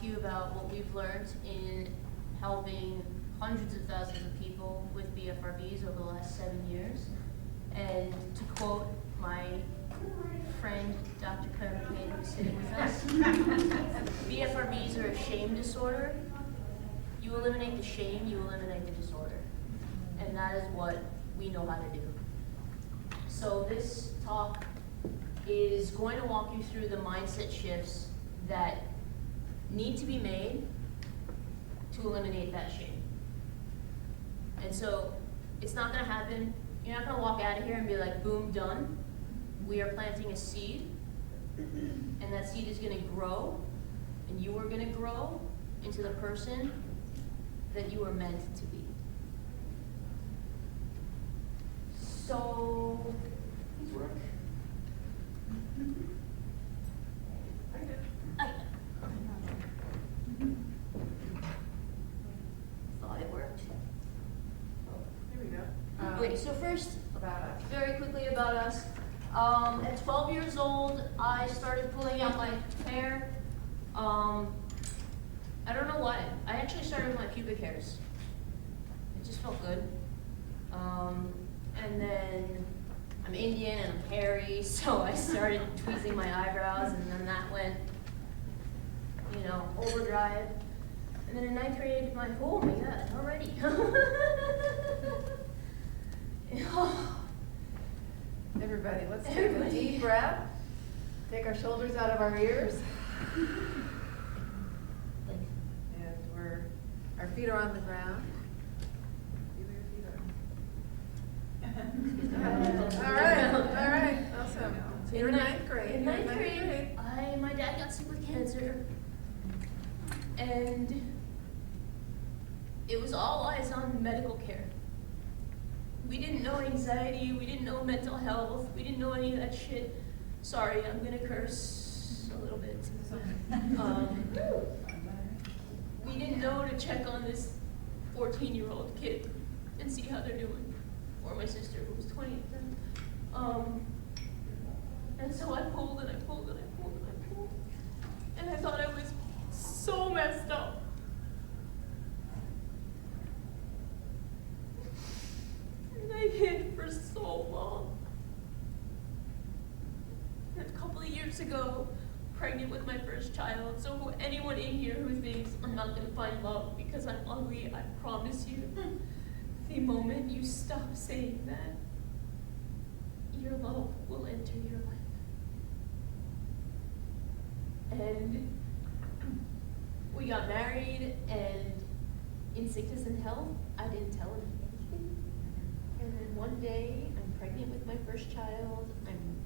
talk to you about what we've learned in helping hundreds of thousands of people with BFRBs over the last 7 years. And to quote my friend, Dr. Claire McCain, who's sitting with us, BFRBs are a shame disorder. You eliminate the shame, you eliminate the disorder. And that is what we know how to do. So this talk is going to walk you through the mindset shifts that need to be made to eliminate that shame. And so it's not going to happen. You're not going to walk out of here and be like, boom, done. We are planting a seed, and that seed is going to grow, and you are going to grow into the person that you are meant to be. So, please work. Thought it worked. Oh, there we go. Okay, so first, About us. very quickly about us. At 12 years old, I started pulling out my hair. I don't know why. I actually started with my pubic hairs. It just felt good. And then I'm Indian and I'm hairy, so I started tweezing my eyebrows, and then that went, overdrive. And then in 9th grade, oh my god, already. Everybody, let's take a deep breath. Take our shoulders out of our ears. And our feet are on the ground. All right, awesome. So you're in 9th grade. In 9th grade, my dad got sick with cancer, and it was all eyes on medical care. We didn't know anxiety, we didn't know mental health, we didn't know any of that shit. Sorry, I'm gonna curse a little bit. We didn't know to check on this 14-year-old kid and see how they're doing, or my sister who was 20 at the time. And so I pulled and I pulled and I pulled and I pulled, and I thought I was so messed up. And I hid for so long. And a couple of years ago, pregnant with my first child. So anyone in here who thinks I'm not gonna find love because I'm ugly, I promise you, the moment you stop saying that, your love will enter your life. And we got married, and in sickness and health, I didn't tell him anything. And then one day, I'm pregnant with my first child, I'm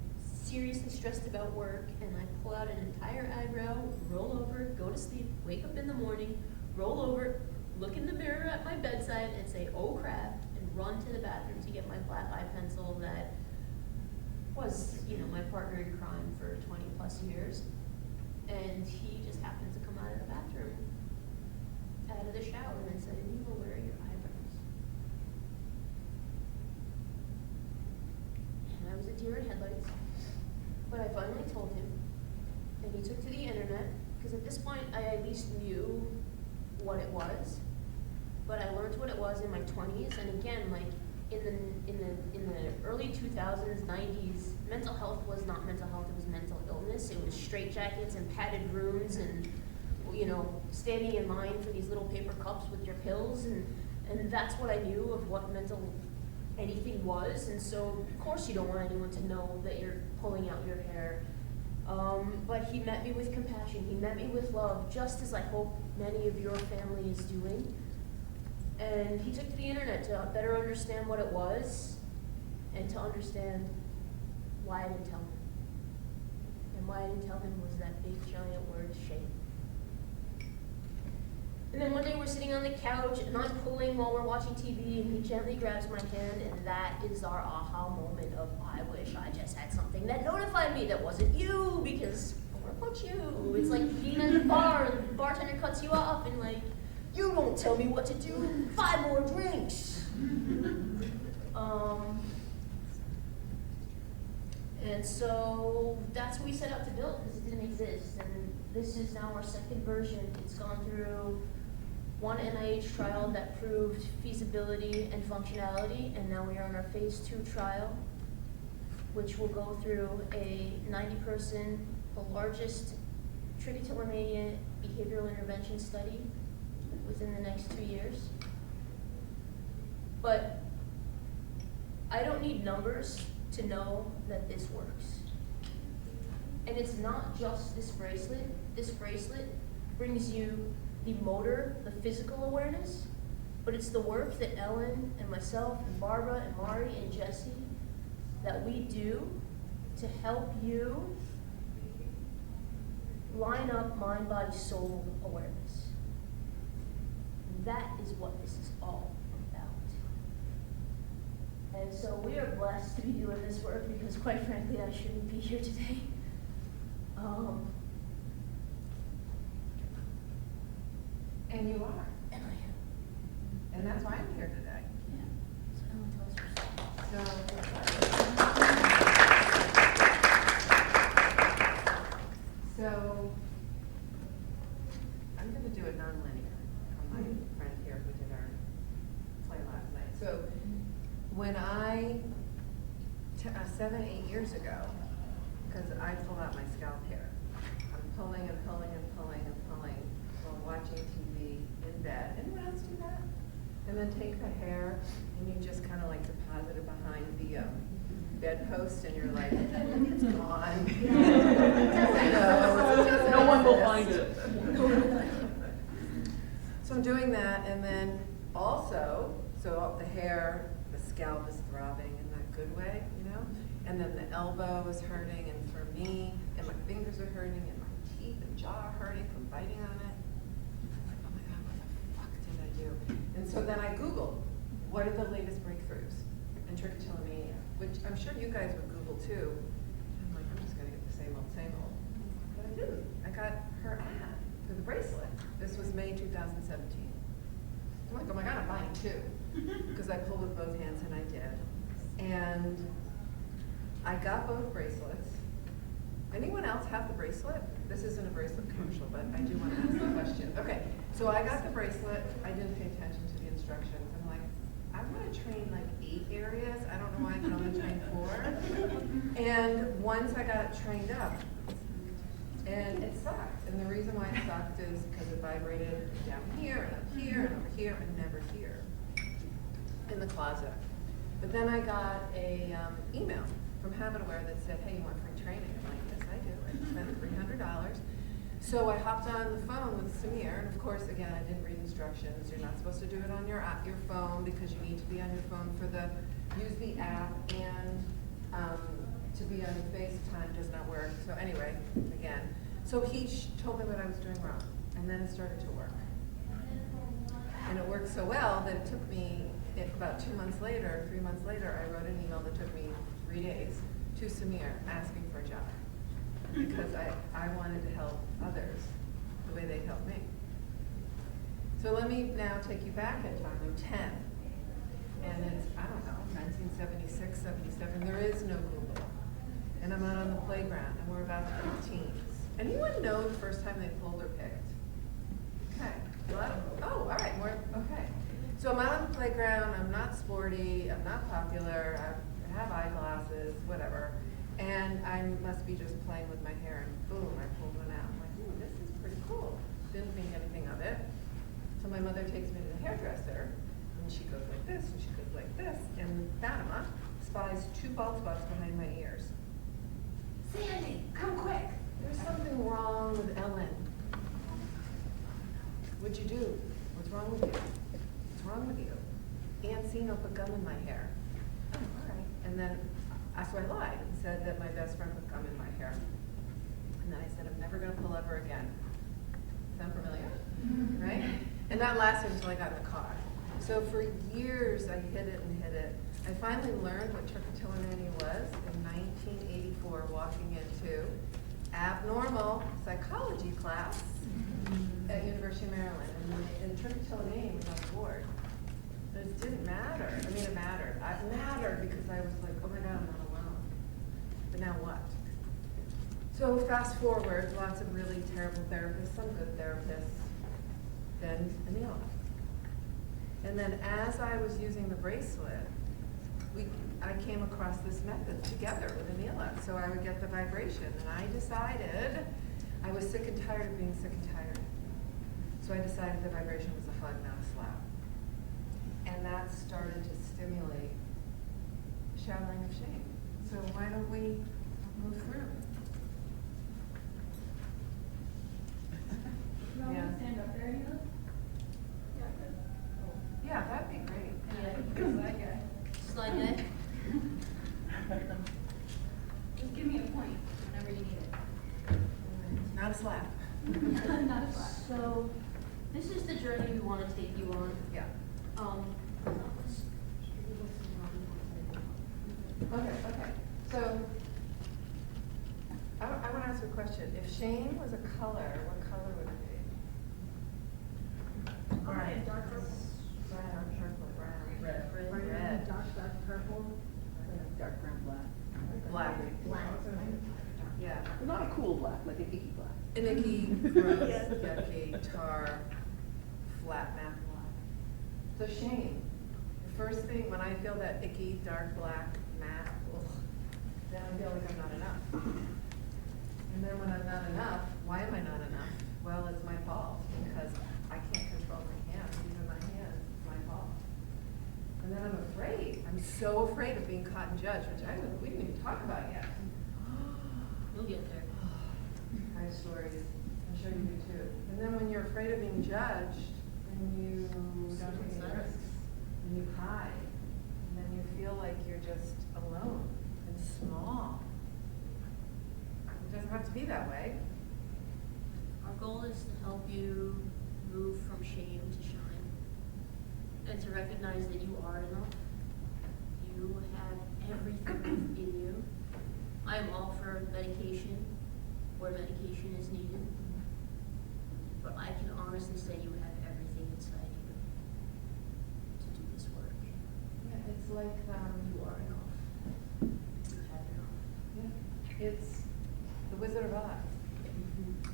seriously stressed about work, and I pull out an entire eyebrow, roll over, go to sleep, wake up in the morning, roll over, look in the mirror at my bedside, and say, oh crap, and run to the bathroom to get my black eye pencil that was, my partner in crime for 20 plus years. And he just happened to come out of the bathroom, out of the shower, and said, Eva, where are your eyebrows? And I was a deer in headlights, but I finally told him, and he took to the internet, because at this point I at least knew what it was, but I learned what it was in my 20s, and again, like, in the early 2000s, 90s, mental health was not mental health, it was mental illness. It was straitjackets and padded rooms and, standing in line for these little paper cups with your pills, and that's what I knew of what mental anything was. And so, of course, you don't want anyone to know that you're pulling out your hair. But he met me with compassion, he met me with love, just as I hope many of your family is doing. And he took to the internet to better understand what it was and to understand why I didn't tell him. And why I didn't tell him was that big giant word, shame. And then one day we're sitting on the couch and I'm pulling while we're watching TV, and he gently grabs my hand, and that is our aha moment of, I wish I just had something that notified me that wasn't you, because I want to punch you. It's like being at the bar and the bartender cuts you off and like, you don't tell me what to do, 5 more drinks. And so that's what we set out to build, because it didn't exist. And this is now our second version. It's gone through one NIH trial that proved feasibility and functionality, and now we are on our phase 2 trial, which will go through a 90-person, the largest trichotillomania behavioral intervention study within the next 2 years. But I don't need numbers to know that this works. And it's not just this bracelet. This bracelet brings you the motor, the physical awareness, but it's the work that Ellen and myself and Barbara and Mari and Jesse, that we do to help you line up mind, body, soul awareness. That is what this is all about. And so we are blessed to be doing this work because quite frankly, I shouldn't be here today. And you are. And I am. And that's why I'm here today. Yeah. So Ellen, tell us your story. So I'm going to do it non-linear from my friend here who did our play last night. So when 7, 8 years ago, because I pull out my scalp hair, I'm pulling and pulling and pulling and pulling while watching TV in bed. Anyone else do that? And then take the hair and you just kind of like deposit it behind the bedpost, and you're like, it's gone. No one will find it. So I'm doing that, and then also, so the hair, the scalp is throbbing in that good way, you know? And then the elbow is hurting, and for me, and my fingers are hurting, and my teeth and jaw are hurting from biting on it. I'm like, oh my God, what the fuck did I do? And so then I Googled, what are the latest breakthroughs in trichotillomania? Which I'm sure you guys would Google too. I'm like, I'm just gonna get the same old, same old. But I didn't. I got her ad for the bracelet. This was May 2017. I'm like, oh my God, I'm buying two. Because I pulled with both hands, and I did. And I got both bracelets. Anyone else have the bracelet? This isn't a bracelet commercial, but I do want to ask the question. Okay, so I got the bracelet. I didn't pay attention to the instructions. I'm like, I want to train like 8 areas. I don't know why I can only train 4. And once I got it trained up, and it sucked. And the reason why it sucked is because it vibrated down here and up here and over here and never here in the closet. But then I got a email from HabitAware that said, hey, you want free training? I'm like, yes, I do. I spent $300. So I hopped on the phone with Samir, and of course, again, I didn't read instructions. You're not supposed to do it on your phone because you need to be on your phone for use the app, and to be on FaceTime does not work. So anyway, again, so he told me what I was doing wrong, and then it started to work. And it worked so well that it took me, about 2 months later, 3 months later, I wrote an email that took me 3 days to Samir asking for a job. Because I wanted to help others the way they helped me. So let me now take you back in time. I'm 10. And it's, I don't know, 1976, 77. There is no Google. And I'm out on the playground, and we're about to be teens. Anyone know the first time they pulled or picked? Okay. Oh, all right. Okay. So I'm out on the playground. I'm not sporty. I'm not popular. I have eyeglasses, whatever. And I must be just playing with my hair, and boom, I pulled one out. I'm like, ooh, this is pretty cool. Didn't think anything of it. So my mother takes me to the hairdresser, and she goes like this, and she goes like this, and Fatima spies 2 bald spots behind my ears. Sandy, come quick. There's something wrong with Ellen. What'd you do? What's wrong with you? What's wrong with you? Aunt Sino put gum in my hair. Oh, all right. And then, so I lied and said that my best friend put gum in my hair. And then I said, I'm never gonna pull ever again. Sound familiar? Right? And that lasted until I got in the car. So for years, I hid it and hid it. I finally learned what trichotillomania was in 1984, walking into abnormal psychology class at University of Maryland. And trichotillomania was on the board. But it didn't matter. I mean, it mattered. It mattered because I was like, oh my God, I'm not alone. But now what? So fast forward, lots of really terrible therapists, some good therapists, then Anila. And then as I was using the bracelet, I came across this method together with Anila. So I would get the vibration, and I decided I was sick and tired of being sick and tired. So I decided the vibration was a hug, not a slap. And that started to stimulate shadowing of shame. So why don't we move through? You want me Yeah. to stand up there, you know? Yeah, that'd be great. Yeah. That guy. Slide that. Just give me a point whenever you need it. Not a slap. Not a slap. So, this is the journey we want to take you on. Yeah. Okay. So, I want to ask a question. If shame was a color, what color would it be? Okay, dark purple. Brown, purple, brown. Red. Red. Dark purple. Dark brown, black. Black. Black. Yeah. But not a cool black, like an icky black. An icky, gross, Yes. yucky, tar, flat matte black. So shame. The first thing, when I feel that icky, dark black matte, ugh, then I feel like I'm not enough. And then when I'm not enough, why am I not enough? Well, it's my fault, because I can't control my hands. These are my hands, it's my fault. And then I'm afraid. I'm so afraid of being caught and judged, which we didn't even talk about yet. We'll get there. I have stories. I'm sure you do too. And then when you're afraid of being judged, then you don't take any risks. And you hide. And then you feel like you're just alone and small. It doesn't have to be that way. Our goal is to help you move from shame to shine. And to recognize that you are enough. You have everything in you. I am all for medication where medication is needed. But I can honestly say you have everything inside you to do this work. Yeah, it's like, You are enough. You have enough. yeah, it's the Wizard of Oz.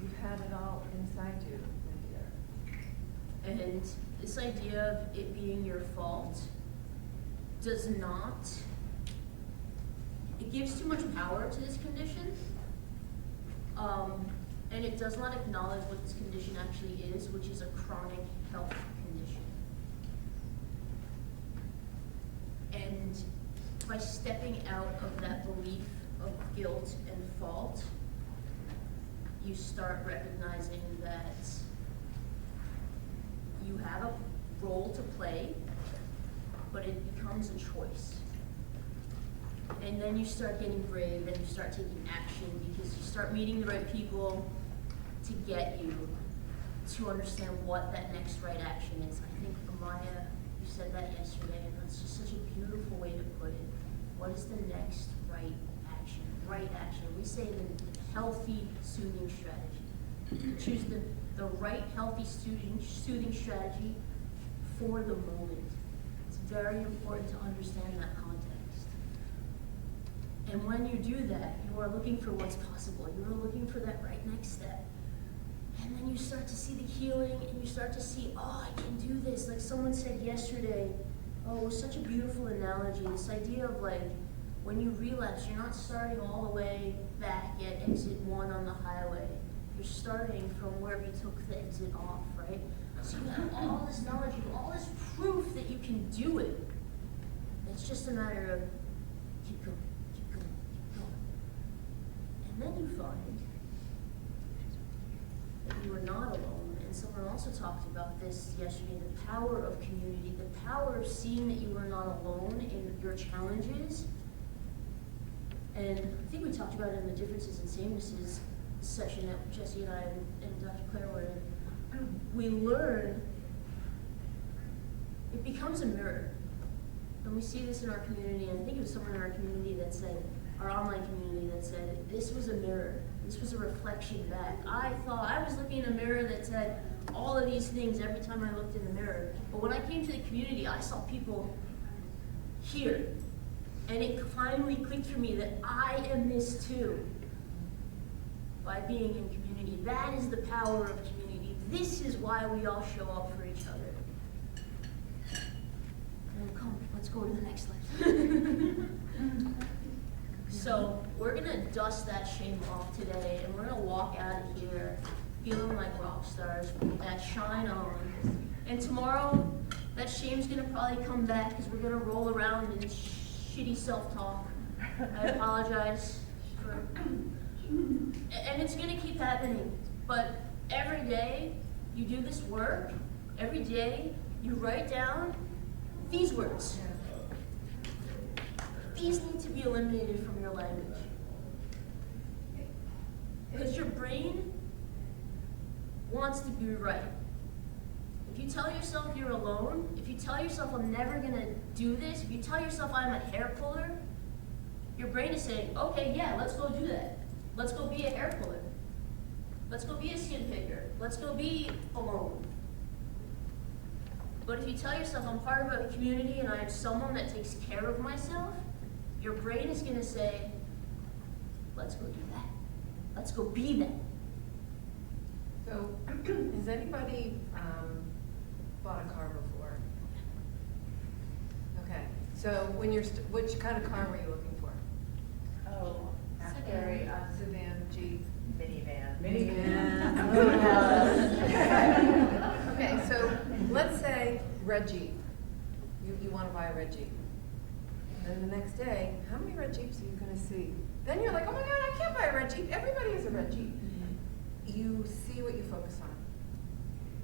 You've had it all inside you, my dear. And this idea of it being your fault does not, it gives too much power to this condition. And it does not acknowledge what this condition actually is, which is a chronic health condition. And by stepping out of that belief of guilt and fault, you start recognizing that you have a role to play, but it becomes a choice. And then you start getting brave and you start taking action because you start meeting the right people to get you to understand what that next right action is. I think, Amaya, you said that yesterday, and that's just such a beautiful way to put it. What is the next right action? Right action. We say the healthy soothing strategy. Choose the right healthy soothing strategy for the moment. It's very important to understand that context. And when you do that, you are looking for what's possible. You are looking for that right next step. And then you start to see the healing and you start to see, oh, I can do this. Like someone said yesterday, oh, it was such a beautiful analogy. This idea of like, when you relapse, you're not starting all the way back at exit 1 on the highway. You're starting from where we took the exit off, right? So you have all this knowledge, you have all this proof that you can do it. It's just a matter of keep going, keep going, keep going. And then you find that you are not alone. And someone also talked about this yesterday, the power of community, the power of seeing that you are not alone in your challenges. And I think we talked about it in the differences in samenesses session that Jesse and I and Dr. Claire were in. We learn, it becomes a mirror. And we see this in our community, and I think it was someone in our community that said, our online community that said, this was a mirror. This was a reflection back. I thought, I was looking in a mirror that said all of these things every time I looked in the mirror. But when I came to the community, I saw people here. And it finally clicked for me that I am this too. by being in community. That is the power of community. This is why we all show up for each other. And come, let's go to the next slide. So we're gonna dust that shame off today, and we're gonna walk out of here feeling like rock stars with that shine on. And tomorrow, that shame's gonna probably come back because we're gonna roll around in shitty self-talk. I apologize for, and it's gonna keep happening. But every day you do this work, every day you write down these words. These need to be eliminated from your language. Because your brain wants to be right. If you tell yourself you're alone, if you tell yourself I'm never gonna do this, if you tell yourself I'm a hair puller, your brain is saying, okay, yeah, let's go do that. Let's go be a hair puller. Let's go be a skin picker. Let's go be alone. But if you tell yourself I'm part of a community and I have someone that takes care of myself, your brain is gonna say, let's go do that. Let's go be that. So, has anybody bought a car before? Okay, so when you're, which kind of car were you looking for? Oh, Asbury, Sedan, Jeep? minivan. Okay, so let's say red Jeep. You want to buy a red Jeep. And then the next day, how many red Jeeps are you going to see? Then you're like, oh my God, I can't buy a red Jeep. Everybody has a red Jeep. You see what you focus on.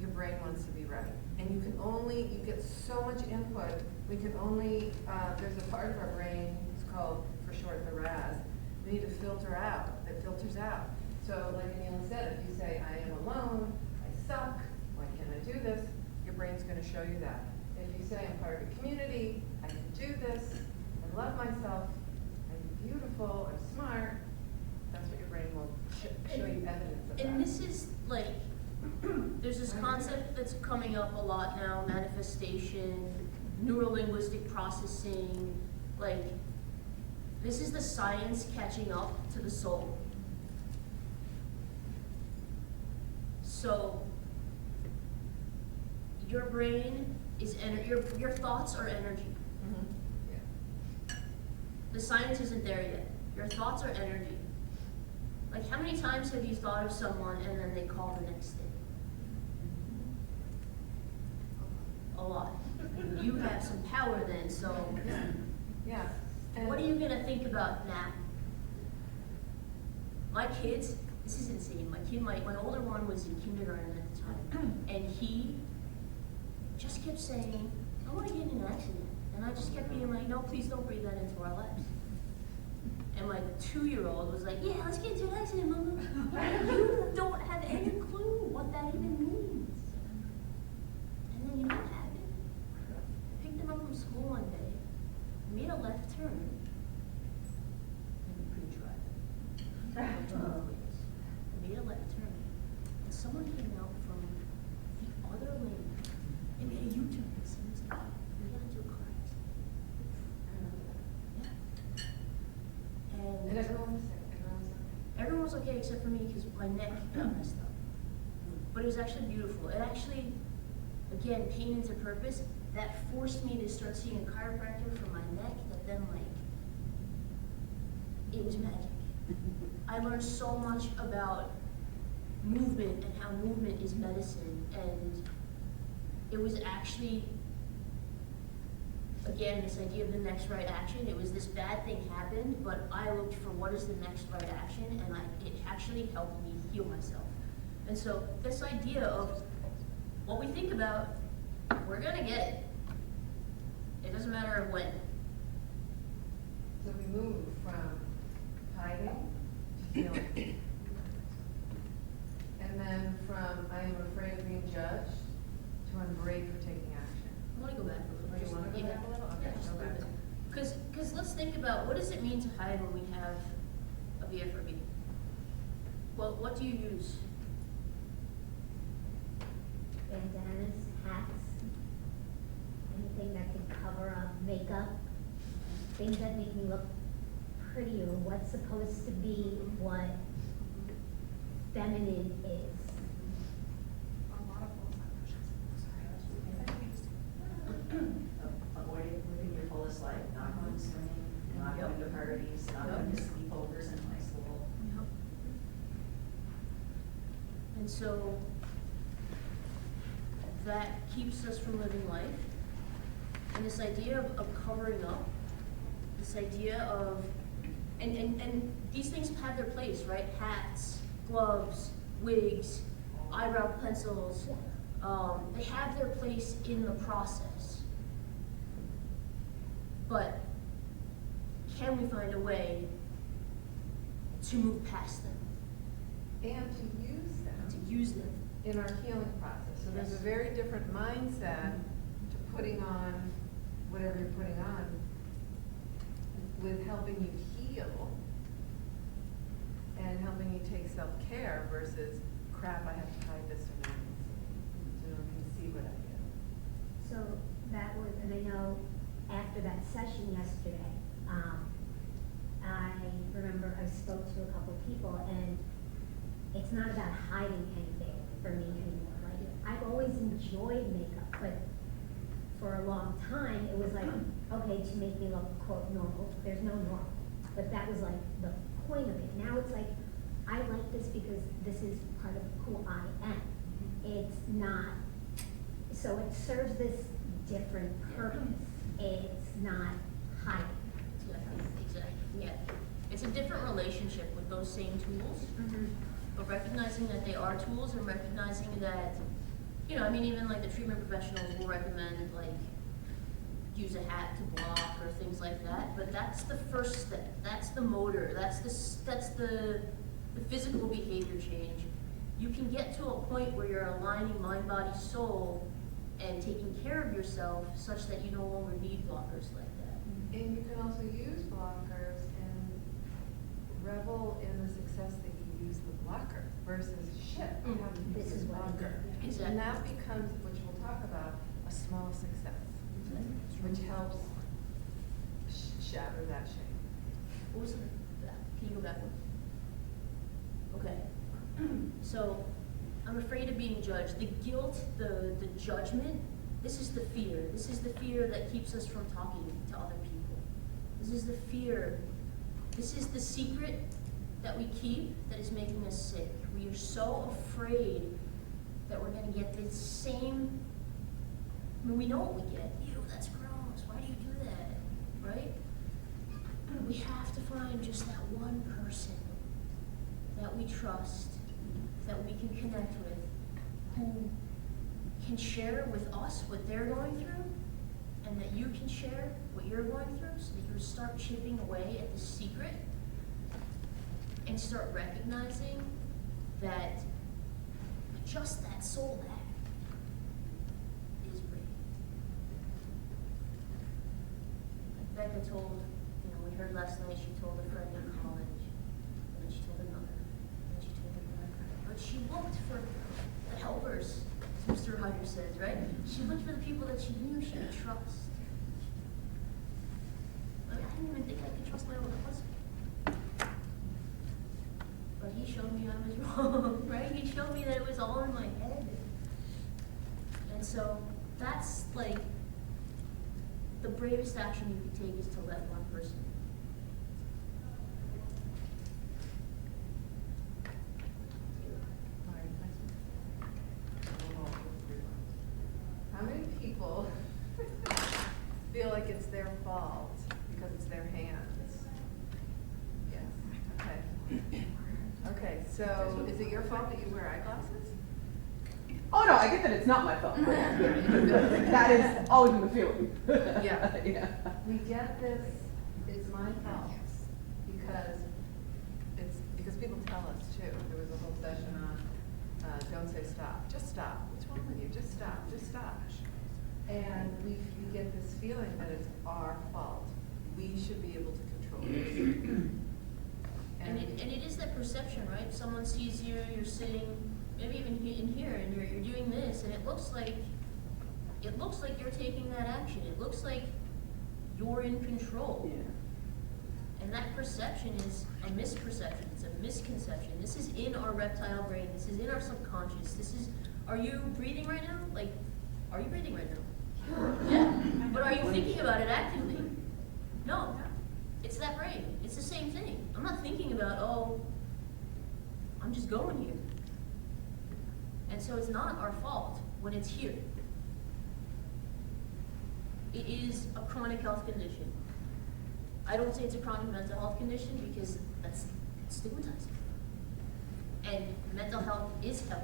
Your brain wants to be right. And you can only, you get so much input. We can only, there's a part of our brain, it's called, for short, the RAS. We need to filter out. It filters out. So like Anila said, if you say, I am alone, I suck, why can't I do this? Your brain's going to show you that. If you say, I'm part of a community, I can do this, I love myself, I'm beautiful, I'm smart, that's what your brain will show you evidence of that. And this is like, there's this concept that's coming up a lot now, manifestation, neurolinguistic processing, like, this is the science catching up to the soul. So, your brain is your thoughts are energy. Yeah. The science isn't there yet. Your thoughts are energy. Like, how many times have you thought of someone and then they call the next day? A lot. You have some power then, so Yeah. And what are you gonna think about now? My kids, this is insane. My older one was in kindergarten at the time, and he just kept saying, I wanna get in an accident. And I just kept being like, no, please don't breathe that into our lives. And my 2-year-old was like, yeah, let's get into an accident, Mama. You don't have any clue what that even means. And then you know what happened? I picked him up from school one day, made a left turn, and he couldn't drive. I made a left turn, and someone came out from the other lane and made a U-turn at the same time. And we got into a car accident. Yeah. And everyone was sick. Everyone was okay. Everyone was okay except for me because my neck got messed up. But it was actually beautiful. It actually, again, pain into purpose, that forced me to start seeing a chiropractor for my neck that then, like, it was magic. I learned so much about movement and how movement is medicine, and it was actually, again, this idea of the next right action. It was this bad thing happened, but I looked for what is the next right action, and it actually helped me heal myself. And so this idea of what we think about, we're gonna get it. It doesn't matter when. So we move from hiding to healing. And then from I am afraid of being judged to I'm brave for taking action. I wanna go back a little. Oh, you wanna go back a little? Okay, just go a little back. bit. Cause let's think about, what does it mean to hide when we have a BFRB? Well, what do you use? Bandanas, hats, anything that can cover up makeup, things that make me look pretty or what's supposed to be what. feminine is. A lot of Avoiding living your fullest life, not going swimming, not Yep. going to parties, not Yep. going to sleepovers in high school. And so that keeps us from living life. And this idea of covering up, this idea of, and these things have their place, right? Hats, gloves, wigs, eyebrow pencils, they have their place in the process. But can we find a way to move past them, And to use them to use them? in our healing process. So there's Yes. a very different mindset to putting on whatever you're putting on with helping you heal and helping you take self-care versus, crap, I have to hide this or not, so no one can see what I did. So that was, and I know after that session yesterday, I remember I spoke to a couple people, and it's not about hiding anything for me anymore. Like, I've always enjoyed makeup, but for a long time, it was like, okay, to make me look, quote, normal. There's no normal. But that was like the point of it. Now it's like, I like this because this is part of who I am. It's not, so it serves this different purpose. It's not hiding. Exactly, yeah. It's a different relationship with those same tools, but recognizing that they are tools and recognizing that, you know, I mean, even like the treatment professionals will recommend, like, use a hat to block or things like that, but that's the first step. That's the motor, that's the physical behavior change. You can get to a point where you're aligning mind, body, soul, and taking care of yourself such that you no longer need blockers like that. And you can also use blockers and revel in the success that you use the blocker versus, shit, I have to This use is this what I blocker. did. Exactly. And that becomes, which we'll talk about, a small success, which helps shatter that shame. What was that? Can you go backwards? Okay. So, I'm afraid of being judged. The guilt, the judgment, this is the fear. This is the fear that keeps us from talking to other people. This is the fear. This is the secret that we keep that is making us sick. We are so afraid that we're gonna get the same, I mean, we know what we get. Ew, that's gross. Why do you do that? Right? We have to find just that one person that we trust, that we can connect with, who can share with us what they're going through, and that you can share what you're going through, so that you start chipping away at the secret and start recognizing that just that soul act is brave. Like Becca told, you know, we heard last night, she told a friend in college, and then she told another, and then she told another. But she looked for the helpers, as Mr. Rogers says, right? She looked for the people that she knew she could trust. Like, I didn't even think I could trust my own husband. But he showed me I was wrong, right? He showed me that it was all in my head. And so that's like the bravest action you could take is to let one person. How many people feel like it's their fault because it's their hands? Yes, okay. Okay, so is it your fault that you wear eyeglasses? Oh, no, I get that it's not my fault. That is always been the feeling. Yeah. Yeah. We get this, it's my fault, because people tell us too. There was a whole session on, don't say stop, just stop. What's wrong with you? Just stop, just stop. And we get this feeling that it's our fault. We should be able to control this. And it is that perception, right? Someone sees you, you're sitting, maybe even in here, and you're doing this, and it looks like you're taking that action. It looks like you're in control. Yeah. And that perception is a misperception, it's a misconception. This is in our reptile brain, this is in our subconscious, this is, are you breathing right now? Like, are you breathing right now? Yeah, but are you thinking about it actively? No, it's that brain, it's the same thing. I'm not thinking about, oh, I'm just going here. And so it's not our fault when it's here. It is a chronic health condition. I don't say it's a chronic mental health condition because that's stigmatizing. And mental health is health.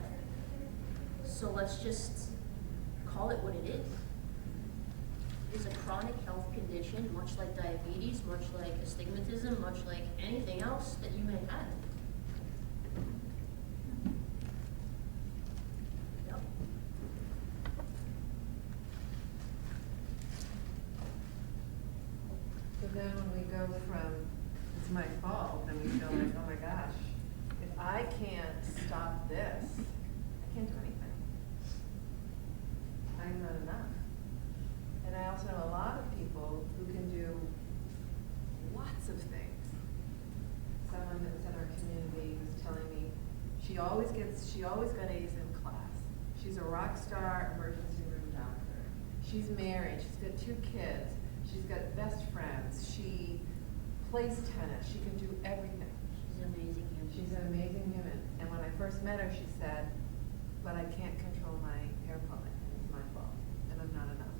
So let's just call it what it is. It's a chronic health condition, much like diabetes, much like astigmatism, much like anything else that you may have. Yep. So then when we go from, it's my fault, then we feel like, oh my gosh, if I can't stop this, I can't do anything. I'm not enough. And I also know a lot of people who can do lots of things. Someone that was in our community was telling me, she always got A's in class. She's a rock star emergency room doctor. She's married, she's got 2 kids, she's got best friends, she plays tennis, she can do everything. She's an amazing human. She's an amazing human. And when I first met her, she said, but I can't control my hair pulling, and it's my fault, and I'm not enough.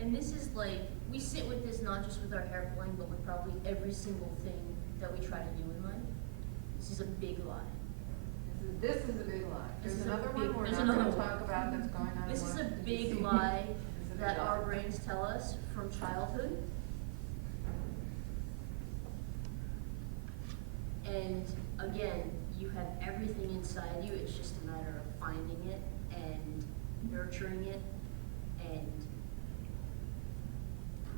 And this is like, we sit with this not just with our hair pulling, but with probably every single thing that we try to do in life. This is a big lie. This is a big lie. This There's is a another big- one we're there's not gonna another one. talk about that's going on. This is a in big Washington, lie DC. This is a that big our lie. brains tell us from childhood. And again, you have everything inside you, it's just a matter of finding it and nurturing it and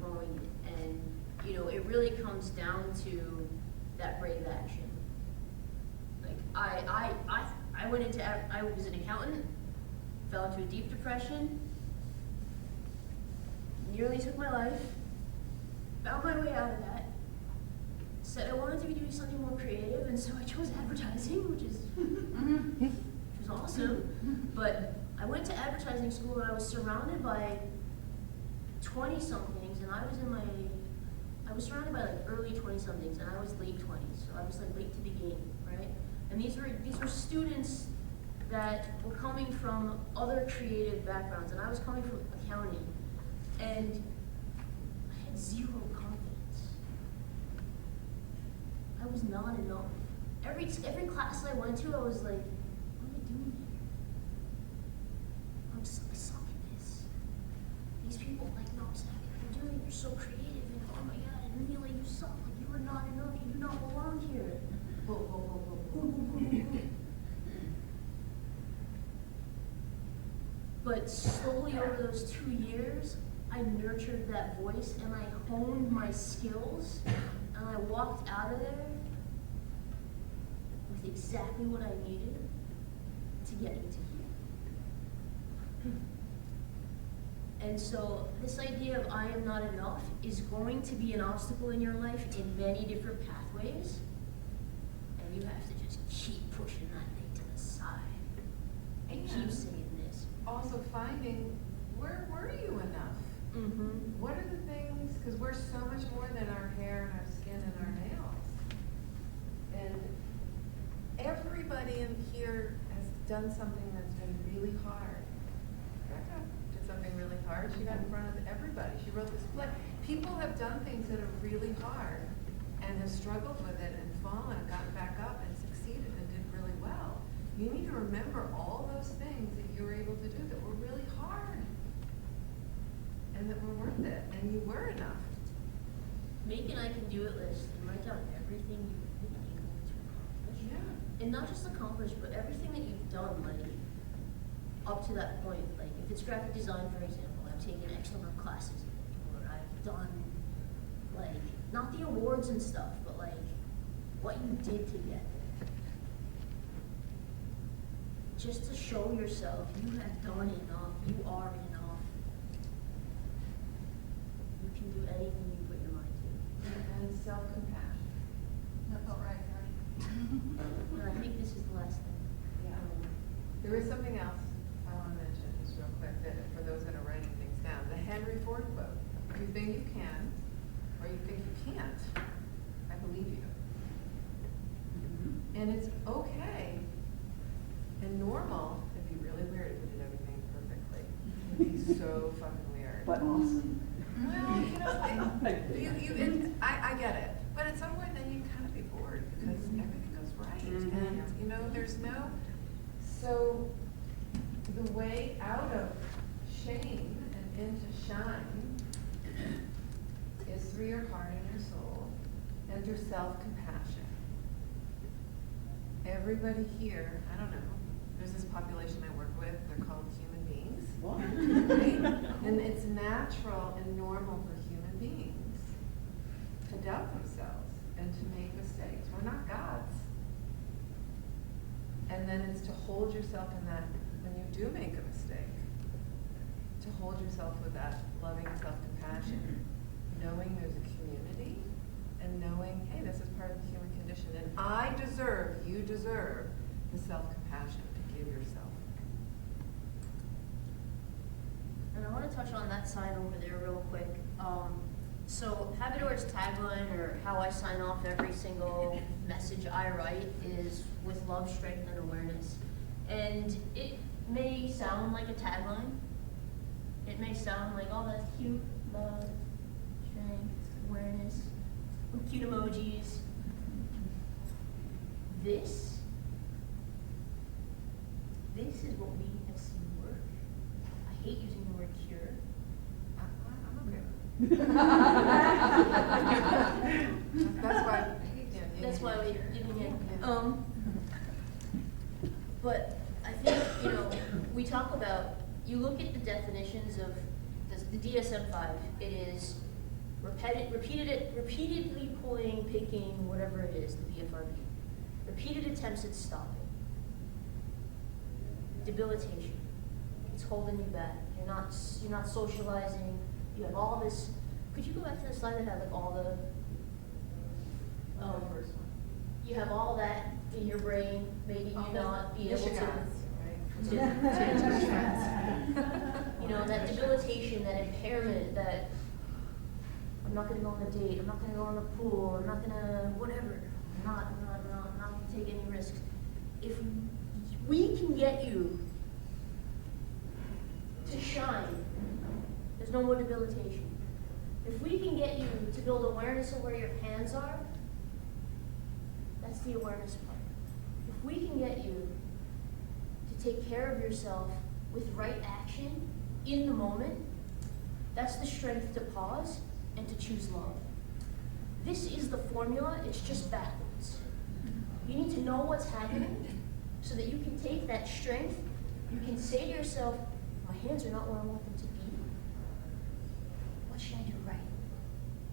growing it. And, you know, it really comes down to that brave action. Like, I went into, I was an accountant, fell into a deep depression, nearly took my life, found my way out of that, said I wanted to be doing something more creative, and so I chose advertising, which was awesome. But I went to advertising school and I was surrounded by 20-somethings, and I was surrounded by like early 20-somethings, and I was late 20s, so I was like late to the game, right? And these were students that were coming from other creative backgrounds, and I was coming from accounting, and I had zero confidence. I was not enough. Every class I went to, I was like, what am I doing here? I suck at this. These people like, no, Zach, you're doing it, you're so creative, and oh my god, and Neela, you suck, like you are not enough, you do not belong here. Whoa, whoa, whoa, whoa, whoa. But slowly over those 2 years, I nurtured that voice and I honed my skills, and I walked out of there with exactly what I needed to get me to here. And so this idea of I am not enough is going to be an obstacle in your life in many different pathways, and you have to just keep pushing that thing to the side and keep saying this. Also finding, where were you enough? Mm-hmm. What are the things, because we're so much more than our hair and our skin and our nails. And everybody in here has done something that's been really hard. Rebecca did something really hard. She got in front of everybody. She wrote this play. People have done things that are really hard and have struggled with it and fallen and gotten back up and succeeded and did really well. You need to remember all those things that you were able to do that were really hard and that were worth it, and you were enough. Make an I can do it list and write down everything you've been able to accomplish. Yeah. And not just accomplish, but everything that you've done, like, up to that point. Like, if it's graphic design, for example, I've taken X number of classes, or I've done, like, not the awards and stuff, but like, what you did to get there. Just to show yourself you have done enough, you are enough. You can do anything you put your mind to. self-compassion. That felt right, right? And I think this is the last thing. There is something else I want to mention, just real quick, that for those that are writing things down. The Henry Ford quote: "If you think you can, or you think you can't, I believe you." And it's okay and normal. It'd be really weird if we did everything perfectly. It'd be so fucking weird. But awesome. Well, I get it, but at some point then you kind of be bored because everything goes right, and there's no. So the way out of shame and into shine is through your heart and your soul, and through self-compassion. Everybody here, I don't know. There's this population I work with. They're called human beings. What? Right? And it's natural and normal for human beings to doubt themselves and to make mistakes. We're not gods. And then it's to hold yourself in that, when you do make a mistake, to hold yourself with that loving self-compassion, knowing there's a community, and knowing, hey, this is part of the human condition, and you deserve the self-compassion to give yourself. And I want to touch on that side over there real quick. So Habitord's tagline, or how I sign off every single message I write, is with love, strength, and awareness. And it may sound like a tagline. It may sound like, oh, that's cute, love, strength, awareness, cute emojis. This is what we have seen work. I hate using the word cure. I'm okay with it. That's why. That's why we but I think, we talk about, you look at the definitions of the DSM-5, it is repeatedly pulling, picking, whatever it is, the BFRB. Repeated attempts at stopping. Debilitation. It's holding you back. You're not socializing. You have all this. Could you go back to the slide that had like all the First one. you have all that in your brain, maybe you not be able to. That debilitation, that impairment, that I'm not gonna go on a date, I'm not gonna go on the pool, I'm not gonna whatever, I'm not gonna take any risks. If we can get you to shine, there's no more debilitation. If we can get you to build awareness of where your hands are, that's the awareness part. If we can get you to take care of yourself with right action in the moment, that's the strength to pause and to choose love. This is the formula, it's just backwards. You need to know what's happening so that you can take that strength, you can say to yourself, my hands are not where I want them to be. What should I do right?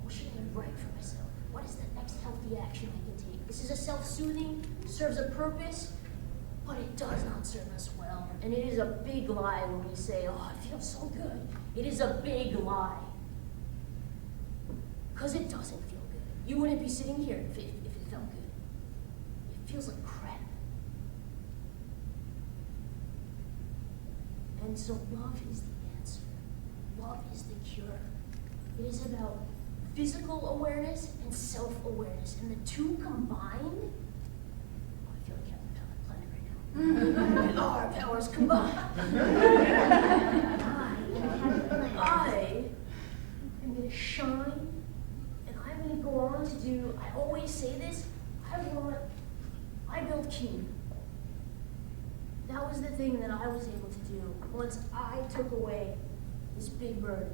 What should I do right for myself? What is the next healthy action I can take? This is a self-soothing, serves a purpose, but it does not serve us well. And it is a big lie when we say, oh, it feels so good. It is a big lie. Because it doesn't feel good. You wouldn't be sitting here if it felt good. It feels like crap. And so love is the answer. Love is the cure. It is about physical awareness and self-awareness. And the two combined, I feel like Captain Planet right now. Our powers combined. I am going to shine, and I'm going to go on to do, I always say this, I built King. That was the thing that I was able to do once I took away this big burden.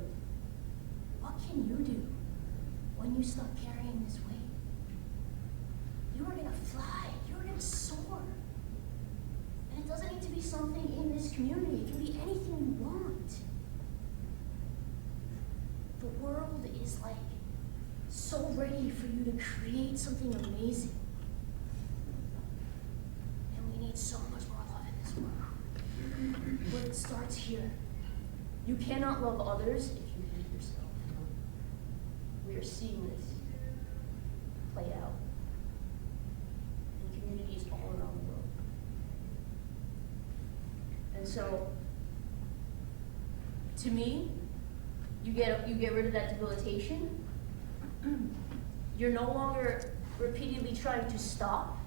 What can you do when you stop carrying this weight? You are going to fly. You are going to soar. And it doesn't need to be something in this community. It can be anything you want. The world is like so ready for you to create something amazing. And we need so much more love in this world. But it starts here. You cannot love others if you hate yourself. We are seeing this. play out in communities all around the world. And so, to me, you get rid of that debilitation. You're no longer repeatedly trying to stop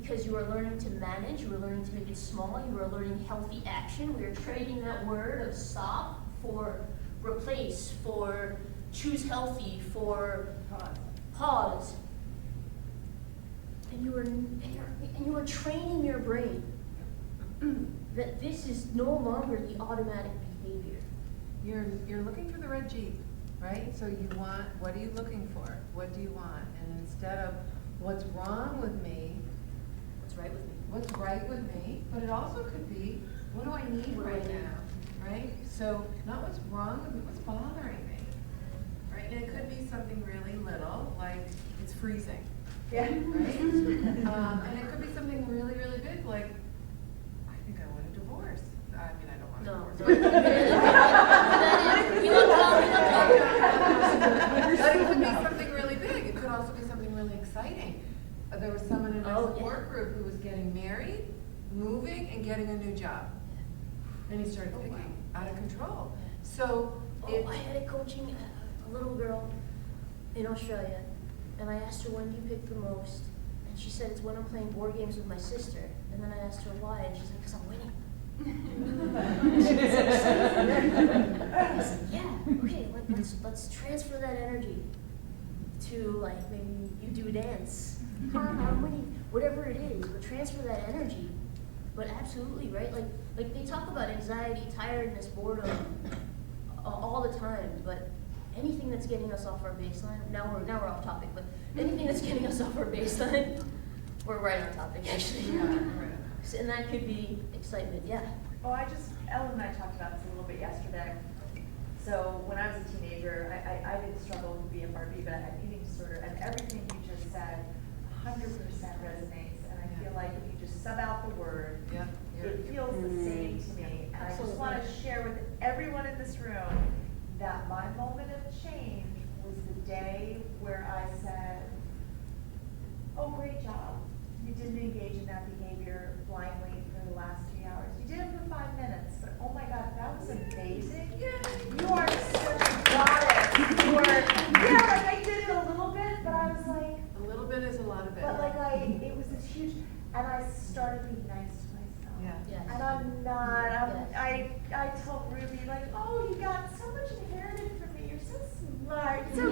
because you are learning to manage, you are learning to make it small, you are learning healthy action. We are trading that word of stop for replace, for choose healthy, for pause. And you are training your brain that this is no longer the automatic behavior. You're looking for the red Jeep, right? So you want, what are you looking for? What do you want? And instead of what's wrong with me, What's right with me? what's right with me, but it also could be, what do I need What do I right need? now, right? So not what's wrong with me, what's bothering me, right? And it could be something really little, like it's freezing, Yeah. right? And it could be something really, really big, like I think I want a divorce. I mean, I don't want a No. divorce. You look calm, you look calm. But it could be something really big. It could also be something really exciting. There was someone in my Oh, yeah. support group who was getting married, moving, and getting a new job. And he started Oh, wow. picking out of control. So it, I had a coaching a little girl in Australia, and I asked her, when do you pick the most? And she said, it's when I'm playing board games with my sister. And then I asked her why, and she's like, because I'm winning. She was so excited. I said, yeah, okay, let's transfer that energy to, like, maybe you do a dance. I'm winning, whatever it is, but transfer that energy. But absolutely, right? Like they talk about anxiety, tiredness, boredom all the time, but anything that's getting us off our baseline, now we're off topic, but anything that's getting us off our baseline, we're right on topic actually. So, and that could be excitement, yeah. Oh, Ellen and I talked about this a little bit yesterday. So when I was a teenager, I didn't struggle with BFRB, but I had an eating disorder, and everything you just said 100% resonates, and I feel like if you just sub out the word, it feels the same to me. And I just want to share with everyone in this room that my moment of change was the day where I said, oh, great job. You didn't engage in that behavior blindly for the last 3 hours. You did it for 5 minutes, but oh my God, that was amazing. You are such a goddess. You are, yeah, like I did it a little bit, but I was like, a little bit is a lot of it. but like it was this huge, and I started being nice to myself. Yeah. Yes. And I'm not, Yes. I told Ruby, like, oh, you got so much inherited from me. You're so smart, so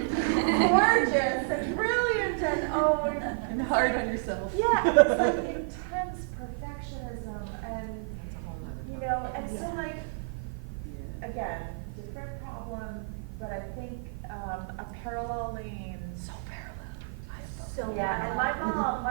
gorgeous, and brilliant, and oh, And hard on yourself. yeah, it's like intense perfectionism, and That's a whole nother you topic. know, and so like, again, different problem, but I think a parallel lane. So parallel. So Yeah, and my mom,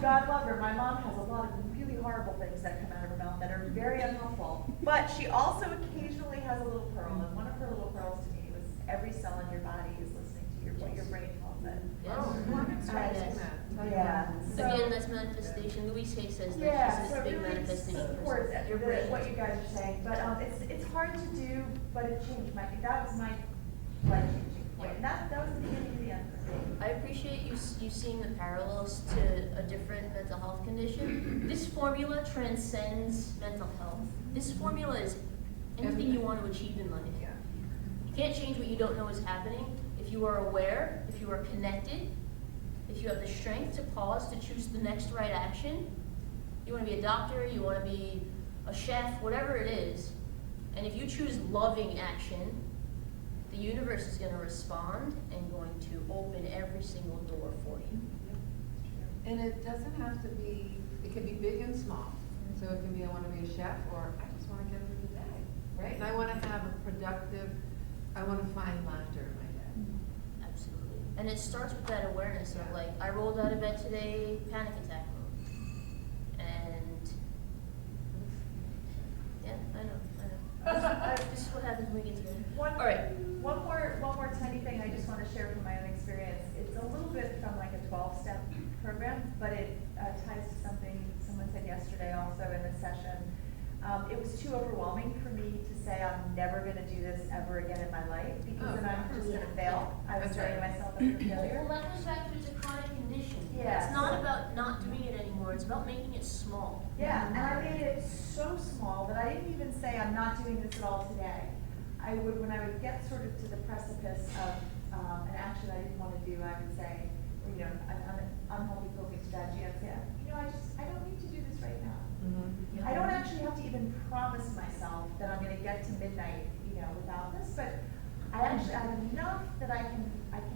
God love her, my mom has a lot of really horrible things that come out of her mouth that are very unhelpful. But she also occasionally has a little pearl, and one of her little pearls to me was every cell in your body is listening to what your brain tells it. Yes. Oh, well, I'm experiencing Yes. that. Tell you Yeah. what. So- Again, that's manifestation. Louise Hay says that Yeah, she's so this it big really manifestation supports person. Your brain. what you guys are saying, but it's hard to do, but it changed that was my life changing point, and that was the beginning of the end for me. I appreciate you seeing the parallels to a different mental health condition. This formula transcends mental health. This formula is anything you want to achieve in life. Yeah. You can't change what you don't know is happening. If you are aware, if you are connected, if you have the strength to pause to choose the next right action, you want to be a doctor, you want to be a chef, whatever it is, and if you choose loving action, the universe is going to respond and going to open every single door for you. And it doesn't have to be, it can be big and small. So it can be, I want to be a chef, or I just want to get through the day, right? And I want to have a productive, I want to find laughter in my day. Absolutely. And it starts with that awareness of like, I rolled out of bed today, panic attack mode. And yeah, I know. This is what happens when we get together. One All right. more tiny thing I just want to share from my own experience. It's a little bit from like a 12-step program, but it ties to something someone said yesterday also in the session. It was too overwhelming for me to say I'm never going to do this ever again in my life because then I'm just going to fail. I was That's setting right. myself up for failure. Well, that goes back to it's a chronic it small. Yeah, and I made it so small that I didn't even say I'm not doing this at all today. When I would get sort of to the precipice of an action I didn't want to do, I would say, you know, an unhealthy coping strategy, I'd say, you know, I don't need to do this right now. Mhm. I don't actually have to even promise myself that I'm gonna get to midnight, you know, without this, but I actually have enough that I can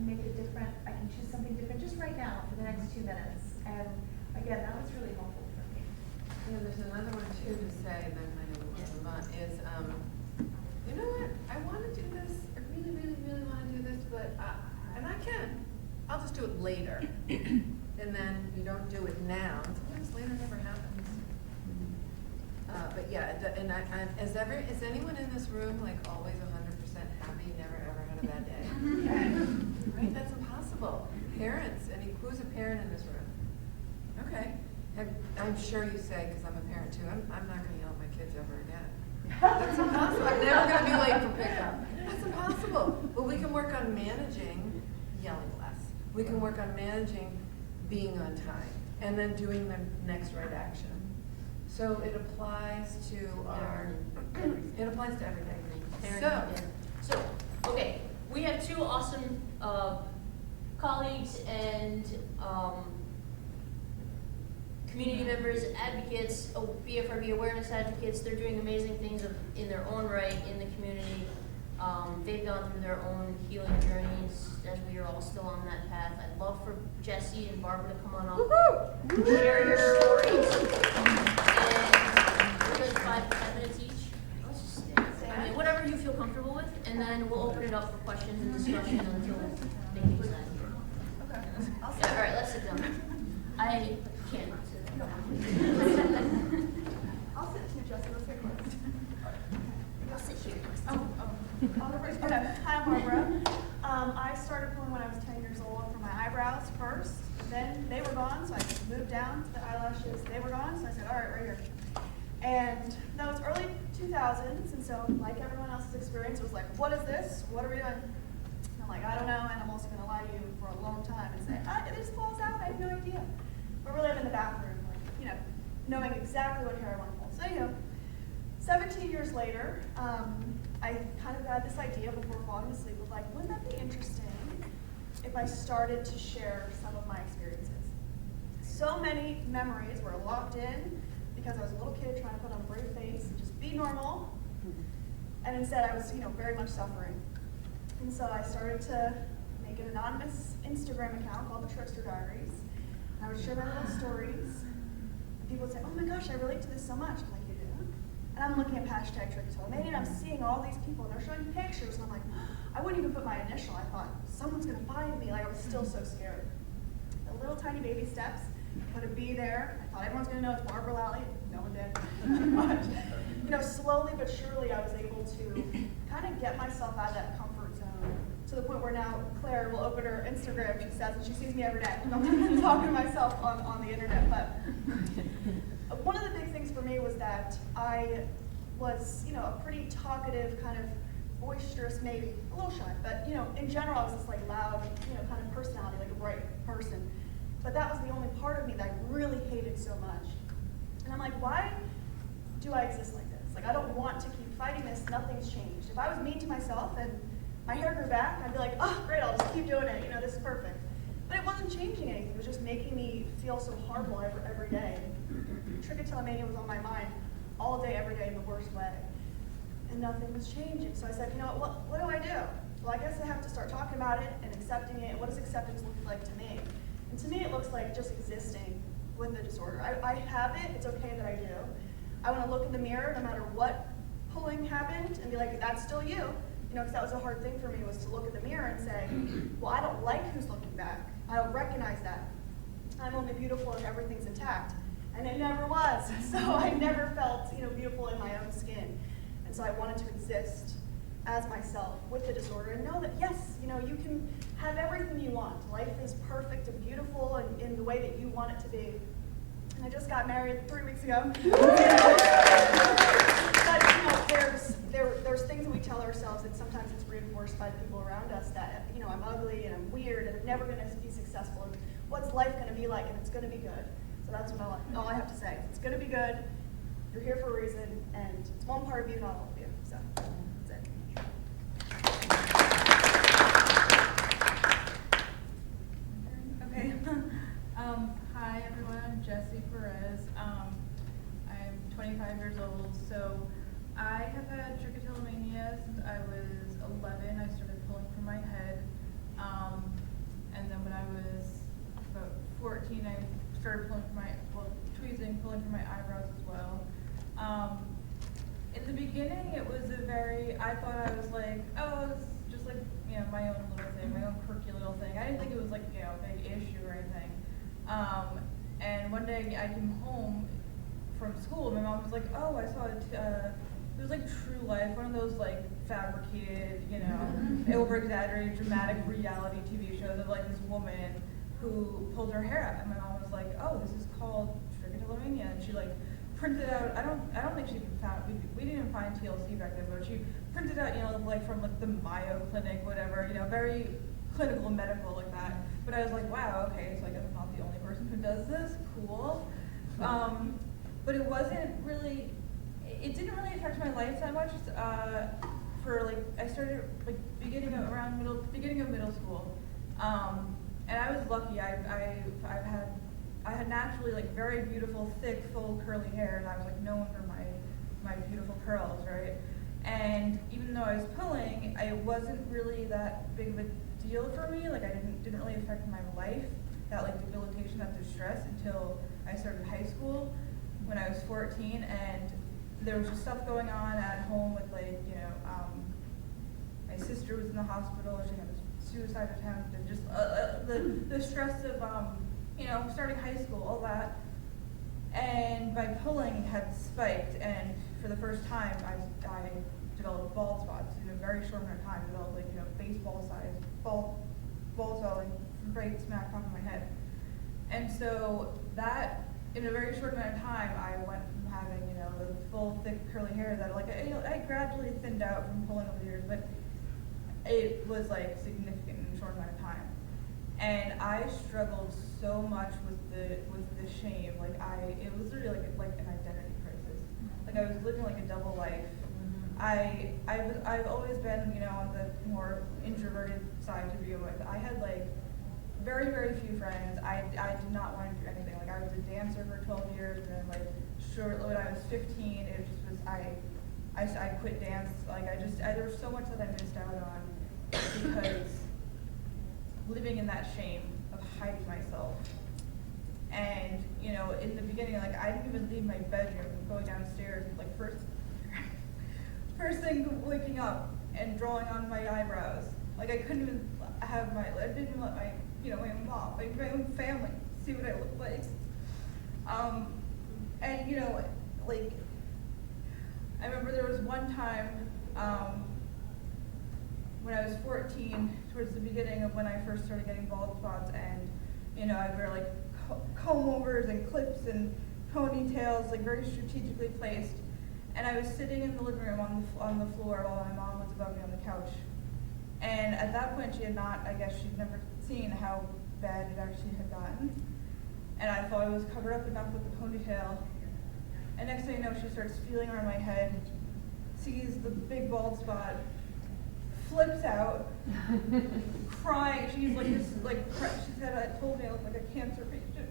make a different, I can choose something different just right now for the next 2 minutes. And again, that was really helpful for me. Yeah, there's another one too to say, and then I know we'll move on, is, you know what, I wanna do this, I really, really, really wanna do this, but and I can, I'll just do it later. And then you don't do it now, and sometimes later never happens. But yeah, is anyone in this room like always 100% happy, never ever had a bad day? Right, that's impossible. Parents, who's a parent in this room? Okay, I'm sure you say, because I'm a parent too, I'm not gonna yell at my kids ever again. That's impossible, I'm never gonna be late for pickup. That's impossible. But we can work on managing yelling less. We can work on managing being on time, and then doing the next right action. So it applies to it applies to everything. So, okay, we have 2 awesome colleagues and community members, advocates, BFRB awareness advocates. They're doing amazing things in their own right in the community. They've gone through their own healing journeys, as we are all still on that path. I'd love for Jesse and Barbara to come on up, share your stories, and we're good 5 to 10 minutes each. Let's just, I mean, whatever you feel comfortable with, and then we'll open it up for questions and discussion until they can decide. Okay. Yeah, all right, let's sit down. I can't sit down. I'll sit too, Jesse, let's get close. I'll sit here. Okay, hi, I'm Barbara. I started pulling when I was 10 years old for my eyebrows first. Then they were gone, so I just moved down to the eyelashes. They were gone, so I said, all right, right here. And that was early 2000s, and so like everyone else's experience, it was like, what is this? What are we doing? And I'm like, I don't know, and I'm also gonna lie to you for a long time and say, it just falls out, I have no idea. But really, I'm in the bathroom, like, you know, knowing exactly what hair I want to pull. So, you know, 17 years later, I kind of had this idea before falling asleep of like, wouldn't that be interesting if I started to share some of my experiences? So many memories were locked in because I was a little kid trying to put on a brave face and just be normal. And instead I was, you know, very much suffering. And so I started to make an anonymous Instagram account called the Trickster Diaries. I would share my little stories. And people would say, oh my gosh, I relate to this so much. I'm like, you do? And I'm looking at hashtag Tricktolamania, and I'm seeing all these people, and they're showing pictures, and I'm like, I wouldn't even put my initial. I thought, someone's gonna find me. Like, I was still so scared. The little tiny baby steps, put a B there. I thought everyone's gonna know it's Barbara Lally. No one did. But, you know, slowly but surely I was able to kind of get myself out of that comfort zone to the point where now Claire will open her Instagram, she says, and she sees me every day. I'm talking to myself on the internet. But one of the big things for me was that I was, you know, a pretty talkative, kind of boisterous, maybe a little shy, but you know, in general, I was this like loud, you know, kind of personality, like a bright person. But that was the only part of me that I really hated so much. And I'm like, why do I exist like this? Like, I don't want to keep fighting this. Nothing's changed. If I was mean to myself and my hair grew back, I'd be like, oh, great, I'll just keep doing it. You know, this is perfect. But it wasn't changing anything. It was just making me feel so horrible every day. Trichotillomania was on my mind all day, every day in the worst way. And nothing was changing. So I said, you know what do I do? Well, I guess I have to start talking about it and accepting it. And what does acceptance look like to me? And to me, it looks like just existing with the disorder. I have it. It's okay that I do. I want to look in the mirror no matter what pulling happened and be like, that's still you. You know, because that was a hard thing for me, was to look in the mirror and say, well, I don't like who's looking back. I don't recognize that. I'm only beautiful if everything's intact. And it never was. So I never felt, you know, beautiful in my own skin. And so I wanted to exist as myself with the disorder and know that, yes, you know, you can have everything you want. Life is perfect and beautiful and in the way that you want it to be. And I just got married 3 weeks ago. But, you know, there's things that we tell ourselves, and sometimes it's reinforced by the people around us, that, you know, I'm ugly and I'm weird and I'm never going to be successful. And what's life going to be like? And it's going to be good. So that's what all I have to say. It's gonna be good. You're here for a reason, and it's one part of you, not all of you. So that's it. Okay. Hi everyone, I'm Jessie Perez. I'm 25 years old. So I have had trichotillomania since I was 11. I started pulling from my head. And then when I was about 14, I started pulling from tweezing, pulling from my eyebrows as well. In the beginning, it was I thought I was like, oh, it's just like, my own little thing, my own quirky little thing. I didn't think it was like, a big issue or anything. And one day I came home from school, and my mom was like, oh, I saw it was like True Life, one of those like fabricated, over-exaggerated, dramatic reality TV shows of like this woman who pulled her hair out. And my mom was like, oh, this is called trichotillomania. And she like printed out, I don't think she found, we didn't even find TLC back then, but she printed out, like from like the Mayo Clinic, whatever, very clinical, medical like that. But I was like, wow, okay, so I guess I'm not the only person who does this, cool. But it wasn't really, it didn't really affect my life that much. I started like beginning of middle school, and I was lucky. I had naturally like very beautiful, thick, full, curly hair, and I was like known for my beautiful curls, right? And even though I was pulling, it wasn't really that big of a deal for me. Like I didn't really affect my life, that like debilitation, that distress, until I started high school when I was 14, and there was just stuff going on at home with like, my sister was in the hospital, she had a suicide attempt, and just the stress of, starting high school, all that. And my pulling had spiked, and for the first time, I developed bald spots in a very short amount of time. Developed like, baseball size ball swelling right smack top of my head. And so that, in a very short amount of time, I went from having, the full, thick, curly hair that like I gradually thinned out from pulling over the years, but it was like significant in a short amount of time. And I struggled so much with the shame. Like it was really like an identity crisis. Like I was living like a double life. I've always been, on the more introverted side to begin with. I had like very, very few friends. I did not want to do anything. Like I was a dancer for 12 years, and then like shortly when I was 15, it just was I quit dance. Like there was so much that I missed out on because living in that shame of hiding myself. And in the beginning, like I didn't even leave my bedroom, going downstairs, like first thing waking up and drawing on my eyebrows. Like I couldn't even I didn't even let my my own mom, my own family see what I looked like. And like I remember there was one time when I was 14, towards the beginning of when I first started getting bald spots, and I'd wear like comb overs and clips and ponytails, like very strategically placed. And I was sitting in the living room on the floor while my mom was above me on the couch. And at that point, she'd never seen how bad it actually had gotten. And I thought I was covered up enough with the ponytail. And next thing you know, she starts feeling around my head, sees the big bald spot, flips out, crying. She's like this, she said, I told me I looked like a cancer patient.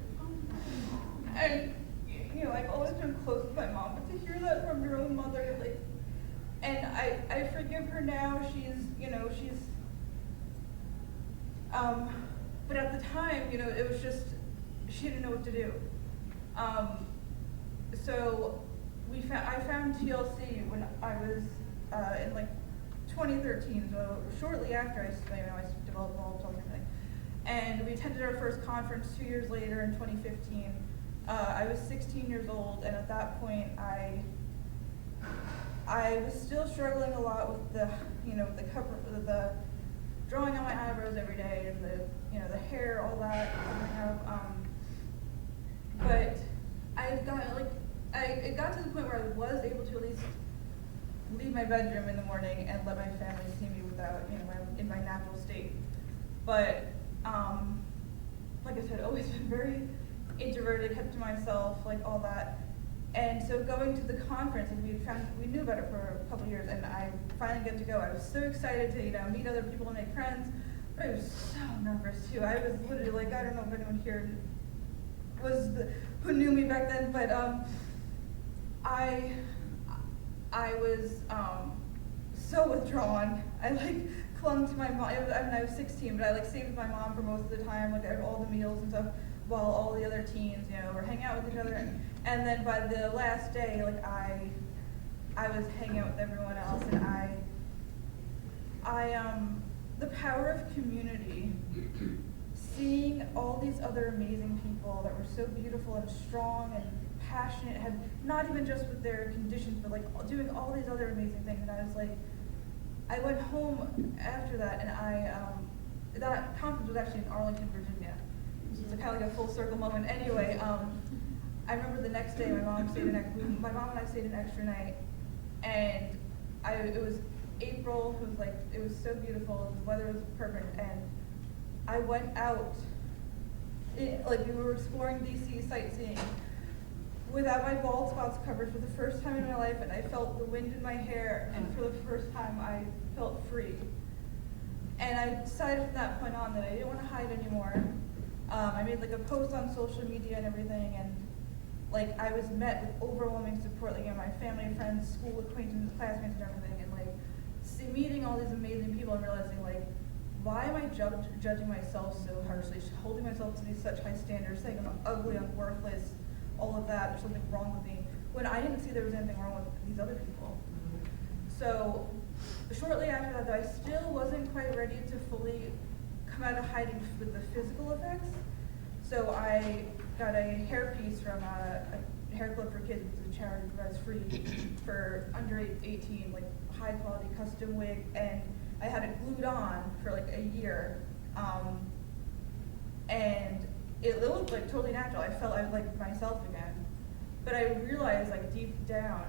And I've always been close with my mom, but to hear that from your own mother, like, and I forgive her now. But at the time, it was just, she didn't know what to do. So I found TLC when I was in like 2013, so shortly after I developed bald and everything. And we attended our first conference 2 years later in 2015. I was 16 years old, and at that point, I was still struggling a lot with the drawing on my eyebrows every day, and the hair, all that coming out. But it got to the point where I was able to at least leave my bedroom in the morning and let my family see me without, in my natural state. But like I said, always been very, introverted, kept to myself, like all that. And so going to the conference, and we knew about it for a couple years, and I finally get to go. I was so excited to, meet other people and make friends, but I was so nervous too. I was literally like, I don't know if anyone here who knew me back then, but I was so withdrawn. I clung to my mom. I was 16, but I saved my mom for most of the time, like all the meals and stuff, while all the other teens, were hanging out with each other. And then by the last day, I was hanging out with everyone else, and the power of community, seeing all these other amazing people that were so beautiful and strong and passionate, had not even just with their conditions, but doing all these other amazing things. And I was I went home after that, and that conference was actually in Arlington, Virginia. So it's kind of a full circle moment. Anyway, I remember the next day my mom and I stayed an extra night, and it was April. It was so beautiful. The weather was perfect, and I went out. We were exploring DC sightseeing without my bald spots covered for the first time in my life, and I felt the wind in my hair, and for the first time I felt free. And I decided from that point on that I didn't want to hide anymore. I made a post on social media and everything, and I was met with overwhelming support, my family, friends, school acquaintances, classmates, and everything, and meeting all these amazing people and realizing why am I judging myself so harshly, holding myself to these such high standards, saying I'm ugly, I'm worthless, all of that, there's something wrong with me, when I didn't see there was anything wrong with these other people. So shortly after that, though, I still wasn't quite ready to fully come out of hiding with the physical effects. So I got a hairpiece from a hair club for kids, it's a charity that provides free for under 18, high quality custom wig, and I had it glued on for a year, and it looked totally natural. I felt myself again, but I realized deep down.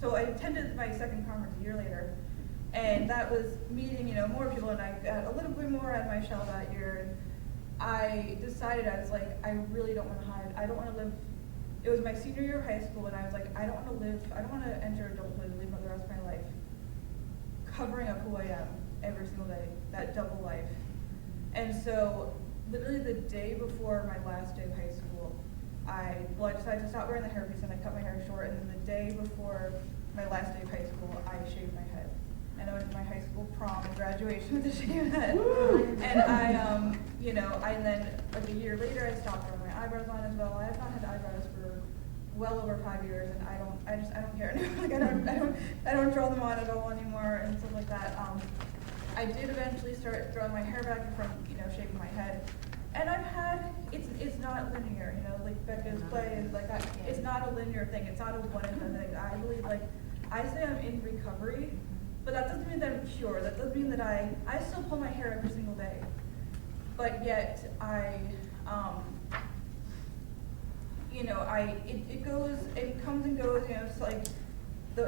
So I attended my second conference a year later, and that was meeting more people, and I got a little bit more out of my shell that year. And I decided I really don't want to hide. I don't want to live. It was my senior year of high school, and I was I don't want to enter adulthood and live the rest of my life covering up who I am every single day, that double life. And so literally the day before my last day of high school, I decided to stop wearing the hairpiece, and I cut my hair short, and then the day before my last day of high school, I shaved my head. And I went to my high school prom and graduation with a shaved head. And and then a year later I stopped throwing my eyebrows on as well. I have not had eyebrows for well over 5 years, and I don't care anymore. I don't draw them on at all anymore and stuff like that. I did eventually start throwing my hair back from shaving my head, and I've had it's not linear, Becca's play is that. It's not a linear thing. It's not a one and done thing. I believe I say I'm in recovery, but that doesn't mean that I'm cured. That doesn't mean that I still pull my hair every single day, but yet it comes and goes,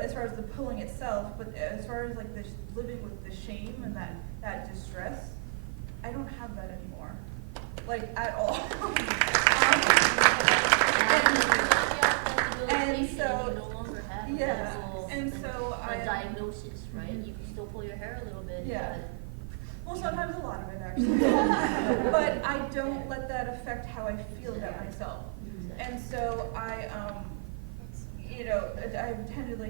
as far as the pulling itself, but as far as this living with the shame and that distress, I don't have that anymore, at all. And so, you no longer have yeah, a and so a diagnosis, right? You can still pull your hair a little bit. Yeah. Well, sometimes a lot of it actually. But I don't let that affect how I feel about myself. And so I've attended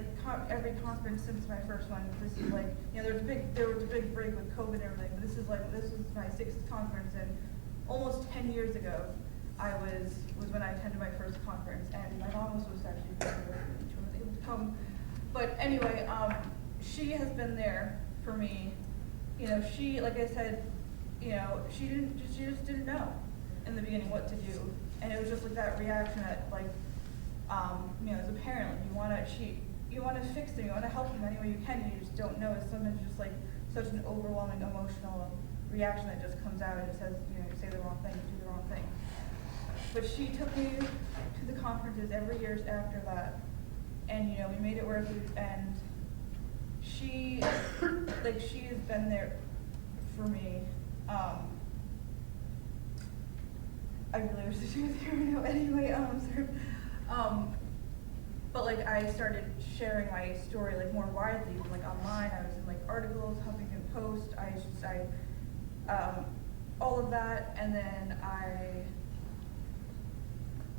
every conference since my first one. This is there was a big break with COVID and everything. But this is my 6th conference, and almost 10 years ago, was when I attended my first conference, and my mom was supposed to actually be there, she wasn't able to come. But anyway, she has been there for me. She, like I said, she just didn't know in the beginning what to do, and it was just that reaction that as a parent, you want to fix them, you want to help them any way you can, and you just don't know. It's sometimes just such an overwhelming emotional reaction that just comes out and it says, you say the wrong thing, you do the wrong thing. But she took me to the conferences every year after that, and we made it worth it, and she has been there for me. I really wish that she was here right now anyway, sorry. But like I started sharing my story like more widely, like online. I was in like articles, Huffington Post. All of that, and then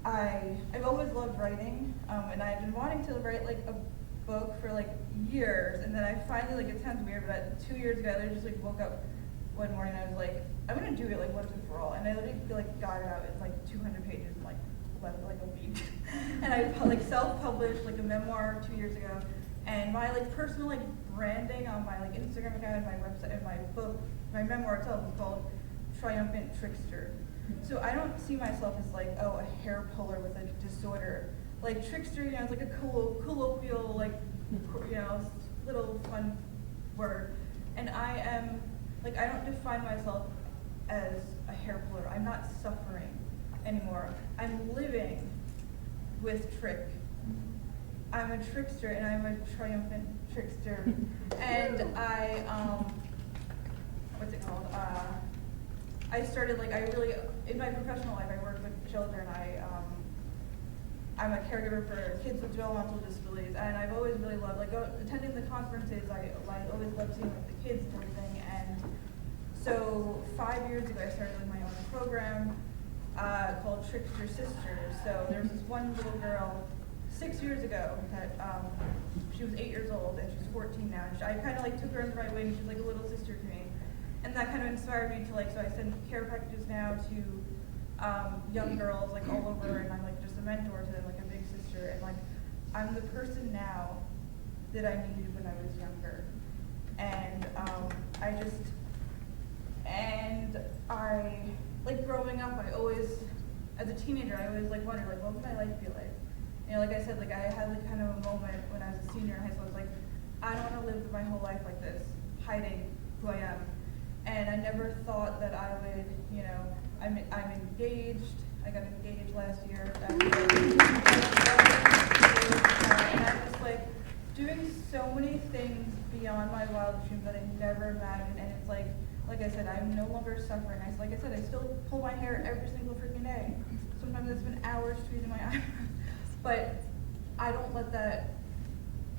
I've always loved writing, and I've been wanting to write like a book for like years, and then I finally, like, it sounds weird, but 2 years ago I just like woke up one morning and I was like, I'm gonna do it like once and for all, and I literally like got it out in like 200 pages in like a week. And I like self-published like a memoir 2 years ago, and my like personal like branding on my like Instagram account and my website and my book, my memoir itself is called Triumphant Trickster. So I don't see myself as like, oh, a hair puller with a disorder. Like trickster, you know, it's like a colloquial, like, you know, little fun word. And I am, like, I don't define myself as a hair puller. I'm not suffering anymore. I'm living with trick. I'm a trickster, and I'm a triumphant trickster. And what's it called? I started, like, in my professional life, I work with children. I'm a caregiver for kids with developmental disabilities, and I've always really loved, like, attending the conferences. I always loved seeing, like, the kids and everything. And so 5 years ago, I started like my own program called Trickster Sisters. So there's this one little girl 6 years ago that she was 8 years old, and she's 14 now. And I kind of like took her under my wing. She's like a little sister to me. And that kind of inspired me to, like, so I send care packages now to young girls like all over, and I'm like just a mentor to them, like a big sister, and like I'm the person now that I needed when I was younger. And I like growing up, I always, as a teenager, I always like wondered, like, what would my life be like? You know, like I said, like I had like kind of a moment when I was a senior in high school. I was like, I don't want to live my whole life like this, hiding who I am. And I never thought that I would, you know, I'm engaged. I got engaged last year. And I'm just like doing so many things beyond my wildest dreams that I never imagined. And it's like I said, I'm no longer suffering. Like I said, I still pull my hair every single freaking day. Sometimes it's been hours tweezing my eyebrows. But I don't let that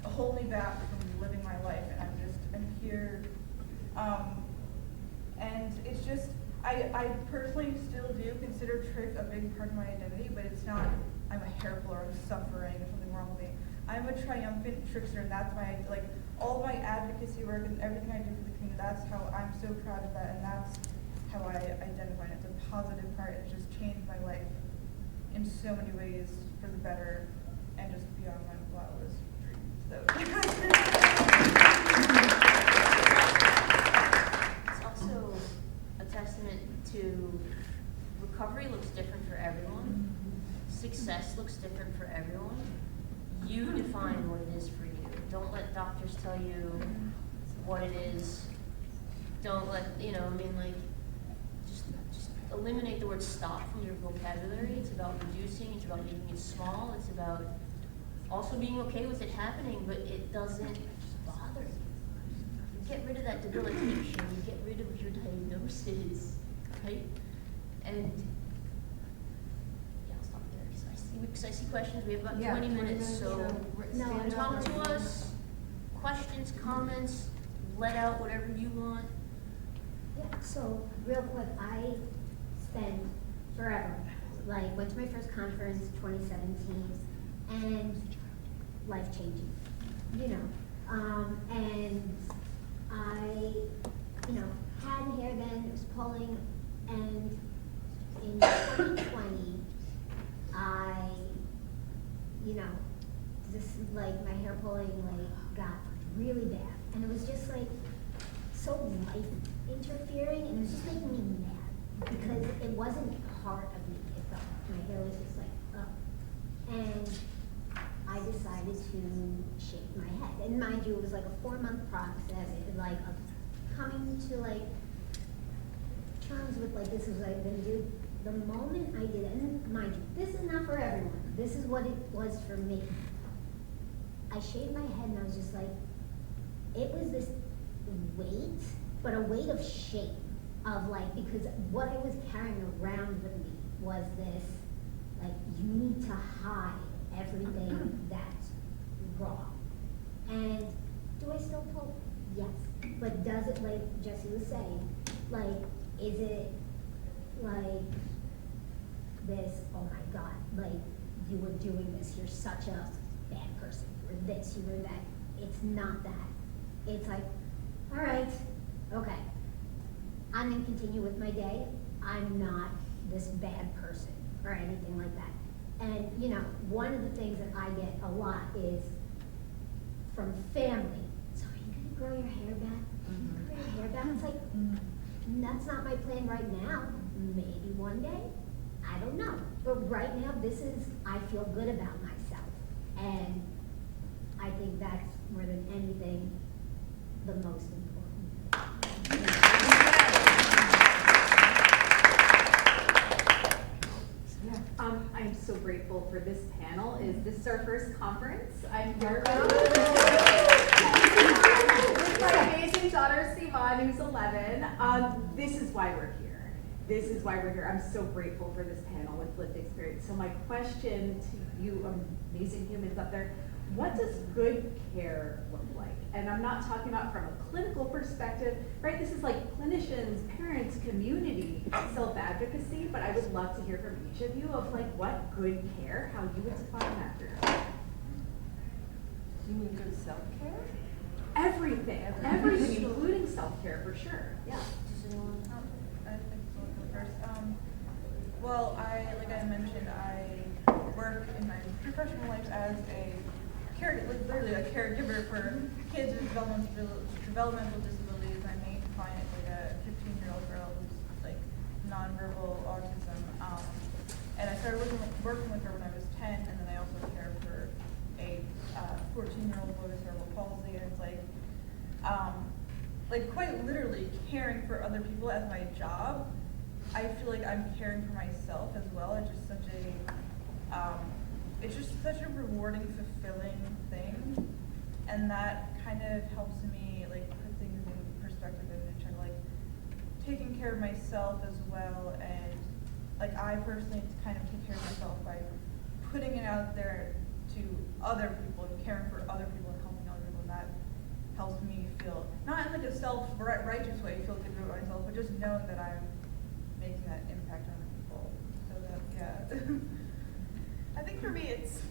hold me back from living my life. And I'm here. And it's just, I personally still do consider trick a big part of my identity, but it's not, I'm a hair puller, I'm suffering, there's something wrong with me. I'm a triumphant trickster, and that's my, like, all of my advocacy work and everything I do for the community, that's how I'm so proud of that, and that's how I identify it. It's a positive part. It's just changed my life in so many ways for the better and just beyond my wildest dreams. So. Testament to recovery looks different for everyone. Success looks different for everyone. You define what it is for you. Don't let doctors tell you what it is. Don't let, just eliminate the word stop from your vocabulary. It's about reducing, it's about making it small, it's about also being okay with it happening, but it doesn't bother you. You get rid of that debilitation, you get rid of your diagnosis, right? And yeah, I'll stop there because I see questions. We have about 20 minutes, so talk to us. Questions, comments, let out whatever you want. Yeah, so real quick, I spent forever, like went to my first conference 2017 and life changing, and I, had hair then, it was pulling, and in 2020, I, my hair pulling, got really bad, and it was just, so life interfering, and it was just making me mad, because it wasn't part of me, it felt, my hair was just and I decided to shave my head, and mind you, it was like a 4-month process, of coming to terms with this is what I'm gonna do. The moment I did it, and mind you, this is not for everyone. This is what it was for me. I shaved my head and I was just it was this weight, but a weight of shame, of because what I was carrying around with me was this, like, you need to hide everything that's wrong. And do I still pull? Yes. But does it, like Jesse was saying, like, is it like this, oh my God, like, you were doing this, you're such a bad person, you were this, you were that. It's not that. It's like, all right, okay, I'm gonna continue with my day. I'm not this bad person or anything like that. And, you know, one of the things that I get a lot is from family. So are you gonna grow your hair back? Grow your hair back? It's like, that's not my plan right now. Maybe one day. I don't know. But right now, I feel good about myself. And I think that's more than anything, the most important. I'm so grateful for this panel. This is our first conference. I'm here with my amazing daughter, Sivan, who's 11. This is why we're here. This is why we're here. I'm so grateful for this panel with lived experience. So my question to you amazing humans up there, what does good care look like? And I'm not talking about from a clinical perspective, right? This is like clinicians, parents, community, self-advocacy, but I would love to hear from each of you of like what good care, how you would define that for yourself. You mean good self-care? Everything, including self-care for sure, yeah. I think so first. Well, like I mentioned, I work in my professional life as a literally a caregiver for kids with developmental disabilities. My main client is like a 15-year-old girl who's like nonverbal autism. And I started working with her when I was 10, and then I also care for a 14-year-old boy with cerebral palsy. And it's like quite literally caring for other people as my job. I feel like I'm caring for myself as well. It's just such a rewarding, fulfilling thing, and that kind of helps me like put things in perspective and try to like taking care of myself as well. And like I personally kind of take care of myself by putting it out there to other people and caring for other people and helping other people. And that helps me feel not in like a self-righteous way, feel good about myself, but just knowing that I'm making that impact on other people. So that, yeah. I think for me, it's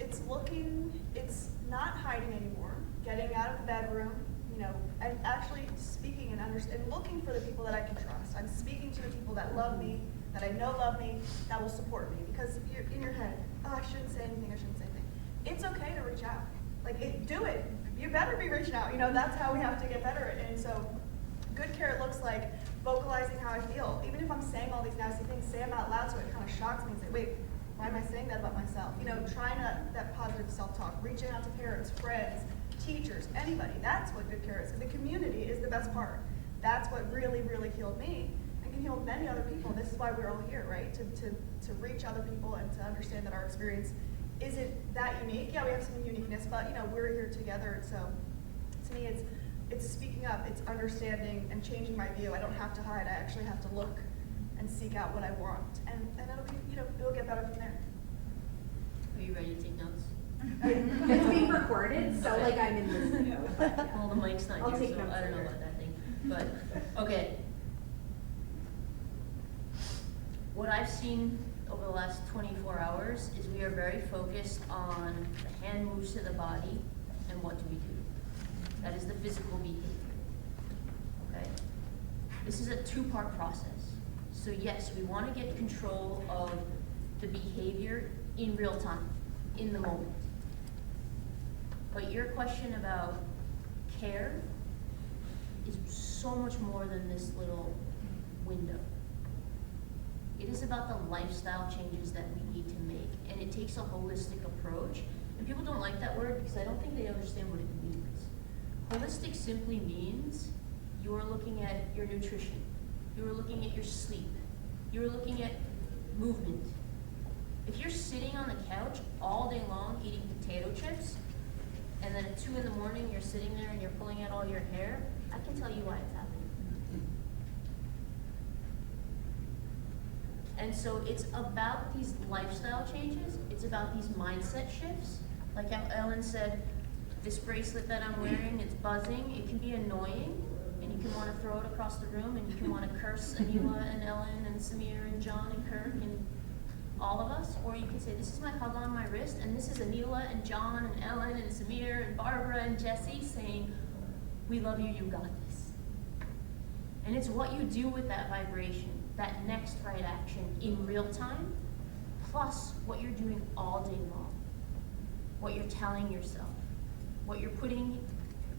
not hiding anymore, getting out of the bedroom, you know, and actually speaking and looking for the people that I can trust. I'm speaking to the people that love me, that I know love me, that will support me. Because you're in your head, oh, I shouldn't say anything, It's okay to reach out. Do it. You better be reaching out. You know, that's how we have to get better. And so, good care looks like vocalizing how I feel. Even if I'm saying all these nasty things, say them out loud so it kind of shocks me and say, wait, why am I saying that about myself? You know, trying that positive self-talk, reaching out to parents, friends, teachers, anybody. That's what good care is. The community is the best part. That's what really, really healed me and can heal many other people. This is why we're all here, right? To reach other people and to understand that our experience isn't that unique. Yeah, we have some uniqueness, but you know, we're here together. So to me, it's speaking up, it's understanding and changing my view. I don't have to hide. I actually have to look and seek out what I want, and it'll be, you know, it'll get better from there. Are you ready to take notes? It's being recorded, so like I'm in this video. Well, the mic's not I'll here, take so notes I don't know later. about that thing. But, okay. What I've seen over the last 24 hours is we are very focused on the hand moves to the body and what do we do. That is the physical behavior, okay? This is a two-part process. So yes, we want to get control of the behavior in real time, in the moment. But your question about care is so much more than this little window. It is about the lifestyle changes that we need to make, and it takes a holistic approach. And people don't like that word because I don't think they understand what it means. Holistic simply means you are looking at your nutrition, you are looking at your sleep, you are looking at movement. If you're sitting on the couch all day long eating potato chips, and then at 2 in the morning you're sitting there and you're pulling out all your hair, I can tell you why it's happening. And so it's about these lifestyle changes, it's about these mindset shifts. Like how Ellen said, this bracelet that I'm wearing, it's buzzing, it can be annoying, and you can wanna throw it across the room, and you can wanna curse Anila and Ellen and Samir and John and Kirk and all of us, or you can say, this is my hug on my wrist, and this is Anila and John and Ellen and Samir and Barbara and Jesse saying, we love you, you got this. And it's what you do with that vibration, that next right action in real time, plus what you're doing all day long. What you're telling yourself, what you're putting,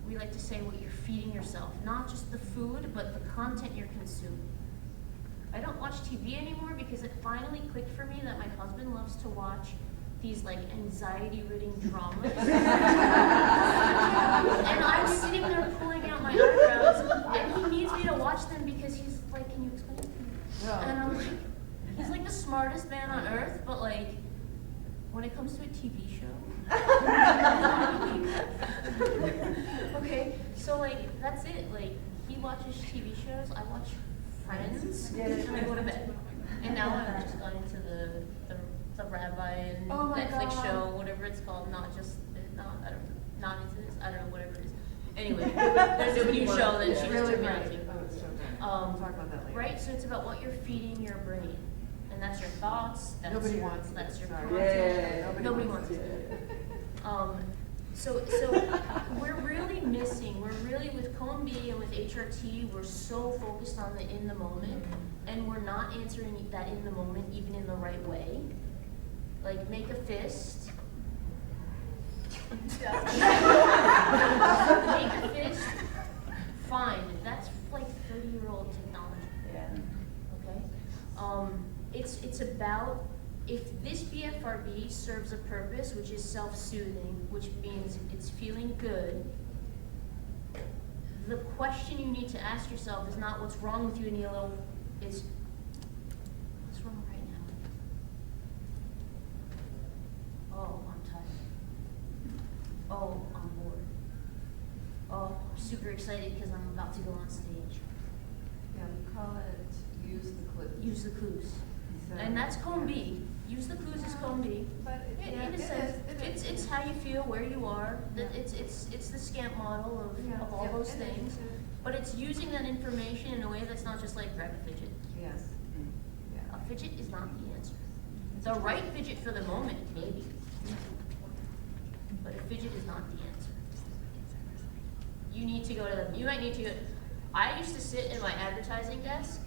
we like to say what you're feeding yourself, not just the food, but the content you're consuming. I don't watch TV anymore because it finally clicked for me that my husband loves to watch these like anxiety-ridden dramas. And I'm sitting there pulling out my eyebrows, and he needs me to watch them because he's like, can you explain it to me? Yeah. And I'm like, he's like the smartest man on earth, but like, when it comes to a TV show, okay, so like, that's it, like, he watches TV shows, I watch Friends, and I go to bed. And now I've just gone into the rabbi and Oh my Netflix God. show, whatever it's called, not into this, I don't know, whatever it is. Anyway, there's a new show that she's Really turned me great. on to. Oh, it's so good. Um, We'll talk about that later. Right, so it's about what you're feeding your brain, and that's your thoughts, that's Nobody your, wants that's your Sorry. content. Nobody wants it. So we're really missing, with Cone B and with HRT, we're so focused on the in the moment, and we're not answering that in the moment even in the right way. Like, make a fist. Make a fist, fine, that's like 30-year-old technology. Yeah. Okay? It's about, if this BFRB serves a purpose, which is self-soothing, which means it's feeling good, the question you need to ask yourself is not what's wrong with you, Anilo, it's what's wrong right now? Oh, I'm tired. Oh, I'm bored. Oh, I'm super excited because I'm about to go on stage. Yeah, we call it use the clues. Use the clues. So, And that's cone yeah. B. Use the clues is cone B. But it, In yeah, a it sense, is, it's how you feel, where you are. Yeah. It's the scamp model Yeah, of all yeah, those it is, things. it is. But it's using that information in a way that's not just like grab a fidget. Yes. Yeah. A fidget is not the answer. The right fidget for the moment, maybe. But a fidget is not the answer. You need to go to you might need to go. I used to sit at my advertising desk.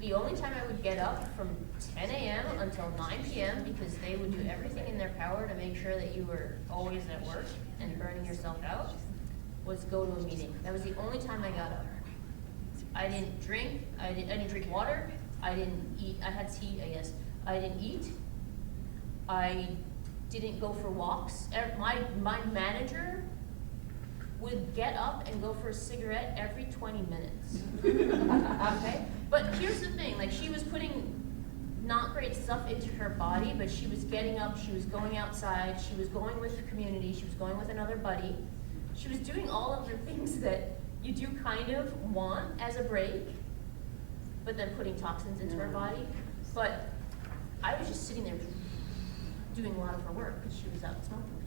The only time I would get up from 10 a.m. until 9 p.m. because they would do everything in their power to make sure that you were always at work and burning yourself out was go to a meeting. That was the only time I got up. I didn't drink. I didn't drink water. I didn't eat. I had tea, I guess. I didn't eat. I didn't go for walks. My manager would get up and go for a cigarette every 20 minutes. Okay? But here's the thing, like she was putting not great stuff into her body, but she was getting up, she was going outside, she was going with the community, she was going with another buddy. She was doing all of the things that you do kind of want as a break, but then putting toxins into her body. But I was just sitting there doing a lot of her work because she was out smoking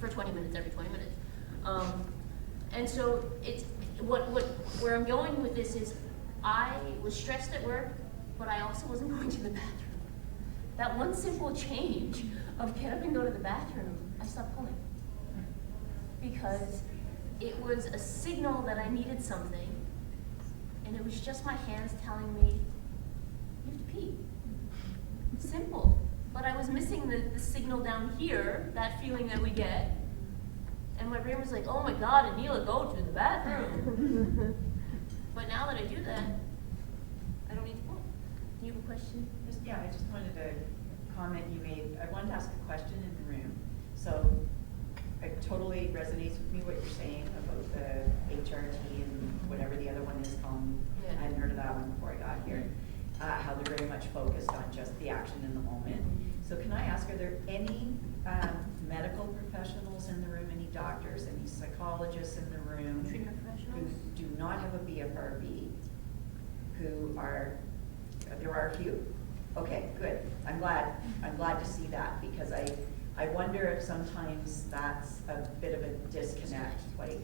for 20 minutes every 20 minutes. And so it's where I'm going with this is I was stressed at work, but I also wasn't going to the bathroom. That one simple change of get up and go to the bathroom, I stopped pulling. Because it was a signal that I needed something, and it was just my hands telling me, you have to pee. Simple. But I was missing the signal down here, that feeling that we get. And my brain was like, oh my God, Anila, go to the bathroom. But now that I do that, I don't need to pull. Do you have a question? I just wanted to comment you made. I wanted to ask a question in the room. So it totally resonates with me what you're saying about the HRT and whatever the other one is called. Yeah. I hadn't heard of that one before I got here. How they're very much focused on just the action in the moment. So can I ask, are there any medical professionals in the room, any doctors, any psychologists in the room Treatment who professionals? do not have a BFRB, who are but there are a few. Okay, good. I'm glad to see that, because I wonder if sometimes that's a bit of a disconnect, like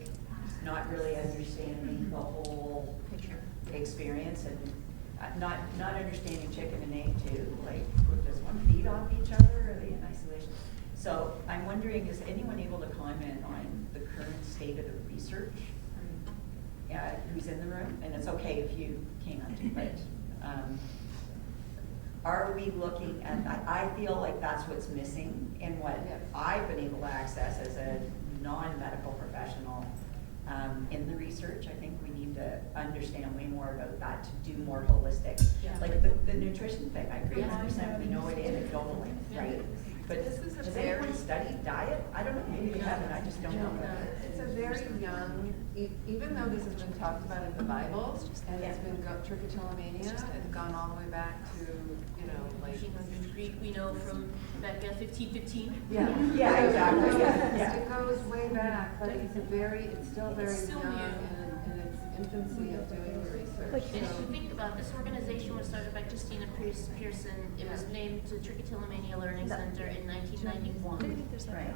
not really understanding the whole experience, and not understanding chicken and egg too, like does one feed off each other, or are they in isolation? So I'm wondering, is anyone able to comment on the current state of the research? Who's in the room? And it's okay if you can't, but are we looking at, I feel like that's what's missing in what I've been able to access as a non-medical professional in the research. I think we need to understand way more about that to do more holistic. Like the nutrition thing, I agree 100%, we know it anecdotally, right? But This is a has very- anyone studied diet? I don't know, maybe they haven't, I just don't know. It's a very young, even though this has been talked about in the Bible, and it's been trichotillomania, it's gone all the way back to, you know, like. 1500 Greek, we know from Becca 1515. Yeah. Yeah, exactly, It goes- yeah. It goes way back, but it's still very It's still young new. in its infancy of doing the research. And if you think about it, this organization was started by Christina Pearson. It was named the Trichotillomania Learning Center in 1991. Right.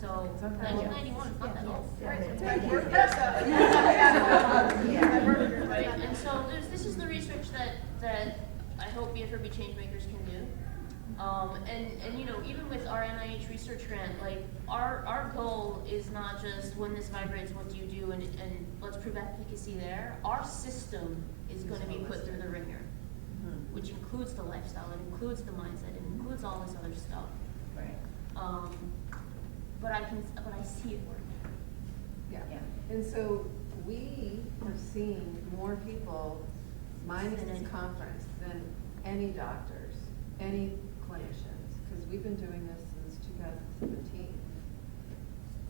So 1991 is not that old. Right, and so this is the research that I hope BFRB changemakers can do. And you know, even with our NIH research grant, like our goal is not just when this vibrates, what do you do, and let's prove efficacy there. Our system is going to be put through the ringer, which includes the lifestyle, it includes the mindset, it includes all this other stuff. Right. But I see it working. Yeah, Yeah. and so we have seen more people minus this conference than any doctors, any clinicians, because we've been doing this since 2017.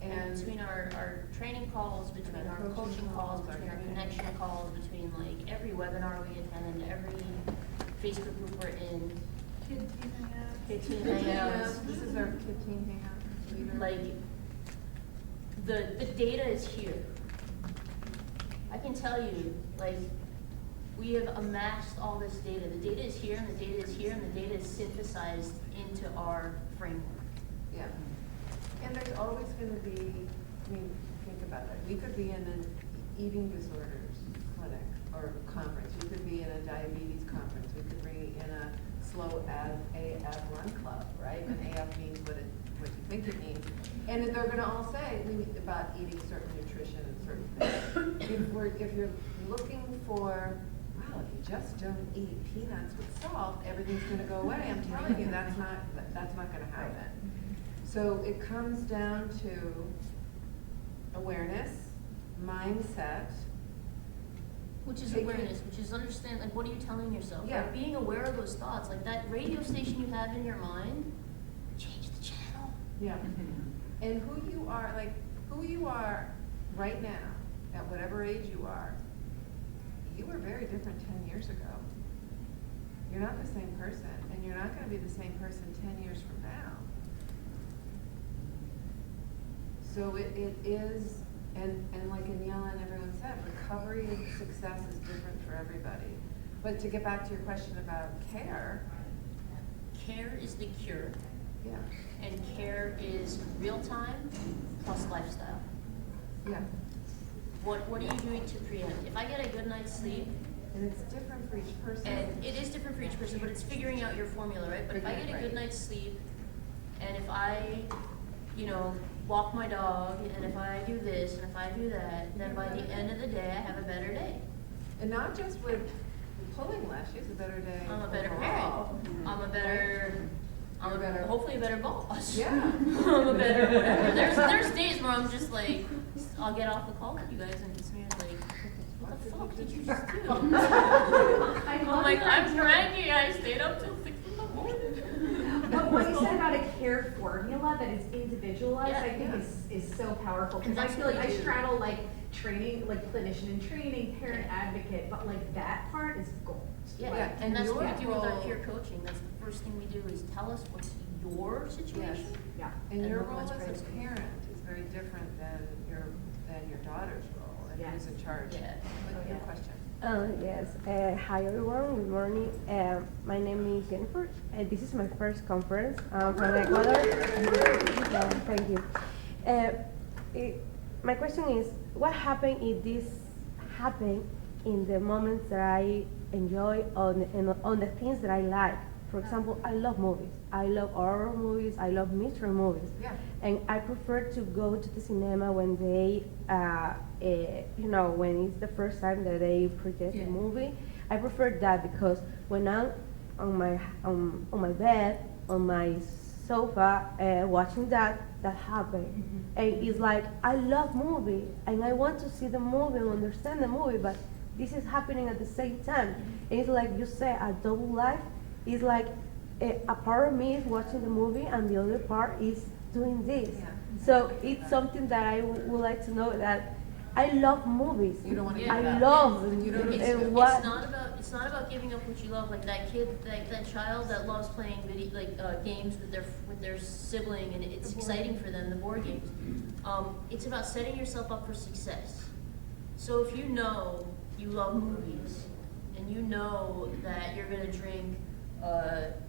And between our training calls, between our coaching calls, between our connection calls, between like every webinar we attend, every Facebook group we're in, Kid team hangouts. Kid team Kid team hangouts, hangouts. This is our kid team hangout leader. like the data is here. I can tell you, like, we have amassed all this data. The data is here, and the data is here, and the data is synthesized into our framework. Yeah. And there's always gonna be, I mean, think about it, we could be in an eating disorders clinic or conference, we could be in a diabetes conference, we could be in a slow AF run club, right? And AF means what you think it means. And they're gonna all say about eating certain nutrition and certain things. If you're looking for, wow, if you just don't eat peanuts with salt, everything's gonna go away, I'm telling you, that's not gonna happen. So it comes down to awareness, mindset. Which is Taking- awareness, which is understand, like, what are you telling yourself? Yeah. Like, being aware of those thoughts, like that radio station you have in your mind, change the channel. Yeah. And who you are right now, at whatever age you are, you were very different 10 years ago. You're not the same person, and you're not gonna be the same person 10 years from now. So it is, and like Aniela and everyone said, recovery and success is different for everybody. But to get back to your question about care, Care is the cure, yeah, and care is real time plus lifestyle. yeah. What are you doing to preempt? If I get a good night's sleep, And it's different for each person. and it is different for each person, but it's figuring out your formula, right? But if I get a good night's sleep, and if I, you know, walk my dog, and if I do this, and if I do that, then by the end of the day, I have a better day. And not just with pulling less, she has a better day I'm a better parent. overall. I'm You're hopefully a better boss. Yeah. I'm a better whatever. There's days where I'm just like, I'll get off the call with you guys and it's me like, what the fuck did you just do? I'm like, I'm cranky, I stayed up till 6 in the morning. But what you said about a care formula that is individualized, Yeah, I think is so powerful, cause I That's feel what like I I do. straddle like training, like clinician in training, parent Yeah. advocate, but like that part is gold. Yeah, Yeah, and that's what we your do with our role- peer coaching. That's the first thing we do is tell us what's your situation. Yeah. And And your then role let's as a brainstorm. parent is very different than your daughter's role, and Yeah. who's in charge. Yeah. But Oh, your yeah. question. Yes. Hi everyone. Good morning. My name is Jennifer. This is my first conference from Ecuador. Thank you. Uh, my question is, what happened if this happened in the moments that I enjoy on the things that I like? For example, I love movies. I love horror movies. I love mystery movies. Yeah. And I prefer to go to the cinema when they, when it's the first time that they project a movie. I prefer that because when I'm on my bed, on my sofa, watching that happen, and it's like I love movie and I want to see the movie and understand the movie, but this is happening at the same time. And it's like you say, a double life. It's like a part of me is watching the movie and the other part is doing this. Yeah. So it's something that I would like to know, that I love movies. You don't want to Yeah. give it I up. love You don't It's, and it's what. not about giving up what you love. Like that kid, that child that loves playing games with their sibling, and it's exciting for them. The board games. It's about setting yourself up for success. So if you know you love movies, and you know that you're gonna drink,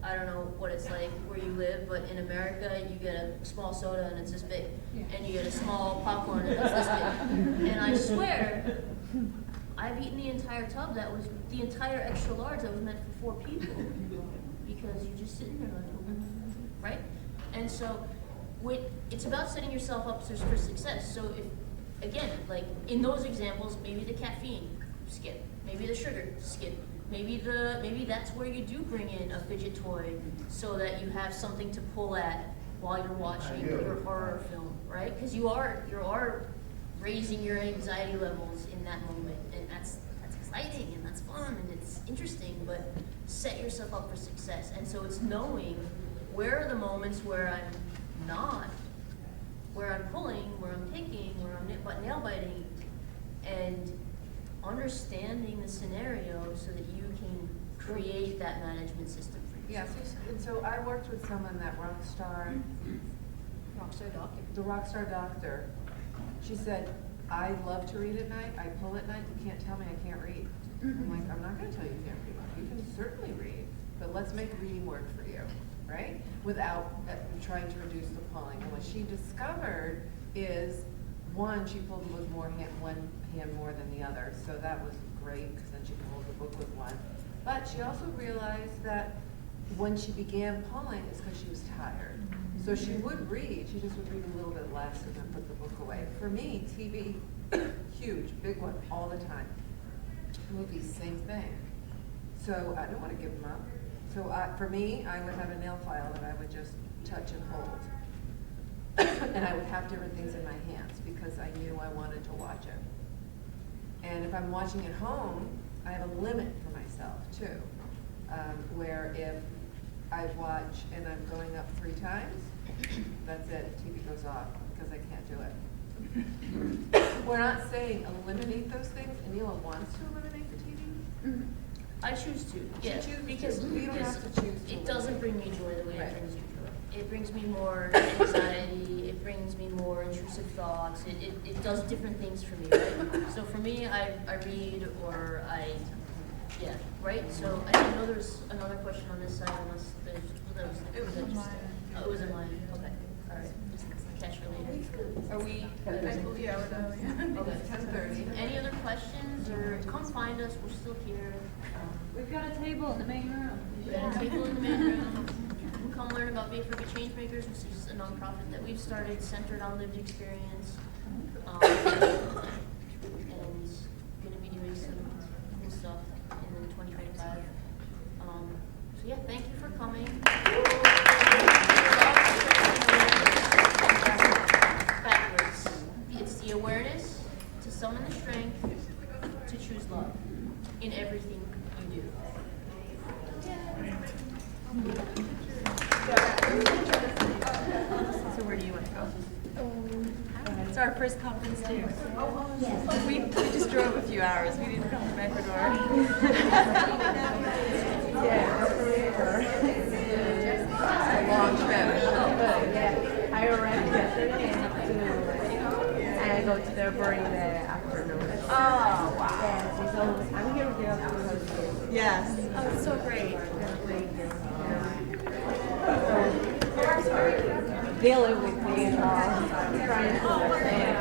I don't know what it's like where you live, but in America you get a small soda and it's this big, and you get a small popcorn and it's this big. And I swear, I've eaten the entire tub that was the entire extra large that was meant for 4 people, because you're just sitting there like, right? And so, it's about setting yourself up for success. So if, again, like in those examples, maybe the caffeine, skip. Maybe the sugar, skip. Maybe that's where you do bring in a fidget toy so that you have something to pull at while you're watching your horror film, right? Because you are raising your anxiety levels in that moment, and that's exciting and that's fun and it's interesting. But set yourself up for success, and so it's knowing where are the moments where I'm not, where I'm pulling, where I'm picking, where I'm nail biting, and understanding the scenario so that you can create that management system for yourself. Yes, and so I worked with someone, that rockstar doctor. the rockstar doctor. She said, I love to read at night, I pull at night, you can't tell me I can't read. I'm like, I'm not gonna tell you you can't read. You can certainly read, but let's make reading work for you, right? Without trying to reduce the pulling. And what she discovered is, one, she pulled with one hand more than the other, so that was great, because then she could hold the book with one. But she also realized that when she began pulling, it's because she was tired. So she would read, she just would read a little bit less and then put the book away. For me, TV, huge, big one, all the time. Movies, same thing. So I don't want to give them up. So for me, I would have a nail file that I would just touch and hold. And I would have different things in my hands because I knew I wanted to watch it. And if I'm watching at home, I have a limit for myself too. Where if I watch and I'm going up 3 times, that's it, TV goes off because I can't do it. We're not saying eliminate those things. Anila wants to eliminate the TV. I choose to, yeah, chooses because to. You don't have to choose to it doesn't bring me joy the way Right. it brings you joy. It brings me more anxiety, it brings me more intrusive thoughts, it does different things for me, right? So for me, I read, or right? So I didn't know there was another question on this side, unless it was in mine, okay, all right, catch related. Are we? Yeah, we're done. Okay. 10:30. Any other questions, or come find us, we're still here. We've got a table in the main room. We got a table in the main room. You can come learn about BFRB Changemakers, which is a nonprofit that we've started centered on lived experience. And gonna be doing some cool stuff in 2025. So yeah, thank you for coming. Backwards. It's the awareness to summon the strength to choose love in everything you do. So where do you want to go? It's our first conference too. Yes. We just drove a few hours. We didn't come from Ecuador. It's a long trip. I arrived yesterday and I go to the boarding the afternoon. Oh, wow. Yes, so I'm here dealing with me, trying to understand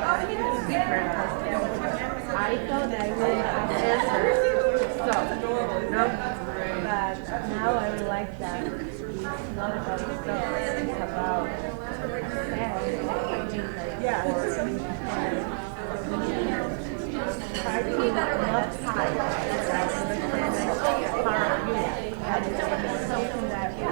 different questions. I thought I would have answered stuff, no? But now I realize that it's not about stuff, it's about yeah. Try to be better enough time that understanding part of you. That is something that you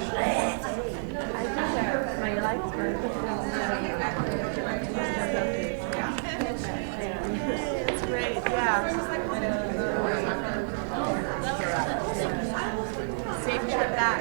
I think that my life is very different. It's great, yeah. Safe trip back.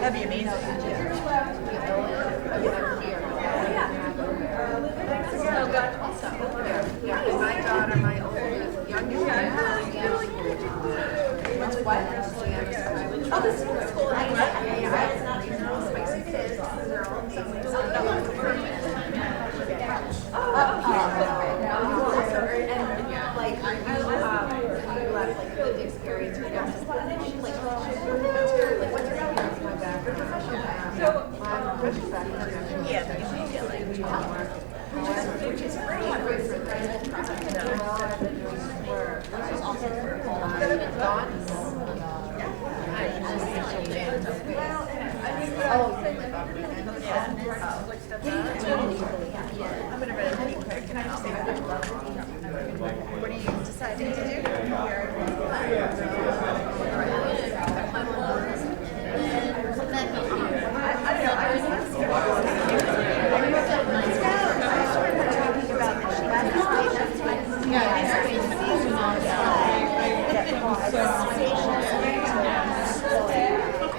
That'd be amazing. My daughter, my oldest, youngest, went to what? Oh, the summer school. I was not even know spicy kids. They're all and like you left like lived experience with them. She's like, what's your which is great. I'm gonna read it really quick. Can I just say that? What are you deciding to do?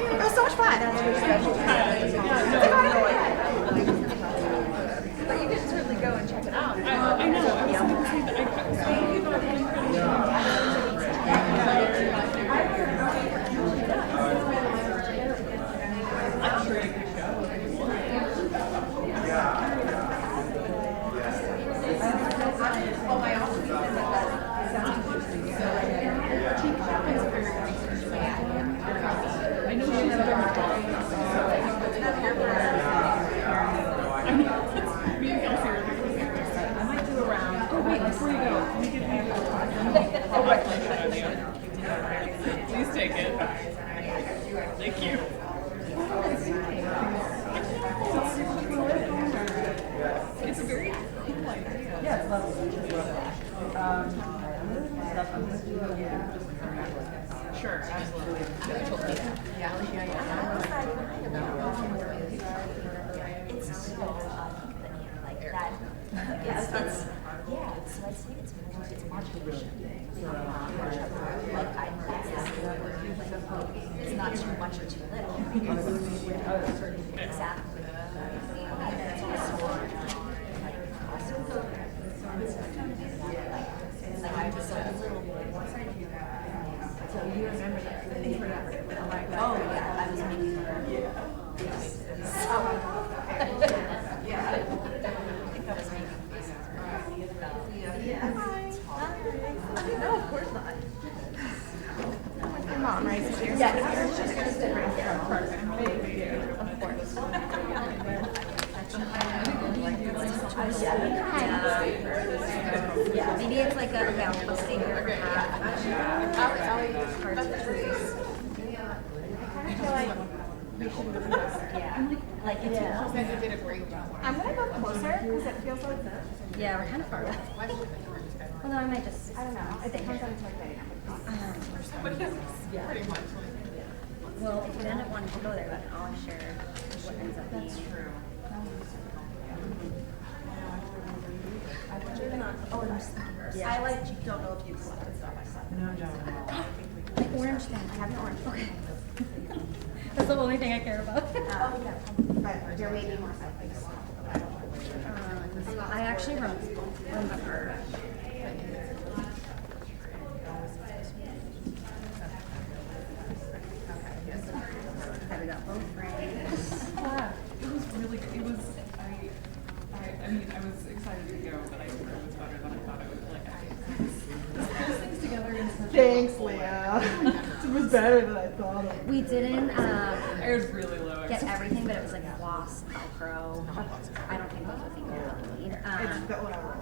It was so much fun. But you can certainly go and check it out. I know. I was going to say that I'm sure you could go. I know she's a me and Kelsey were I might do a round. Oh wait, before you go, can you give me Please take it. Thank you. It's a very cool idea. Yeah, it's lovely. Sure, absolutely. Totally. It's so like that. Yeah, so I'd say it's modulation. Like it's not too much or too little. Exactly. Like I'm just a little bit. So you remember that? Oh yeah, I was making her. Yes. So. Yeah. I think I was making No, of course not. Your mom, right? Yeah. Of course. Yeah, maybe it's like a I'll stay here for half. I'll eat this part of the I feel like we should Yeah, like it's. you did a great job. I'm gonna go closer because it feels like Yeah, we're kind of far away. Although I might just. I don't know. It depends on the target. Yeah. Pretty much. Well, if you end up wanting to go there, then I'll share what ends up being. That's true. Yeah. I like, don't know if you collected stuff I said. No, don't. The orange thing, I have an orange. Okay. That's the only thing I care about. But there may be more things. I actually remember. There we go. Both frames. It was really good. It was, I mean, I was excited to go, but I think it was better than I thought it would. Like, I pulls things together in such Thanks, Leah. It was better than I thought it We didn't It was really low. get everything, but it was like wasp, Velcro. I don't think those are things we need. It's the Ono roller.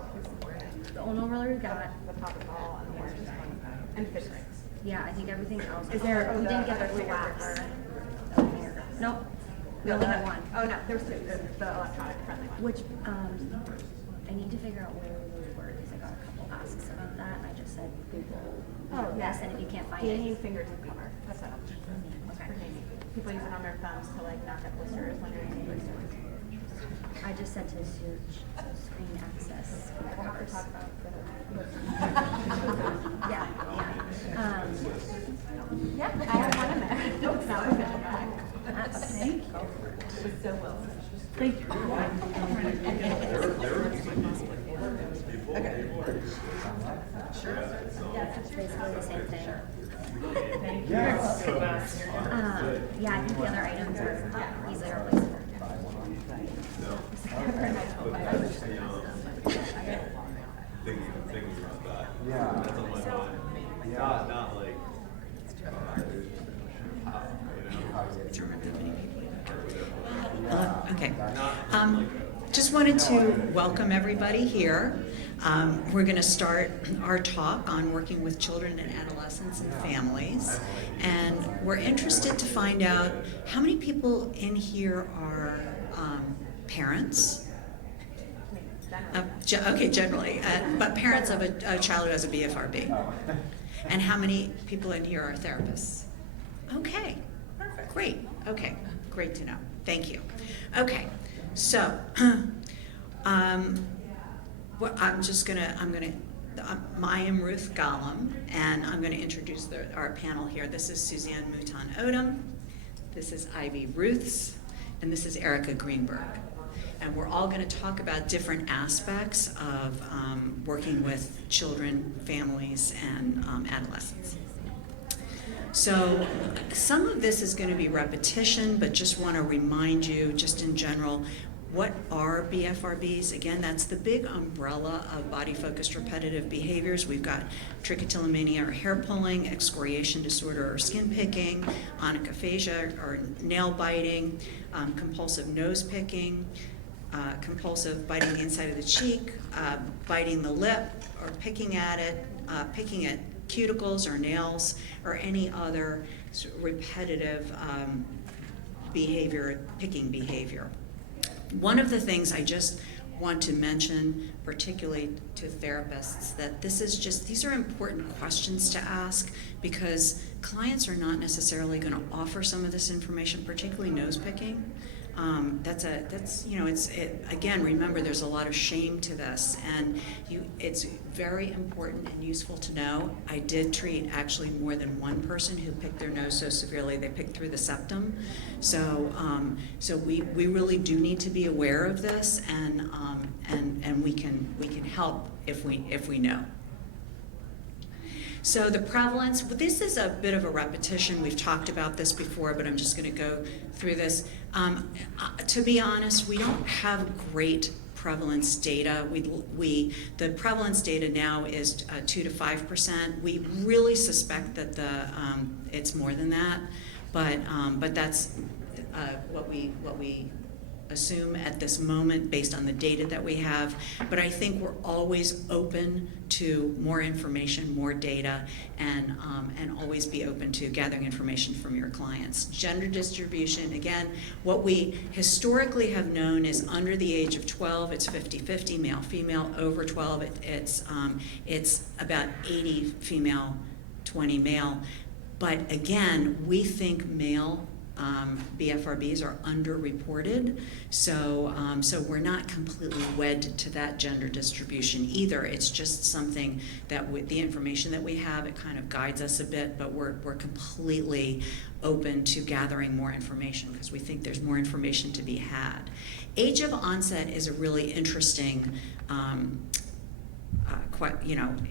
The Ono roller we got. The popping ball and the orange one. And fish rings. Yeah, I think everything else. Is there- we oh, didn't the get the finger wax. gripper? Nope. We only had one. Oh, no, there's two. There's the electronic friendly one. Which, I need to figure out where those were, because I got a couple asks about that, and I just said Google. Oh, yeah. Yes, and if you can't find Gaming it. fingertip cover. That's what. Okay. For gaming. People use it on their thumbs to like not get blisters when you're using blisters. I just said to search screen access. We'll have to talk about the. Yeah. Yeah, I have one in there. No, it's not official bag. Thank you. It was so well. Thank you. It's basically the same thing. Yes. Yeah, I think the other items are easily replaceable. Thinking about that. Yeah. That's on my mind. Not like, Okay. Just wanted to welcome everybody here. We're going to start our talk on working with children and adolescents and families. And we're interested to find out how many people in here are parents? Okay, generally, but parents of a child who has a BFRB. And how many people in here are therapists? Okay, great. Okay, great to know. Thank you. Okay, so I am Ruth Gollum, and I'm going to introduce our panel here. This is Suzanne Mouton Odom, this is Ivy Ruths, and this is Erica Greenberg. And we're all going to talk about different aspects of working with children, families, and adolescents. So some of this is going to be repetition, but just want to remind you, just in general, what are BFRBs? Again, that's the big umbrella of body-focused repetitive behaviors. We've got trichotillomania or hair pulling, excoriation disorder or skin picking, onychophagia or nail biting, compulsive nose picking, compulsive biting the inside of the cheek, biting the lip or picking at it, picking at cuticles or nails, or any other repetitive behavior, picking behavior. One of the things I just want to mention, particularly to therapists, that these are important questions to ask, because clients are not necessarily going to offer some of this information, particularly nose picking. Again, remember, there's a lot of shame to this, and it's very important and useful to know. I did treat actually more than one person who picked their nose so severely they picked through the septum. So we really do need to be aware of this, and we can help if we know. So the prevalence, this is a bit of a repetition. We've talked about this before, but I'm just going to go through this. To be honest, we don't have great prevalence data. The prevalence data now is 2 to 5%. We really suspect that it's more than that, but that's what we assume at this moment based on the data that we have. But I think we're always open to more information, more data, and always be open to gathering information from your clients. Gender distribution, again, what we historically have known is under the age of 12, it's 50-50, male, female. Over 12, it's about 80 female, 20 male. But again, we think male BFRBs are underreported, so we're not completely wed to that gender distribution either. It's just something that with the information that we have, it kind of guides us a bit, but we're completely open to gathering more information because we think there's more information to be had. Age of onset is a really interesting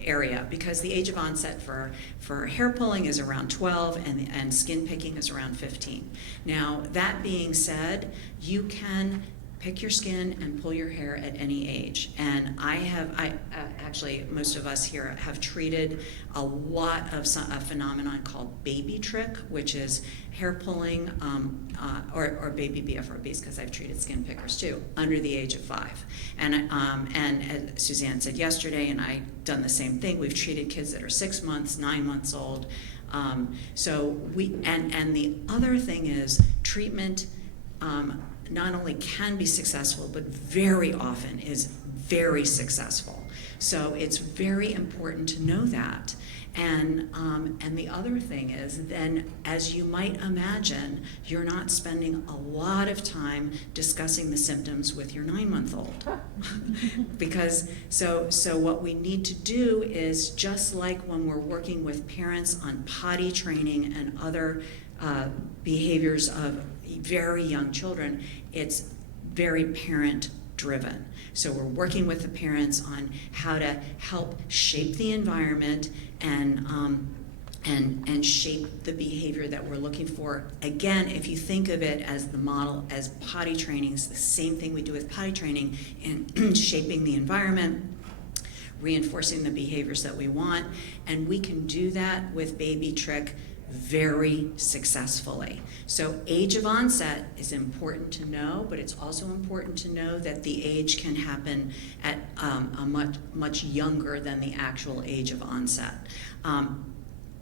area, because the age of onset for hair pulling is around 12 and skin picking is around 15. Now, that being said, you can pick your skin and pull your hair at any age. And actually, most of us here have treated a lot of a phenomenon called baby trick, which is hair pulling, or baby BFRBs, because I've treated skin pickers too, under the age of 5. And as Suzanne said yesterday, and I done the same thing, we've treated kids that are 6 months, 9 months old. So the other thing is treatment not only can be successful, but very often is very successful. So it's very important to know that. And the other thing is then, as you might imagine, you're not spending a lot of time discussing the symptoms with your 9-month-old. Because, so what we need to do is, just like when we're working with parents on potty training and other behaviors of very young children, it's very parent driven. So we're working with the parents on how to help shape the environment and shape the behavior that we're looking for. Again, if you think of it as the model as potty training, it's the same thing we do with potty training in shaping the environment, reinforcing the behaviors that we want, and we can do that with baby trick very successfully. So age of onset is important to know, but it's also important to know that the age can happen at a much younger than the actual age of onset.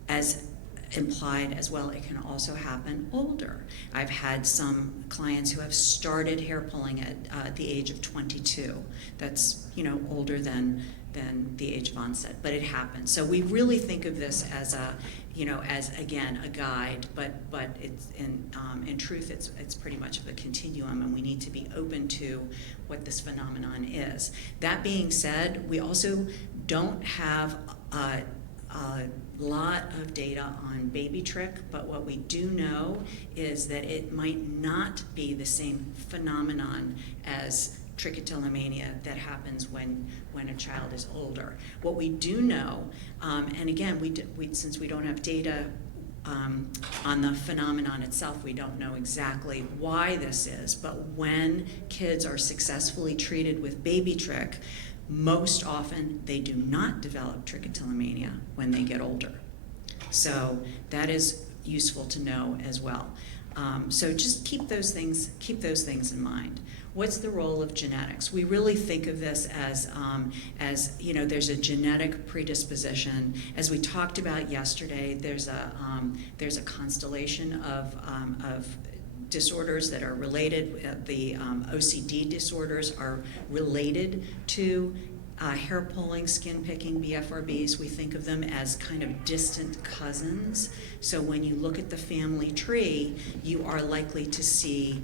As implied as well, it can also happen older. I've had some clients who have started hair pulling at the age of 22. That's, older than the age of onset, but it happens. So we really think of this as as again a guide, but it's in truth it's pretty much of a continuum, and we need to be open to what this phenomenon is. That being said, we also don't have a lot of data on baby trick, but what we do know is that it might not be the same phenomenon as trichotillomania that happens when a child is older. What we do know, and again, since we don't have data on the phenomenon itself, we don't know exactly why this is, but when kids are successfully treated with baby trick, most often they do not develop trichotillomania when they get older. So that is useful to know as well. So just keep those things in mind. What's the role of genetics? We really think of this as there's a genetic predisposition. As we talked about yesterday, there's a constellation of disorders that are related. The OCD disorders are related to hair pulling, skin picking, BFRBs. We think of them as kind of distant cousins. So when you look at the family tree, you are likely to see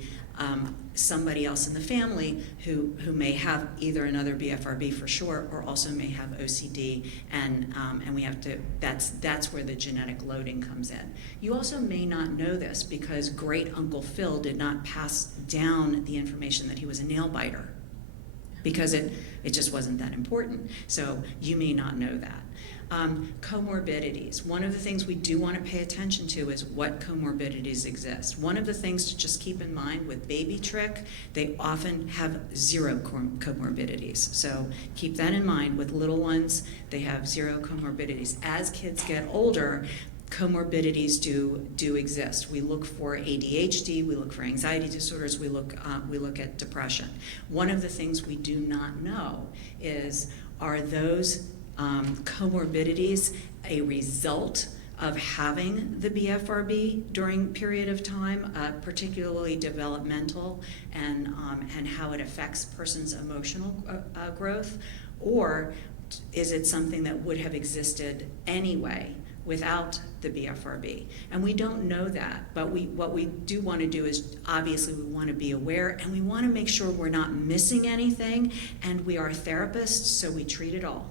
somebody else in the family who may have either another BFRB for sure, or also may have OCD, and we have to. That's where the genetic loading comes in. You also may not know this because Great Uncle Phil did not pass down the information that he was a nail biter, because it just wasn't that important. So you may not know that. Comorbidities. One of the things we do want to pay attention to is what comorbidities exist. One of the things to just keep in mind with baby trick, they often have 0 comorbidities. So keep that in mind. With little ones, they have 0 comorbidities. As kids get older, comorbidities do exist. We look for ADHD, we look for anxiety disorders, we look at depression. One of the things we do not know is, are those comorbidities a result of having the BFRB during period of time, particularly developmental, and how it affects a person's emotional growth, or is it something that would have existed anyway without the BFRB. And we don't know that, but what we do want to do is, obviously, we want to be aware, and we want to make sure we're not missing anything, and we are therapists, so we treat it all.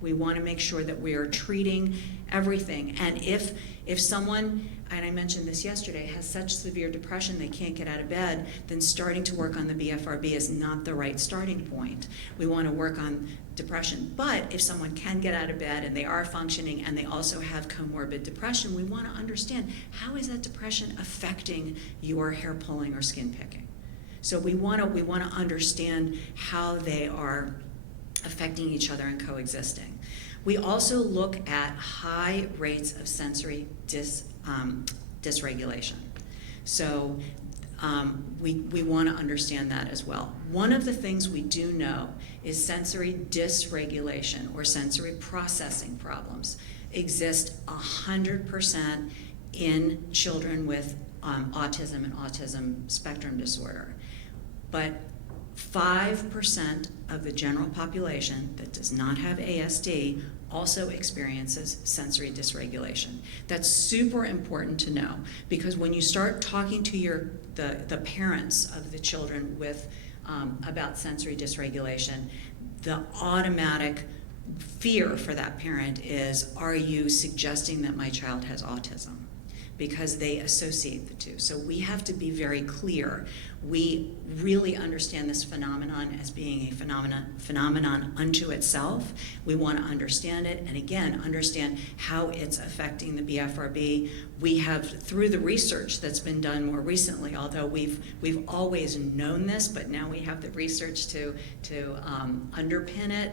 We want to make sure that we are treating everything. And if someone, and I mentioned this yesterday, has such severe depression they can't get out of bed, then starting to work on the BFRB is not the right starting point. We want to work on depression. But if someone can get out of bed and they are functioning and they also have comorbid depression, we want to understand, how is that depression affecting your hair pulling or skin picking? So we want to understand how they are affecting each other and coexisting. We also look at high rates of sensory dysregulation. So we want to understand that as well. One of the things we do know is sensory dysregulation or sensory processing problems exist 100% in children with autism and autism spectrum disorder. But 5% of the general population that does not have ASD also experiences sensory dysregulation. That's super important to know, because when you start talking to the parents of the children with about sensory dysregulation, the automatic fear for that parent is, are you suggesting that my child has autism? Because they associate the two. So we have to be very clear. We really understand this phenomenon as being a phenomenon unto itself. We want to understand it, and again, understand how it's affecting the BFRB. We have, through the research that's been done more recently, although we've always known this, but now we have the research to underpin it.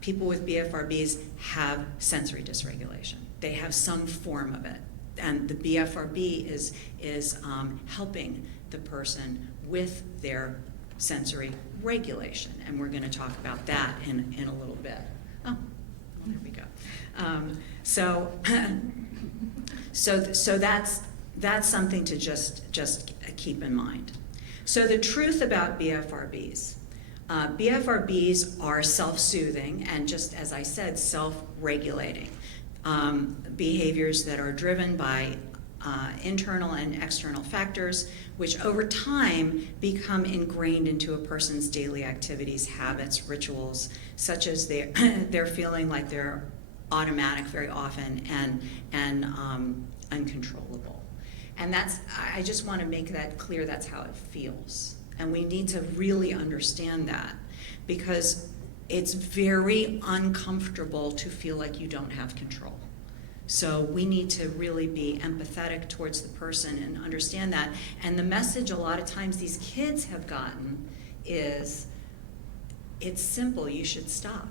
People with BFRBs have sensory dysregulation. They have some form of it. And the BFRB is helping the person with their sensory regulation, and we're going to talk about that in a little bit. Oh, there we go. So that's something to just keep in mind. So the truth about BFRBs. BFRBs are self-soothing and, just as I said, self-regulating. Behaviors that are driven by internal and external factors, which over time become ingrained into a person's daily activities, habits, rituals, such as they're feeling like they're automatic very often and uncontrollable. And I just want to make that clear, that's how it feels. And we need to really understand that, because it's very uncomfortable to feel like you don't have control. So we need to really be empathetic towards the person and understand that. And the message a lot of times these kids have gotten is, it's simple, you should stop.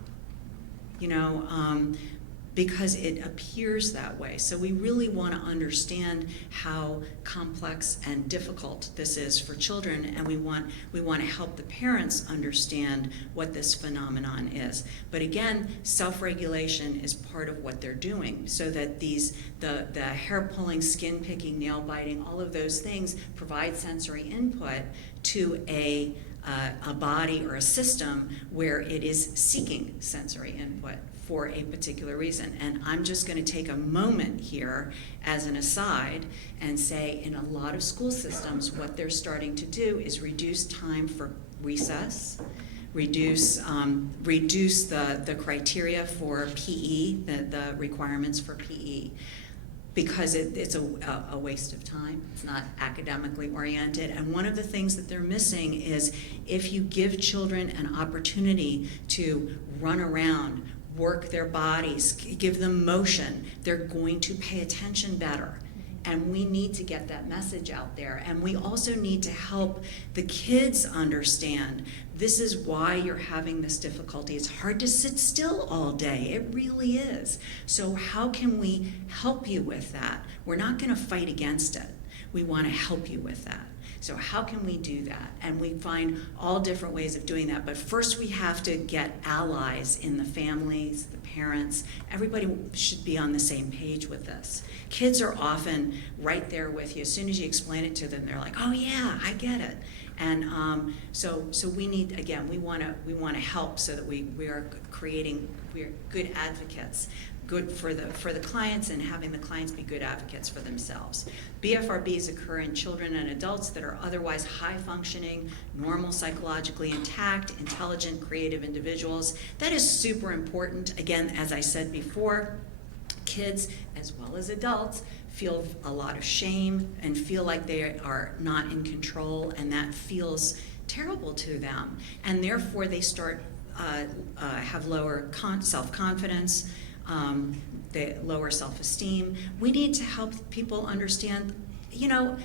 Because it appears that way. So we really want to understand how complex and difficult this is for children, and we want to help the parents understand what this phenomenon is. But again, self-regulation is part of what they're doing, so that the hair pulling, skin picking, nail biting, all of those things provide sensory input to a body or a system where it is seeking sensory input for a particular reason. And I'm just going to take a moment here as an aside and say, in a lot of school systems, what they're starting to do is reduce time for recess, reduce the criteria for PE, the requirements for PE, because it's a waste of time. It's not academically oriented. And one of the things that they're missing is, if you give children an opportunity to run around, work their bodies, give them motion, they're going to pay attention better. And we need to get that message out there. And we also need to help the kids understand, this is why you're having this difficulty. It's hard to sit still all day. It really is. So how can we help you with that? We're not going to fight against it. We want to help you with that. So how can we do that? And we find all different ways of doing that. But first we have to get allies in the families, the parents. Everybody should be on the same page with this. Kids are often right there with you. As soon as you explain it to them, they're like, oh yeah, I get it. And so we need, again, we want to help so that we're good advocates. good for the clients and having the clients be good advocates for themselves. BFRBs occur in children and adults that are otherwise high functioning, normal, psychologically intact, intelligent, creative individuals. That is super important. Again, as I said before, kids as well as adults feel a lot of shame and feel like they are not in control, and that feels terrible to them, and therefore they start have lower self-confidence, they lower self-esteem. We need to help people understand, you know,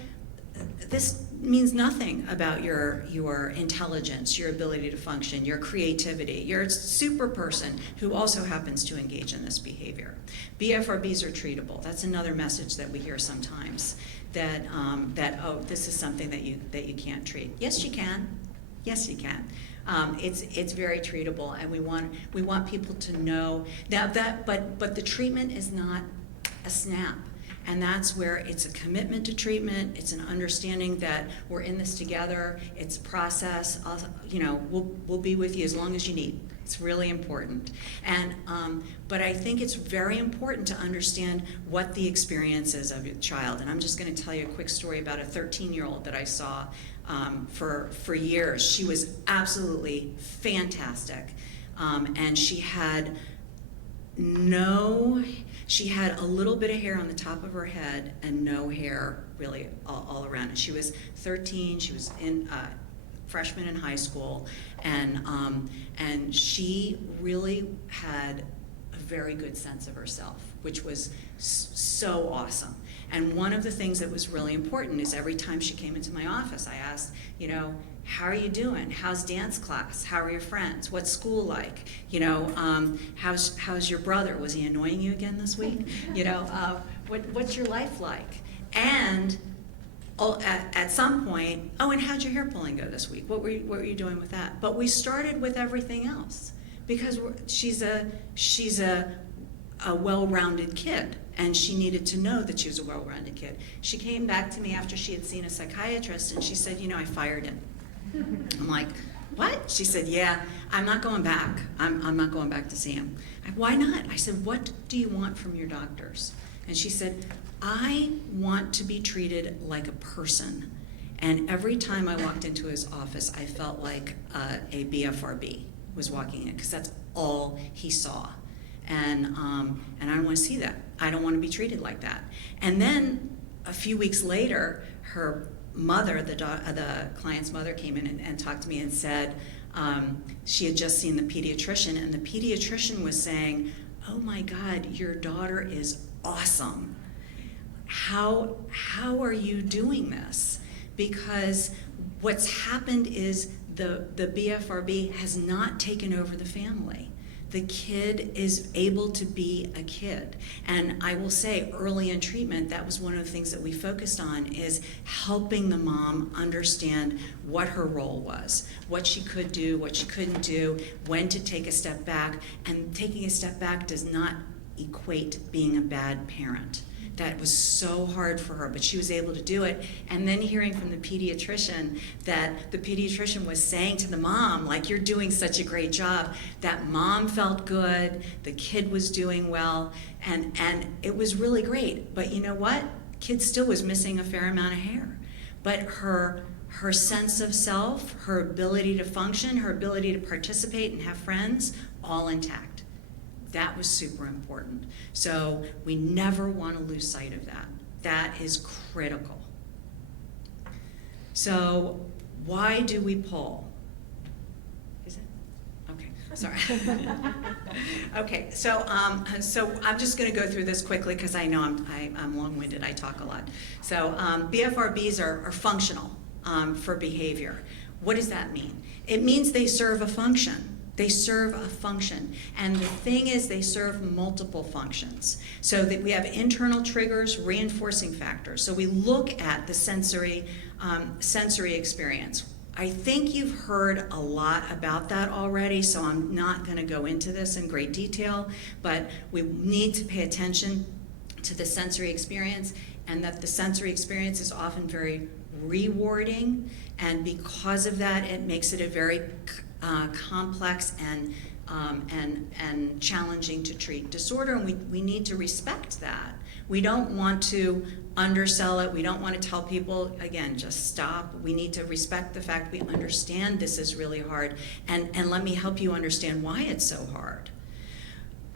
this means nothing about your intelligence, your ability to function, your creativity. You're a super person who also happens to engage in this behavior. BFRBs are treatable. That's another message that we hear sometimes, that oh, this is something that you can't treat. Yes, you can. Yes, you can. It's very treatable, and we want people to know now that. But the treatment is not a snap. And that's where it's a commitment to treatment. It's an understanding that we're in this together. It's a process. You know, we'll be with you as long as you need. It's really important. And but I think it's very important to understand what the experience is of your child. And I'm just going to tell you a quick story about a 13-year-old that I saw for years. She was absolutely fantastic, and she had a little bit of hair on the top of her head and no hair really all around it. She was 13, she was in freshman in high school, and she really had a very good sense of herself, which was so awesome. And one of the things that was really important is every time she came into my office, I asked, you know, how are you doing? How's dance class? How are your friends? What's school like? You know, how's your brother? Was he annoying you again this week? You know, what's your life like? And at some point, oh, and how'd your hair pulling go this week? What were you doing with that? But we started with everything else because she's a well-rounded kid, and she needed to know that she was a well-rounded kid. She came back to me after she had seen a psychiatrist, and she said, you know, I fired him. I'm like, what? She said, yeah, I'm not going back. I'm not going back to see him. Why not? I said, what do you want from your doctors? And she said, I want to be treated like a person. And every time I walked into his office, I felt like a BFRB was walking in, because that's all he saw. And I don't want to see that. I don't want to be treated like that. And then a few weeks later, her mother, the client's mother, came in and talked to me and said she had just seen the pediatrician, and the pediatrician was saying, oh my God, your daughter is awesome. How are you doing this? Because what's happened is the BFRB has not taken over the family. The kid is able to be a kid. And I will say, early in treatment, that was one of the things that we focused on, is helping the mom understand what her role was, what she could do, what she couldn't do, when to take a step back. And taking a step back does not equate being a bad parent. That was so hard for her, but she was able to do it. And then hearing from the pediatrician that the pediatrician was saying to the mom, like, you're doing such a great job, that mom felt good, the kid was doing well, and it was really great. But you know what? Kid still was missing a fair amount of hair. But her sense of self, her ability to function, her ability to participate and have friends, all intact. That was super important. So we never want to lose sight of that. That is critical. So why do we pull? Is it? Okay, sorry. Okay, so I'm just going to go through this quickly because I know I'm long-winded. I talk a lot. So BFRBs are functional for behavior. What does that mean? It means they serve a function. They serve a function. And the thing is, they serve multiple functions. So that we have internal triggers, reinforcing factors. So we look at the sensory experience. I think you've heard a lot about that already, so I'm not going to go into this in great detail, but we need to pay attention to the sensory experience, and that the sensory experience is often very rewarding, and because of that, it makes it a very complex and and challenging to treat disorder, and we need to respect that. We don't want to undersell it. We don't want to tell people, again, just stop. We need to respect the fact we understand this is really hard, and let me help you understand why it's so hard.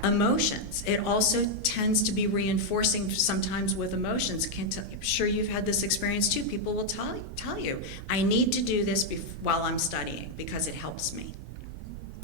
Emotions. It also tends to be reinforcing sometimes with emotions. I'm sure you've had this experience too. People will tell you, I need to do this while I'm studying because it helps me.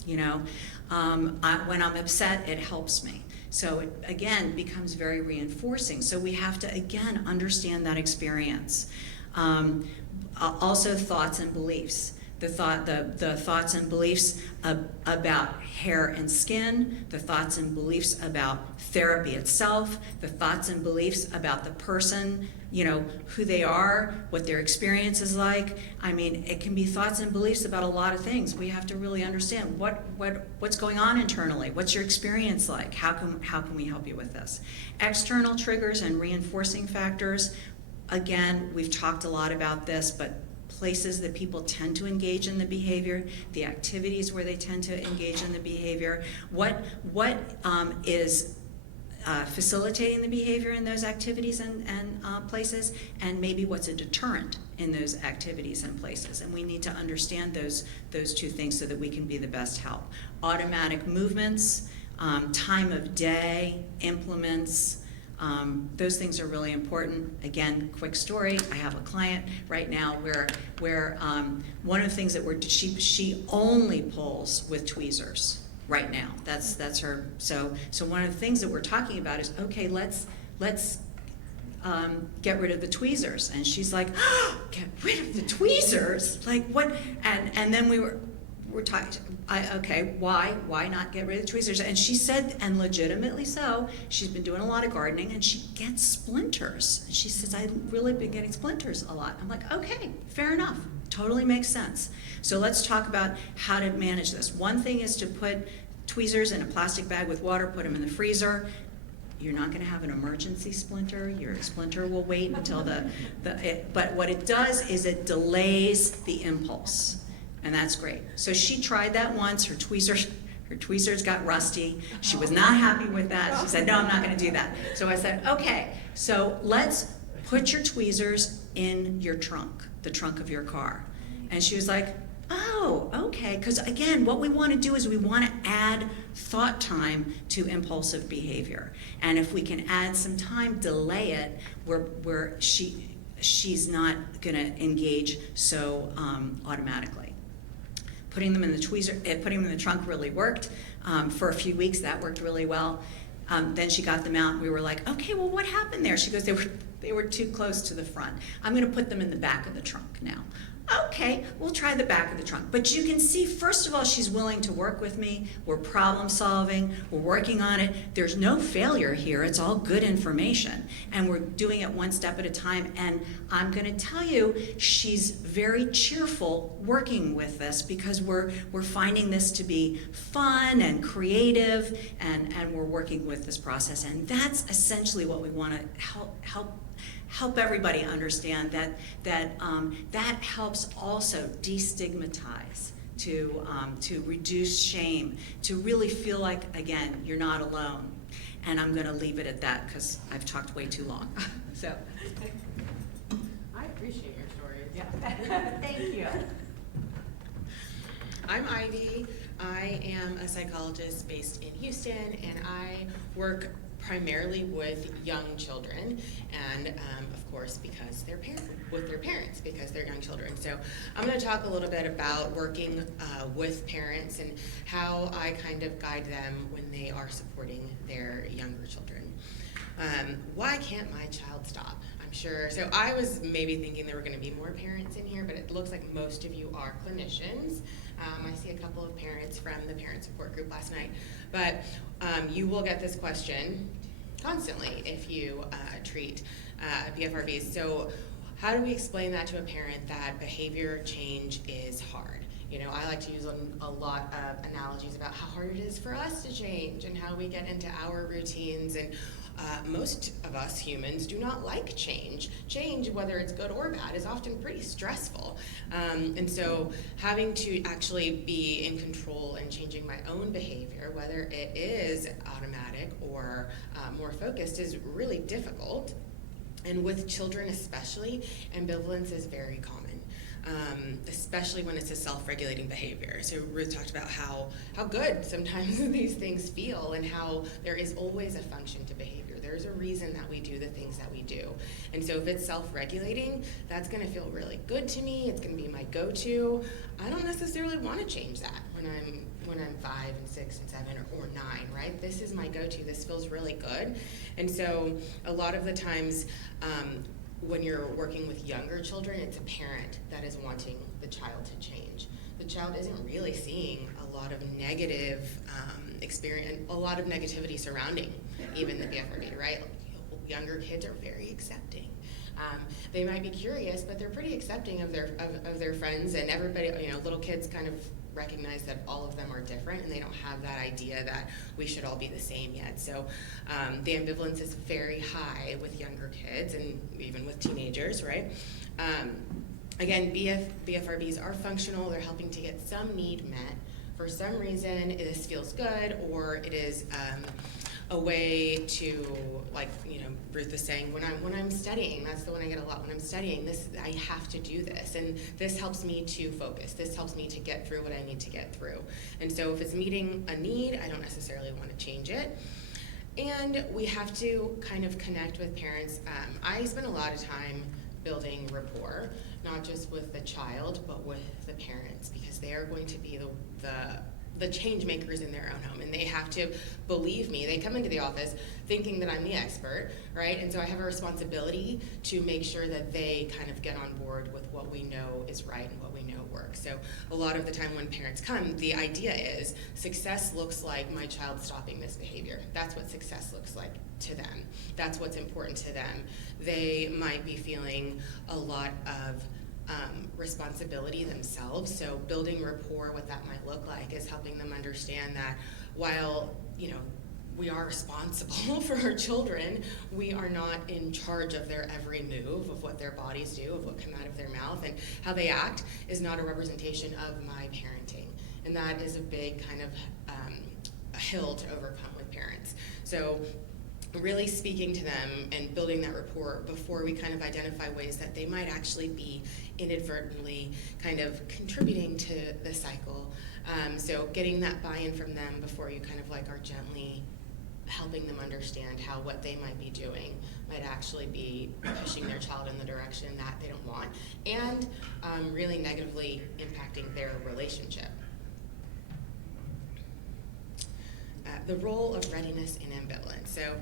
You know, when I'm upset, it helps me. So it, again, becomes very reinforcing. So we have to, again, understand that experience. Also thoughts and beliefs. The thoughts and beliefs about hair and skin, the thoughts and beliefs about therapy itself, the thoughts and beliefs about the person, you know, who they are, what their experience is like. I mean, it can be thoughts and beliefs about a lot of things. We have to really understand what's going on internally. What's your experience like? How can we help you with this? External triggers and reinforcing factors. Again, we've talked a lot about this, but places that people tend to engage in the behavior, the activities where they tend to engage in the behavior, what is facilitating the behavior in those activities and places, and maybe what's a deterrent in those activities and places. And we need to understand those two things so that we can be the best help. Automatic movements, time of day, implements, those things are really important. Again, quick story, I have a client right now where one of the things that she only pulls with tweezers right now. That's her. So one of the things that we're talking about is, okay, let's get rid of the tweezers. And she's like, oh, get rid of the tweezers? Like what? And then we're talking, okay, why not get rid of the tweezers? And she said, and legitimately so, she's been doing a lot of gardening and she gets splinters. And she says, I've really been getting splinters a lot. I'm like, okay, fair enough, totally makes sense. So let's talk about how to manage this. One thing is to put tweezers in a plastic bag with water, put them in the freezer. You're not going to have an emergency splinter. Your splinter will wait until but what it does is it delays the impulse. And that's great. So she tried that once. Her tweezers got rusty. She was not happy with that. She said, no, I'm not going to do that. So I said, okay, so let's put your tweezers in your trunk, the trunk of your car. And she was like, oh, okay. Because again, what we want to do is we want to add thought time to impulsive behavior. And if we can add some time, delay it, where she's not going to engage so automatically. Putting them in the trunk really worked. For a few weeks, that worked really well. Then she got them out, and we were like, okay, well, what happened there? She goes, they were too close to the front. I'm going to put them in the back of the trunk now. Okay, we'll try the back of the trunk. But you can see, first of all, she's willing to work with me. We're problem solving. We're working on it. There's no failure here. It's all good information. And we're doing it one step at a time. And I'm going to tell you, she's very cheerful working with this because we're finding this to be fun and creative, and we're working with this process. And that's essentially what we want to help everybody understand, that helps also destigmatize, to reduce shame, to really feel like, again, you're not alone. And I'm going to leave it at that because I've talked way too long. So, I appreciate your stories. Yeah. Thank you. I'm Ivy. I am a psychologist based in Houston, and I work primarily with young children, and of course because with their parents, because they're young children. So I'm going to talk a little bit about working with parents and how I kind of guide them when they are supporting their younger children. Why can't my child stop? I'm sure. So I was maybe thinking there were going to be more parents in here, but it looks like most of you are clinicians. I see a couple of parents from the parent support group last night, but you will get this question constantly if you treat BFRBs. So how do we explain that to a parent that behavior change is hard? You know, I like to use a lot of analogies about how hard it is for us to change and how we get into our routines and most of us humans do not like change. Change, whether it's good or bad, is often pretty stressful. And so having to actually be in control and changing my own behavior, whether it is automatic or more focused, is really difficult. And with children especially, ambivalence is very common. Especially when it's a self-regulating behavior. So Ruth talked about how good sometimes these things feel and how there is always a function to behavior. There's a reason that we do the things that we do. And so if it's self-regulating, that's gonna feel really good to me. It's gonna be my go-to. I don't necessarily wanna change that when I'm 5 and 6 and 7 or 9, right? This is my go-to, this feels really good. And so a lot of the times, when you're working with younger children, it's a parent that is wanting the child to change. The child isn't really seeing a lot of negative experience, a lot of negativity surrounding even the BFRB, right? Younger kids are very accepting. They might be curious, but they're pretty accepting of their friends, and everybody, little kids kind of recognize that all of them are different, and they don't have that idea that we should all be the same yet. So the ambivalence is very high with younger kids and even with teenagers, right? Again, BFRBs are functional. They're helping to get some need met. For some reason, this feels good, or it is a way to, like, Ruth is saying, when I'm studying, that's the one I get a lot. When I'm studying, I have to do this, and this helps me to focus. This helps me to get through what I need to get through. And so if it's meeting a need, I don't necessarily want to change it. And we have to kind of connect with parents. I spend a lot of time building rapport, not just with the child, but with the parents, because they are going to be the change makers in their own home, and they have to believe me. They come into the office thinking that I'm the expert, right? And so I have a responsibility to make sure that they kind of get on board with what we know is right and what we know works. So a lot of the time when parents come, the idea is success looks like my child stopping this behavior. That's what success looks like to them. That's what's important to them. They might be feeling a lot of responsibility themselves. So building rapport, what that might look like, is helping them understand that while, we are responsible for our children, we are not in charge of their every move, of what their bodies do, of what come out of their mouth, and how they act is not a representation of my parenting. And that is a big kind of a hill to overcome with parents. So really speaking to them and building that rapport before we kind of identify ways that they might actually be inadvertently kind of contributing to the cycle. So getting that buy-in from them before you kind of like are gently helping them understand how what they might be doing might actually be pushing their child in the direction that they don't want, and really negatively impacting their relationship. The role of readiness and ambivalence. So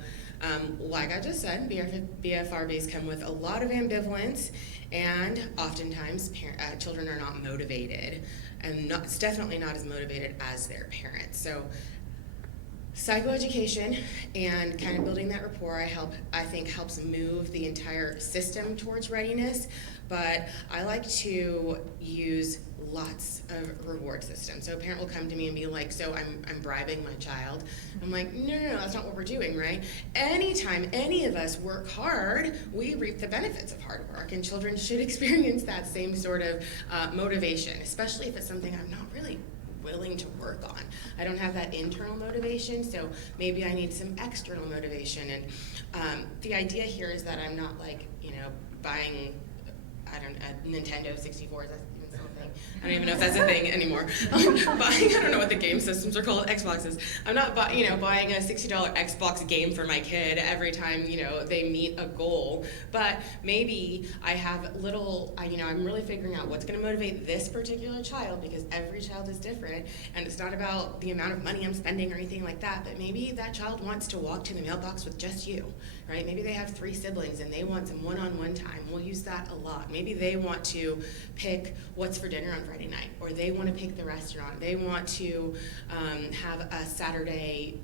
like I just said, BFRBs come with a lot of ambivalence, and oftentimes children are not motivated, and it's definitely not as motivated as their parents. So psychoeducation and kind of building that rapport, I think helps move the entire system towards readiness, but I like to use lots of reward systems. So a parent will come to me and be like, so I'm bribing my child. I'm like, no, that's not what we're doing, right? Anytime any of us work hard, we reap the benefits of hard work, and children should experience that same sort of motivation, especially if it's something I'm not really willing to work on. I don't have that internal motivation, so maybe I need some external motivation. And the idea here is that I'm not like, buying, a Nintendo 64, is that even something? I don't even know if that's a thing anymore. I don't know what the game systems are called, Xboxes. I'm not buying a $60 Xbox game for my kid every time, they meet a goal. But maybe I have I'm really figuring out what's gonna motivate this particular child, because every child is different, and it's not about the amount of money I'm spending or anything like that, but maybe that child wants to walk to the mailbox with just you, right? Maybe they have 3 siblings and they want some one-on-one time. We'll use that a lot. Maybe they want to pick what's for dinner on Friday night, or they want to pick the restaurant. They want to have a Saturday,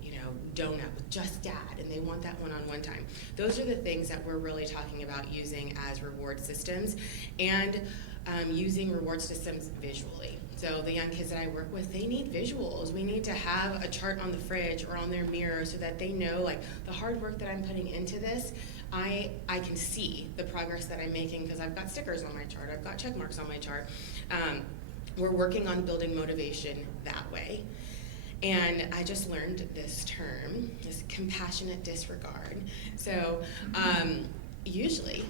donut with just dad, and they want that one-on-one time. Those are the things that we're really talking about using as reward systems, and using reward systems visually. So the young kids that I work with, they need visuals. We need to have a chart on the fridge or on their mirror so that they know, like, the hard work that I'm putting into this, I can see the progress that I'm making because I've got stickers on my chart, I've got check marks on my chart. We're working on building motivation that way. And I just learned this term, this compassionate disregard. So usually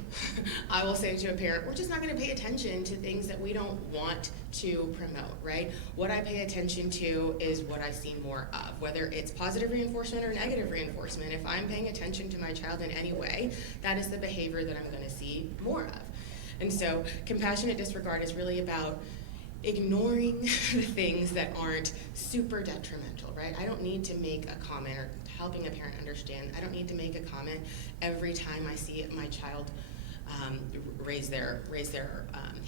I will say to a parent, we're just not gonna pay attention to things that we don't want to promote, right? What I pay attention to is what I see more of, whether it's positive reinforcement or negative reinforcement. If I'm paying attention to my child in any way, that is the behavior that I'm gonna see more of. And so compassionate disregard is really about ignoring the things that aren't super detrimental, right? I don't need to make a comment, or helping a parent understand, I don't need to make a comment every time I see my child raise their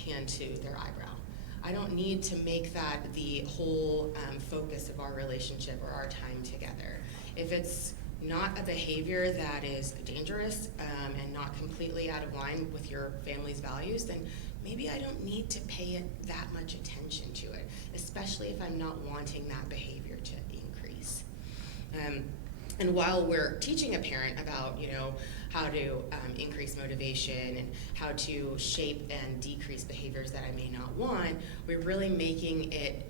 hand to their eyebrow. I don't need to make that the whole focus of our relationship or our time together. If it's not a behavior that is dangerous and not completely out of line with your family's values, then maybe I don't need to pay it that much attention to it, especially if I'm not wanting that behavior to increase. And while we're teaching a parent about, how to increase motivation and how to shape and decrease behaviors that I may not want, we're really making it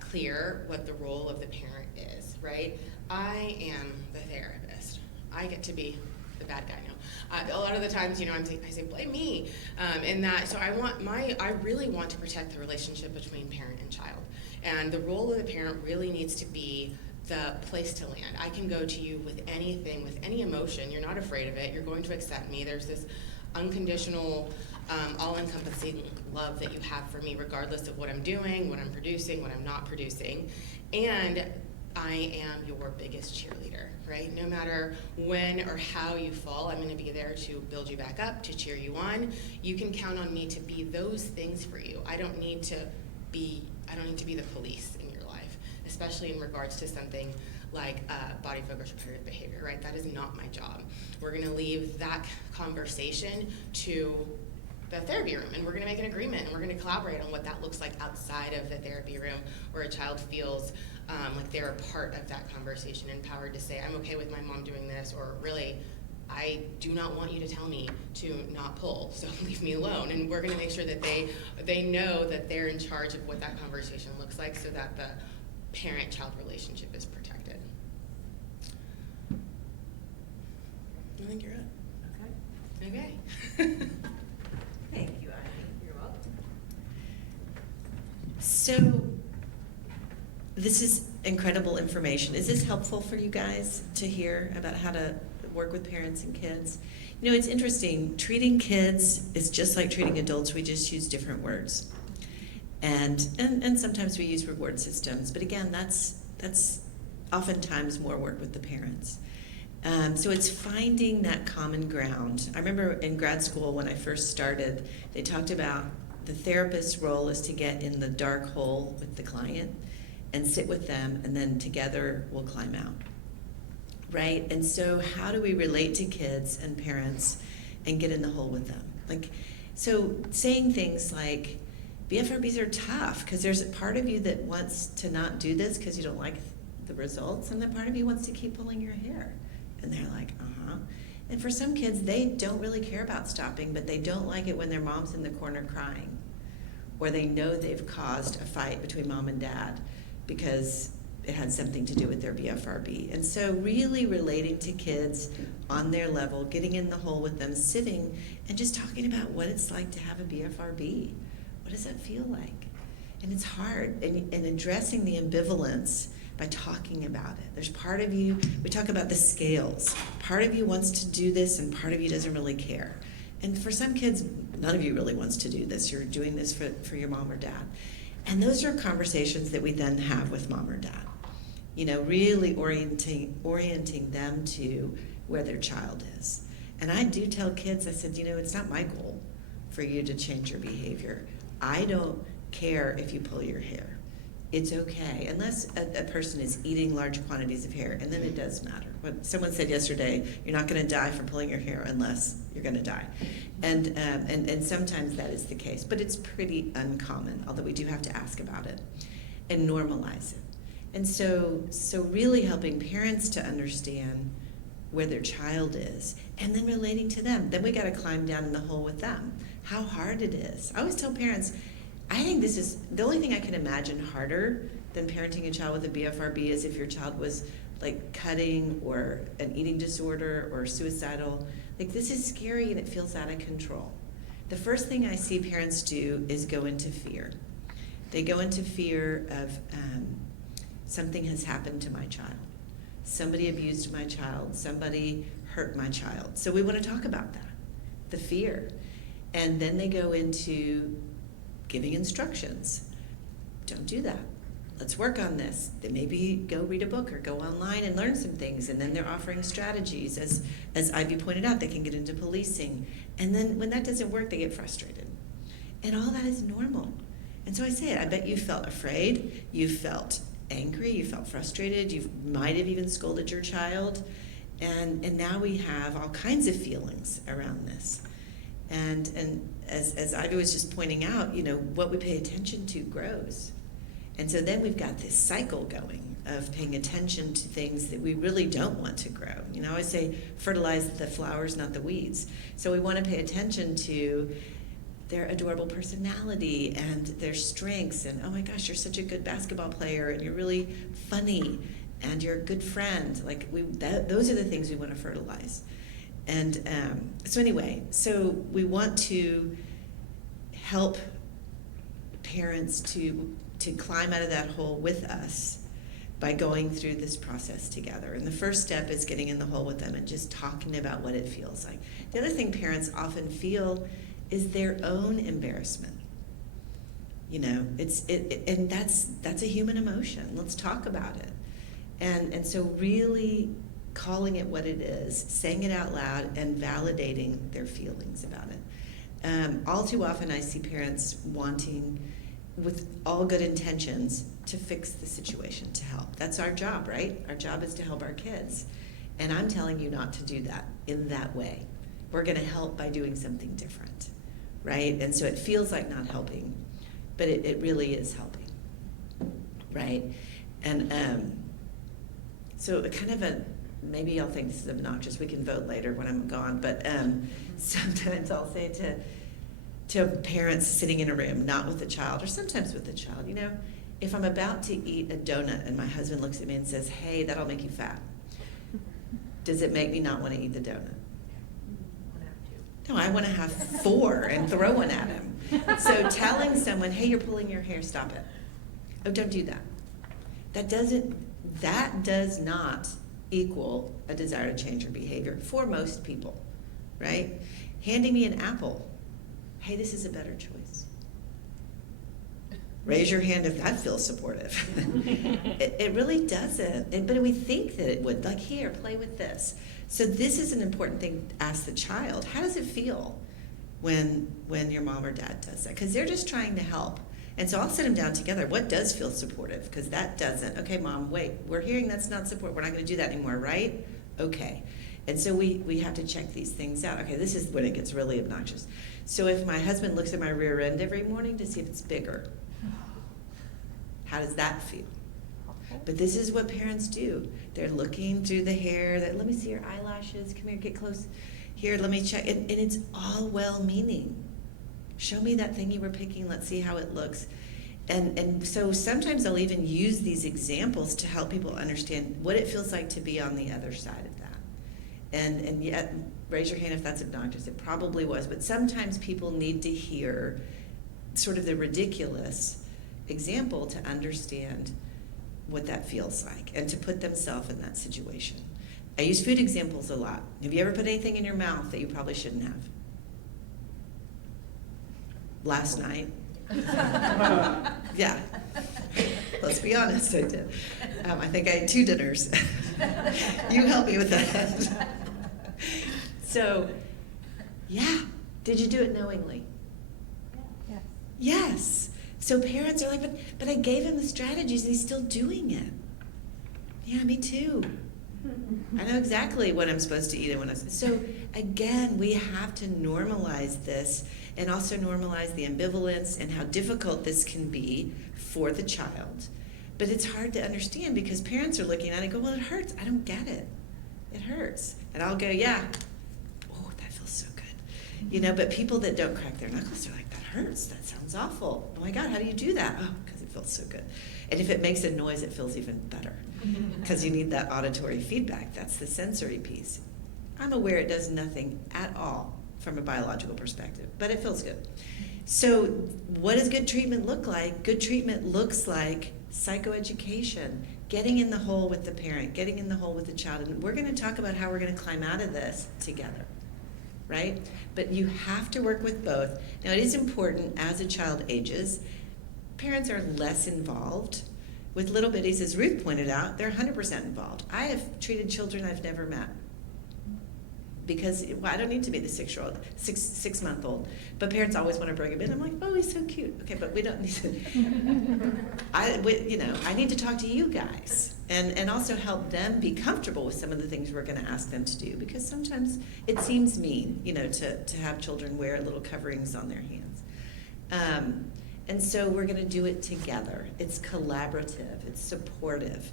clear what the role of the parent is, right? I am the therapist. I get to be the bad guy now. A lot of the times, I say, blame me. In that, so I really want to protect the relationship between parent and child. And the role of the parent really needs to be the place to land. I can go to you with anything, with any emotion. You're not afraid of it. You're going to accept me. There's this unconditional, all-encompassing love that you have for me, regardless of what I'm doing, what I'm producing, what I'm not producing. And I am your biggest cheerleader, right? No matter when or how you fall, I'm gonna be there to build you back up, to cheer you on. You can count on me to be those things for you. I don't need to be the police in your life, especially in regards to something like body focused repetitive behavior, right? That is not my job. We're gonna leave that conversation to the therapy room, and we're gonna make an agreement, and we're gonna collaborate on what that looks like outside of the therapy room, where a child feels like they're a part of that conversation, empowered to say, I'm okay with my mom doing this, or really, I do not want you to tell me to not pull, so leave me alone. And we're gonna make sure that they know that they're in charge of what that conversation looks like, so that the parent-child relationship is protected. I think you're it. Okay. Thank you, Ivy. You're welcome. So, this is incredible information. Is this helpful for you guys to hear about how to work with parents and kids? It's interesting. Treating kids is just like treating adults. We just use different words. And sometimes we use reward systems. But again, that's oftentimes more work with the parents. So it's finding that common ground. I remember in grad school when I first started, they talked about the therapist's role is to get in the dark hole with the client and sit with them, and then together we'll climb out, right? And so how do we relate to kids and parents and get in the hole with them? So saying things like, BFRBs are tough because there's a part of you that wants to not do this because you don't like the results, and the part of you wants to keep pulling your hair. And they're like, uh-huh. And for some kids, they don't really care about stopping, but they don't like it when their mom's in the corner crying, or they know they've caused a fight between mom and dad because it had something to do with their BFRB. And so really relating to kids on their level, getting in the hole with them, sitting and just talking about what it's like to have a BFRB. What does that feel like? And it's hard, and addressing the ambivalence by talking about it. There's part of you, we talk about the scales. Part of you wants to do this and part of you doesn't really care. And for some kids, none of you really wants to do this. You're doing this for your mom or dad. And those are conversations that we then have with mom or dad. Really orienting them to where their child is. And I do tell kids, I said, it's not my goal for you to change your behavior. I don't care if you pull your hair. It's okay, unless a person is eating large quantities of hair, and then it does matter. What someone said yesterday, you're not gonna die from pulling your hair unless you're gonna die. And sometimes that is the case, but it's pretty uncommon, although we do have to ask about it and normalize it. And so really helping parents to understand where their child is and then relating to them. Then we got to climb down in the hole with them, how hard it is. I always tell parents, I think this is the only thing I can imagine harder than parenting a child with a BFRB is if your child was like cutting or an eating disorder or suicidal. Like, this is scary and it feels out of control. The first thing I see parents do is go into fear. They go into fear of something has happened to my child. Somebody abused my child. Somebody hurt my child. So we want to talk about that, the fear. And then they go into giving instructions. Don't do that. Let's work on this. They maybe go read a book or go online and learn some things, and then they're offering strategies. As Ivy pointed out, they can get into policing. And then when that doesn't work, they get frustrated. And all that is normal. And so I say it, I bet you felt afraid, you felt angry, you felt frustrated, you might have even scolded your child. And now we have all kinds of feelings around this. And as Ivy was just pointing out, what we pay attention to grows. And so then we've got this cycle going of paying attention to things that we really don't want to grow. I always say fertilize the flowers, not the weeds. So we want to pay attention to their adorable personality and their strengths, and oh my gosh, you're such a good basketball player and you're really funny and you're a good friend. Like those are the things we want to fertilize. And so we want to help parents to climb out of that hole with us by going through this process together. And the first step is getting in the hole with them and just talking about what it feels like. The other thing parents often feel is their own embarrassment. And that's a human emotion. Let's talk about it. And so really calling it what it is, saying it out loud, and validating their feelings about it. All too often I see parents wanting, with all good intentions, to fix the situation, to help. That's our job, right? Our job is to help our kids. And I'm telling you not to do that in that way. We're going to help by doing something different, right? And so it feels like not helping, but it really is helping, right? And so maybe y'all think this is obnoxious. We can vote later when I'm gone, but sometimes I'll say to parents sitting in a room, not with a child, or sometimes with a child, if I'm about to eat a donut and my husband looks at me and says, hey, that'll make you fat, does it make me not want to eat the donut? No, I want to have 4 and throw one at him. So telling someone, hey, you're pulling your hair, stop it. Oh, don't do that. That does not equal a desire to change your behavior for most people, right? Handing me an apple, hey, this is a better choice. Raise your hand if that feels supportive. It really doesn't, but we think that it would. Like, here, play with this. So this is an important thing to ask the child. How does it feel when your mom or dad does that? Because they're just trying to help. And so I'll sit them down together. What does feel supportive? Because that doesn't. Okay, Mom, wait, we're hearing that's not support. We're not going to do that anymore, right? Okay. And so we have to check these things out. Okay, this is when it gets really obnoxious. So if my husband looks at my rear end every morning to see if it's bigger, how does that feel? But this is what parents do. They're looking through the hair. Let me see your eyelashes. Come here, get close. Here, let me check. And it's all well-meaning. Show me that thing you were picking. Let's see how it looks. And so sometimes I'll even use these examples to help people understand what it feels like to be on the other side of that. And yet, raise your hand if that's obnoxious. It probably was. But sometimes people need to hear sort of the ridiculous example to understand what that feels like and to put themselves in that situation. I use food examples a lot. Have you ever put anything in your mouth that you probably shouldn't have? Last night? Yeah. Let's be honest, I did. I think I had 2 dinners. You help me with that. So, yeah. Did you do it knowingly? Yes. Yes. So parents are like, but I gave him the strategies and he's still doing it. Yeah, me too. I know exactly what I'm supposed to eat and when so again, we have to normalize this and also normalize the ambivalence and how difficult this can be for the child. But it's hard to understand because parents are looking at it and go, well, it hurts. I don't get it. It hurts. And I'll go, yeah. Oh, that feels so good. You know, but people that don't crack their knuckles are like, that hurts. That sounds awful. Oh my God, how do you do that? Oh, because it feels so good. And if it makes a noise, it feels even better because you need that auditory feedback. That's the sensory piece. I'm aware it does nothing at all from a biological perspective, but it feels good. So what does good treatment look like? Good treatment looks like psychoeducation, getting in the hole with the parent, getting in the hole with the child. And we're going to talk about how we're going to climb out of this together, right? But you have to work with both. Now, it is important as a child ages, parents are less involved. With little bitties, as Ruth pointed out, they're 100% involved. I have treated children I've never met because I don't need to be the six-month-old. But parents always want to bring him in. I'm like, oh, he's so cute. Okay, but we don't need to. I need to talk to you guys and also help them be comfortable with some of the things we're going to ask them to do because sometimes it seems mean, to have children wear little coverings on their hands. And so we're going to do it together. It's collaborative. It's supportive.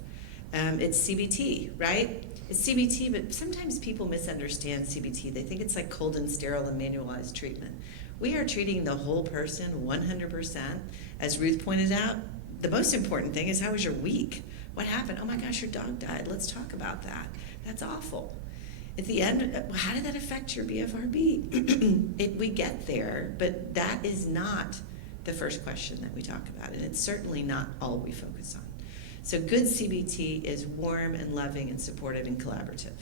It's CBT, right? It's CBT, but sometimes people misunderstand CBT. They think it's like cold and sterile and manualized treatment. We are treating the whole person 100%. As Ruth pointed out, the most important thing is how was your week? What happened? Oh my gosh, your dog died. Let's talk about that. That's awful. At the end, how did that affect your BFRB? We get there, but that is not the first question that we talk about, and it's certainly not all we focus on. So good CBT is warm and loving and supportive and collaborative.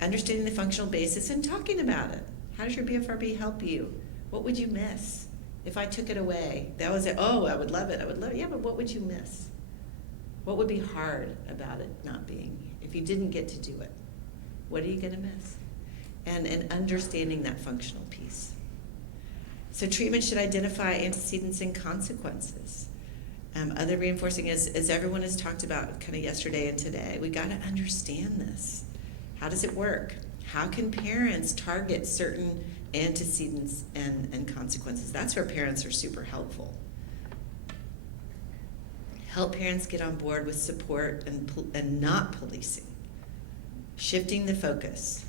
Understanding the functional basis and talking about it. How does your BFRB help you? What would you miss if I took it away? That was it. Oh, I would love it. I would love it. Yeah, but what would you miss? What would be hard about it not being? If you didn't get to do it, what are you going to miss? And understanding that functional piece. So treatment should identify antecedents and consequences. Other reinforcing, as everyone has talked about kind of yesterday and today, we got to understand this. How does it work? How can parents target certain antecedents and consequences? That's where parents are super helpful. Help parents get on board with support and not policing. Shifting the focus.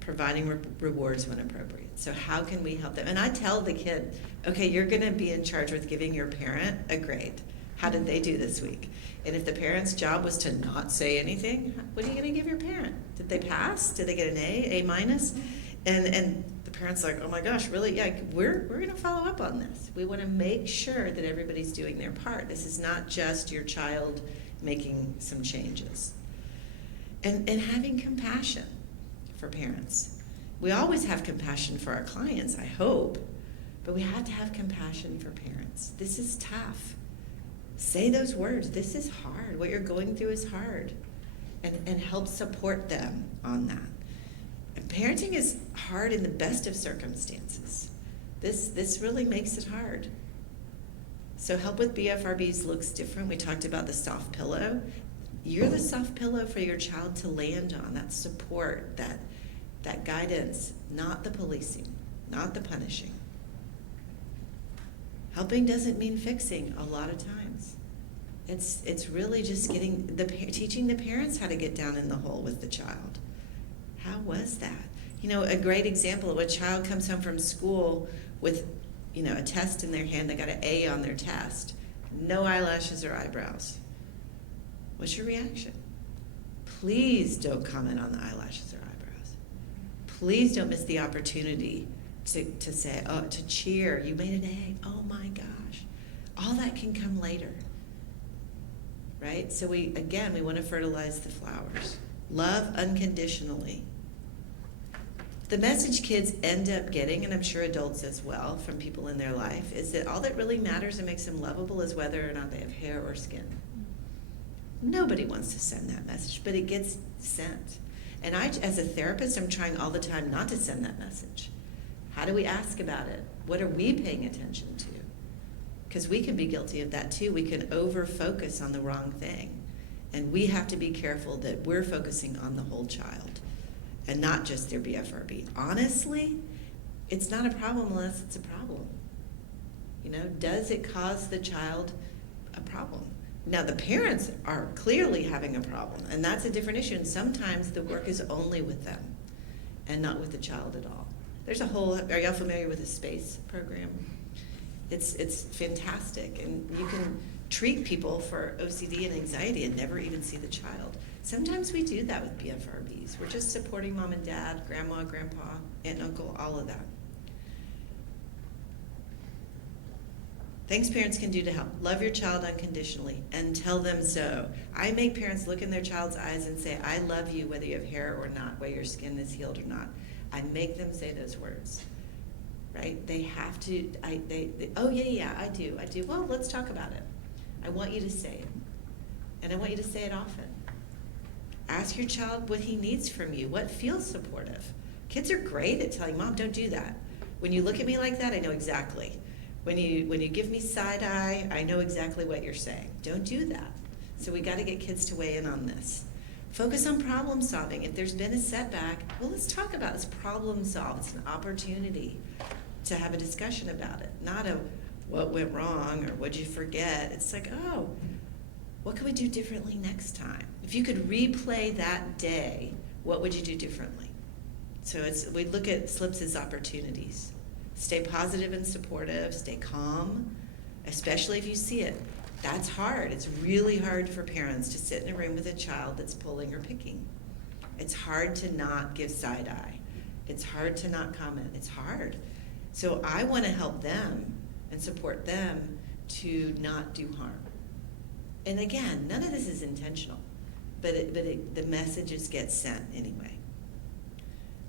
Providing rewards when appropriate. So how can we help them? And I tell the kid, okay, you're going to be in charge with giving your parent a grade. How did they do this week? And if the parent's job was to not say anything, what are you going to give your parent? Did they pass? Did they get an A minus? And the parent's like, oh my gosh, really? Yeah, we're going to follow up on this. We want to make sure that everybody's doing their part. This is not just your child making some changes. And having compassion for parents. We always have compassion for our clients, I hope, but we have to have compassion for parents. This is tough. Say those words. This is hard. What you're going through is hard. And help support them on that. And parenting is hard in the best of circumstances. This really makes it hard. So help with BFRBs looks different. We talked about the soft pillow. You're the soft pillow for your child to land on, that support, that guidance, not the policing, not the punishing. Helping doesn't mean fixing a lot of times. It's really just teaching the parents how to get down in the hole with the child. How was that? A great example of a child comes home from school with, a test in their hand, they got an A on their test, no eyelashes or eyebrows. What's your reaction? Please don't comment on the eyelashes or eyebrows. Please don't miss the opportunity to say, oh, to cheer, you made an A, oh my gosh. All that can come later, right? So we want to fertilize the flowers. Love unconditionally. The message kids end up getting, and I'm sure adults as well, from people in their life, is that all that really matters and makes them lovable is whether or not they have hair or skin. Nobody wants to send that message, but it gets sent. And I, as a therapist, I'm trying all the time not to send that message. How do we ask about it? What are we paying attention to? Because we can be guilty of that too. We can over-focus on the wrong thing And we have to be careful that we're focusing on the whole child and not just their BFRB. Honestly, it's not a problem unless it's a problem. You know, does it cause the child a problem? Now, the parents are clearly having a problem, and that's a different issue, and sometimes the work is only with them and not with the child at all. There's a whole, are y'all familiar with the SPACE program? It's fantastic, and you can treat people for OCD and anxiety and never even see the child. Sometimes we do that with BFRBs. We're just supporting mom and dad, grandma, grandpa, aunt and uncle, all of that. Things parents can do to help. Love your child unconditionally and tell them so. I make parents look in their child's eyes and say, I love you whether you have hair or not, whether your skin is healed or not. I make them say those words, right? They have to, oh yeah, I do. Well, let's talk about it. I want you to say it, and I want you to say it often. Ask your child what he needs from you, what feels supportive. Kids are great at telling, Mom, don't do that. When you look at me like that, I know exactly. When you give me side eye, I know exactly what you're saying. Don't do that. So we got to get kids to weigh in on this. Focus on problem solving. If there's been a setback, well, let's talk about it. Let's problem solve. It's an opportunity to have a discussion about it, not a what went wrong or what'd you forget. It's like, oh, what could we do differently next time? If you could replay that day, what would you do differently? So we look at slips as opportunities. Stay positive and supportive, stay calm, especially if you see it. That's hard. It's really hard for parents to sit in a room with a child that's pulling or picking. It's hard to not give side eye. It's hard to not comment. It's hard. So I want to help them and support them to not do harm. And again, none of this is intentional, but the messages get sent anyway.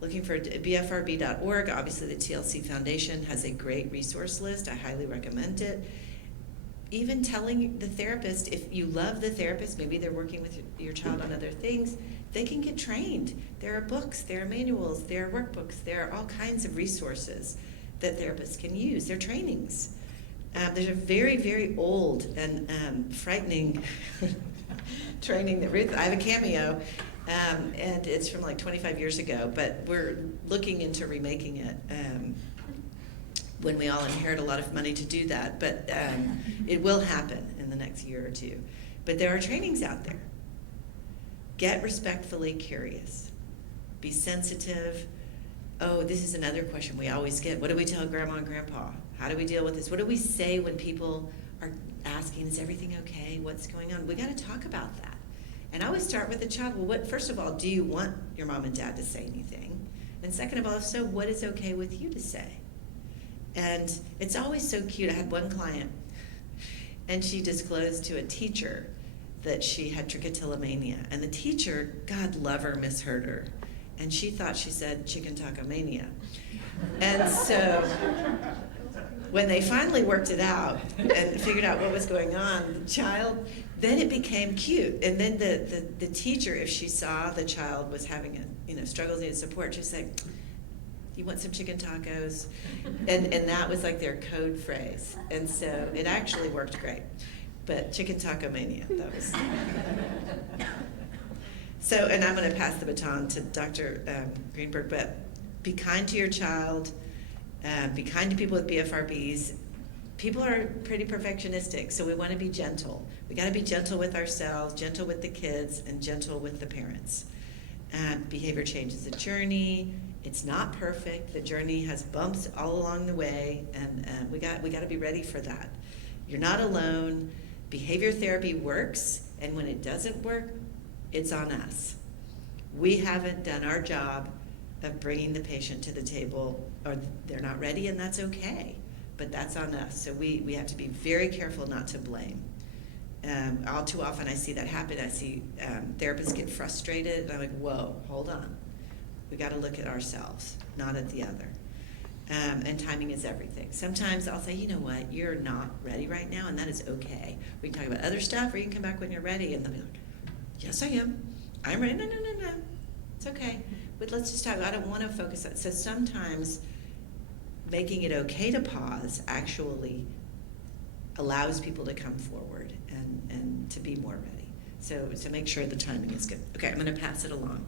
Looking for BFRB.org, obviously the TLC Foundation has a great resource list. I highly recommend it. Even telling the therapist, if you love the therapist, maybe they're working with your child on other things, they can get trained. There are books, there are manuals, there are workbooks, there are all kinds of resources that therapists can use. There are trainings. There's a very, very old and frightening training that Ruth, I have a cameo, and it's from like 25 years ago, but we're looking into remaking it when we all inherit a lot of money to do that, but it will happen in the next year or two. But there are trainings out there. Get respectfully curious. Be sensitive. Oh, this is another question we always get. What do we tell grandma and grandpa? How do we deal with this? What do we say when people are asking, is everything okay? What's going on? We got to talk about that. And I always start with the child. Well, first of all, do you want your mom and dad to say anything? And second of all, if so, what is okay with you to say? And it's always so cute. I had one client, and she disclosed to a teacher that she had trichotillomania. And the teacher, God love her, misheard her. And she thought she said chicken taco mania. And so when they finally worked it out and figured out what was going on, the child, then it became cute. And then the teacher, if she saw the child was having struggles, needed support, she'd say, you want some chicken tacos? And that was like their code phrase. And so it actually worked great. But chicken taco mania, that was. So, and I'm going to pass the baton to Dr. Greenberg, but be kind to your child, be kind to people with BFRBs. People are pretty perfectionistic, so we want to be gentle. We got to be gentle with ourselves, gentle with the kids, and gentle with the parents. Behavior change is a journey. It's not perfect. The journey has bumps all along the way, and we got to be ready for that. You're not alone. Behavior therapy works, and when it doesn't work, it's on us. We haven't done our job of bringing the patient to the table, or they're not ready, and that's okay, but that's on us. So we have to be very careful not to blame. All too often I see that happen. I see therapists get frustrated, and I'm like, whoa, hold on. We got to look at ourselves, not at the other. And timing is everything. Sometimes I'll say, you know what, you're not ready right now, and that is okay. We can talk about other stuff, or you can come back when you're ready, and they'll be like, yes, I am. I'm ready. No. It's okay. But let's just talk. I don't want to focus on. So sometimes making it okay to pause actually allows people to come forward and to be more ready. So make sure the timing is good. Okay, I'm going to pass it along.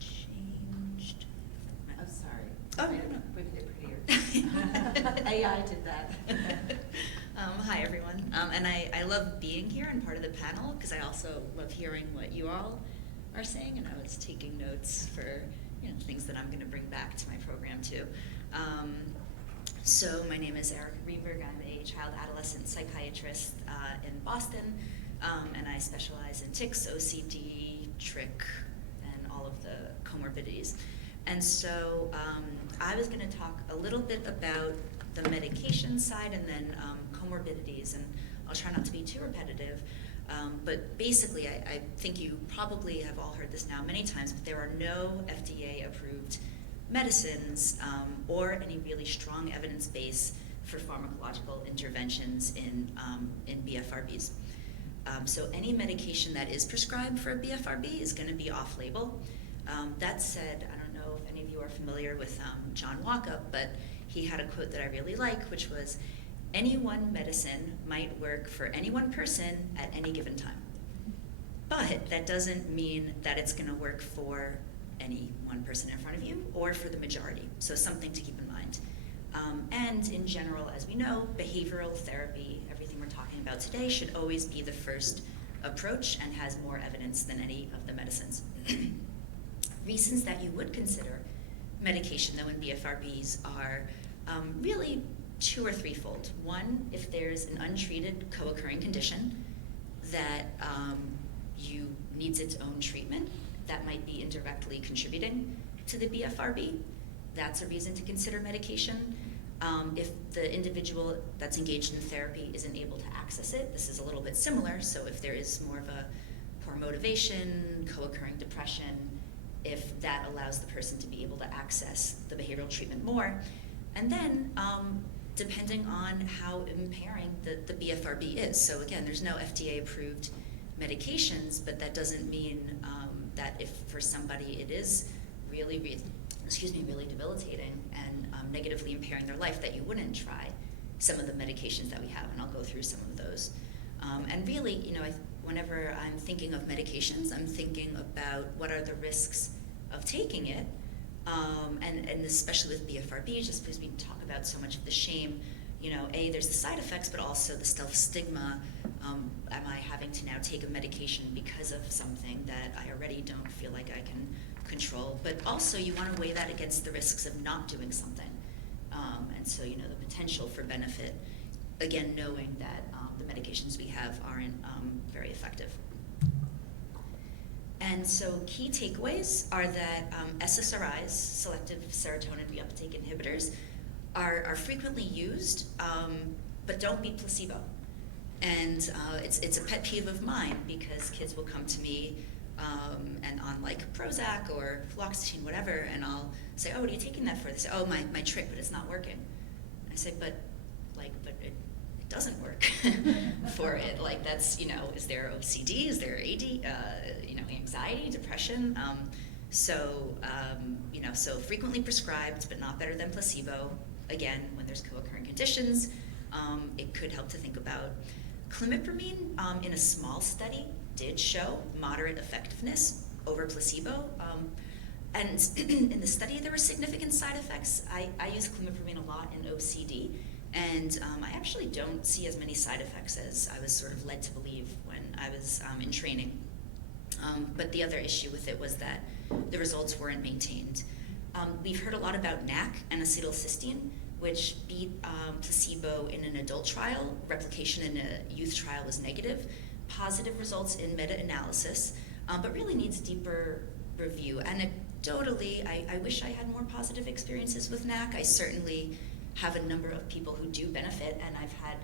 Changed. I'm sorry. Oh. I don't know, put it prettier. AI did that. Hi, everyone. And I love being here and part of the panel because I also love hearing what you all are saying, and I was taking notes for things that I'm going to bring back to my program too. So my name is Erica Greenberg. I'm a child adolescent psychiatrist in Boston, and I specialize in tics, OCD, trick, and all of the comorbidities. And so I was going to talk a little bit about the medication side and then comorbidities, and I'll try not to be too repetitive. But basically, I think you probably have all heard this now many times, but there are no FDA-approved medicines or any really strong evidence base for pharmacological interventions in BFRBs. So any medication that is prescribed for a BFRB is going to be off-label. That said, I don't know if any of you are familiar with John Walkup, but he had a quote that I really like, which was, "Any one medicine might work for any one person at any given time. But that doesn't mean that it's going to work for any one person in front of you or for the majority." So something to keep in mind. And in general, as we know, behavioral therapy, everything we're talking about today, should always be the first approach and has more evidence than any of the medicines. Reasons that you would consider medication, though, in BFRBs are really two or threefold. One, if there's an untreated co-occurring condition that needs its own treatment, that might be indirectly contributing to the BFRB, that's a reason to consider medication. If the individual that's engaged in therapy isn't able to access it, this is a little bit similar. So if there is more of a poor motivation, co-occurring depression, if that allows the person to be able to access the behavioral treatment more. And then, depending on how impairing the BFRB is. So again, there's no FDA-approved medications, but that doesn't mean that if for somebody it is really debilitating and negatively impairing their life, that you wouldn't try some of the medications that we have, and I'll go through some of those. And really, whenever I'm thinking of medications, I'm thinking about what are the risks of taking it, and especially with BFRB, just because we talk about so much of the shame, there's the side effects, but also the self-stigma. Am I having to now take a medication because of something that I already don't feel like I can control? But also you want to weigh that against the risks of not doing something. And so, the potential for benefit, again, knowing that the medications we have aren't very effective. And so key takeaways are that SSRIs, selective serotonin reuptake inhibitors, are frequently used, but don't beat placebo. And it's a pet peeve of mine because kids will come to me and on like Prozac or fluoxetine, whatever, and I'll say, "Oh, what are you taking that for?" They say, "Oh, my trick, but it's not working." I say, but it doesn't work for it. Like that's, is there OCD? Is there AD? Anxiety, depression? So frequently prescribed, but not better than placebo. Again, when there's co-occurring conditions, it could help to think about. Clomipramine, in a small study, did show moderate effectiveness over placebo. And in the study, there were significant side effects. I use clomipramine a lot in OCD, and I actually don't see as many side effects as I was sort of led to believe when I was in training. But the other issue with it was that the results weren't maintained. We've heard a lot about NAC and acetylcysteine, which beat placebo in an adult trial. Replication in a youth trial was negative. Positive results in meta-analysis, but really needs deeper review. Anecdotally, I wish I had more positive experiences with NAC. I certainly have a number of people who do benefit, and I've had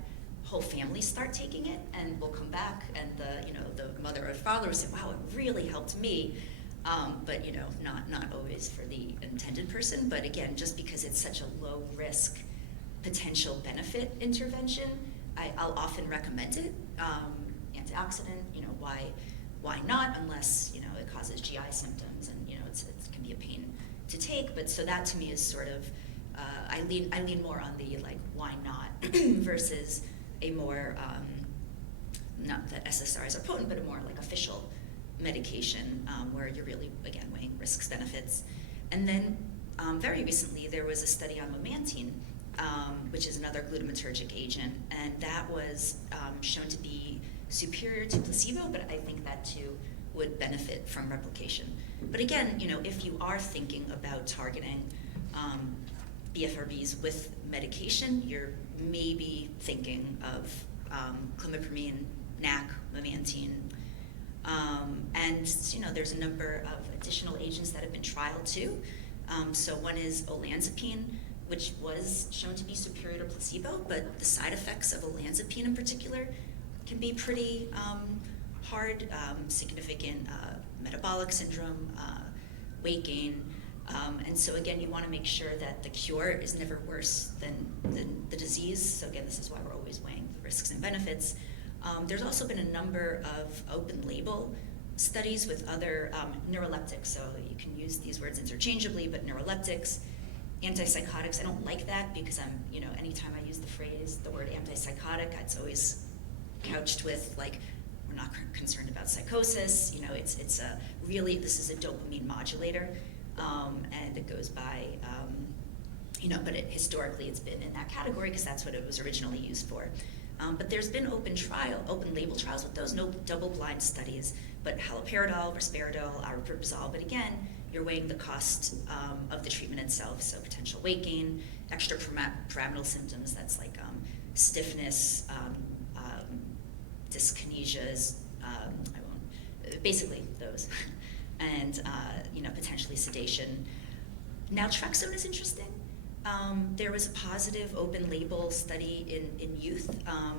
whole families start taking it and will come back, and the mother or father will say, "Wow, it really helped me." But not always for the intended person. But again, just because it's such a low risk potential benefit intervention, I'll often recommend it. Antioxidant, why not? Unless it causes GI symptoms and it can be a pain to take. But so that to me is sort of, I lean more on the like, why not, versus a more, not that SSRIs are potent, but a more like official medication, where you're really, again, weighing risks, benefits. And then very recently there was a study on memantine, which is another glutamatergic agent, and that was shown to be superior to placebo, but I think that too would benefit from replication. But again, you know, if you are thinking about targeting BFRBs with medication, you're maybe thinking of clomipramine, NAC, memantine, and you know, there's a number of additional agents that have been trialed too. So one is olanzapine, which was shown to be superior to placebo, but the side effects of olanzapine in particular can be pretty hard, significant metabolic syndrome, weight gain. And so again, you want to make sure that the cure is never worse than the disease. So again, this is why we're always weighing the risks and benefits. There's also been a number of open label studies with other neuroleptics. So you can use these words interchangeably, but neuroleptics, antipsychotics, I don't like that because you know, anytime I use the word antipsychotic, it's always couched with like, we're not concerned about psychosis. You know, it's a really, this is a dopamine modulator, and it goes by, you know, but historically it's been in that category because that's what it was originally used for. But there's been open label trials with those, no double-blind studies, but haloperidol, risperidol, aripiprazole. But again, you're weighing the cost of the treatment itself, so potential weight gain, extrapyramidal symptoms, that's like stiffness, dyskinesias, basically those, and you know, potentially sedation. Naltrexone is interesting. There was a positive open label study in youth.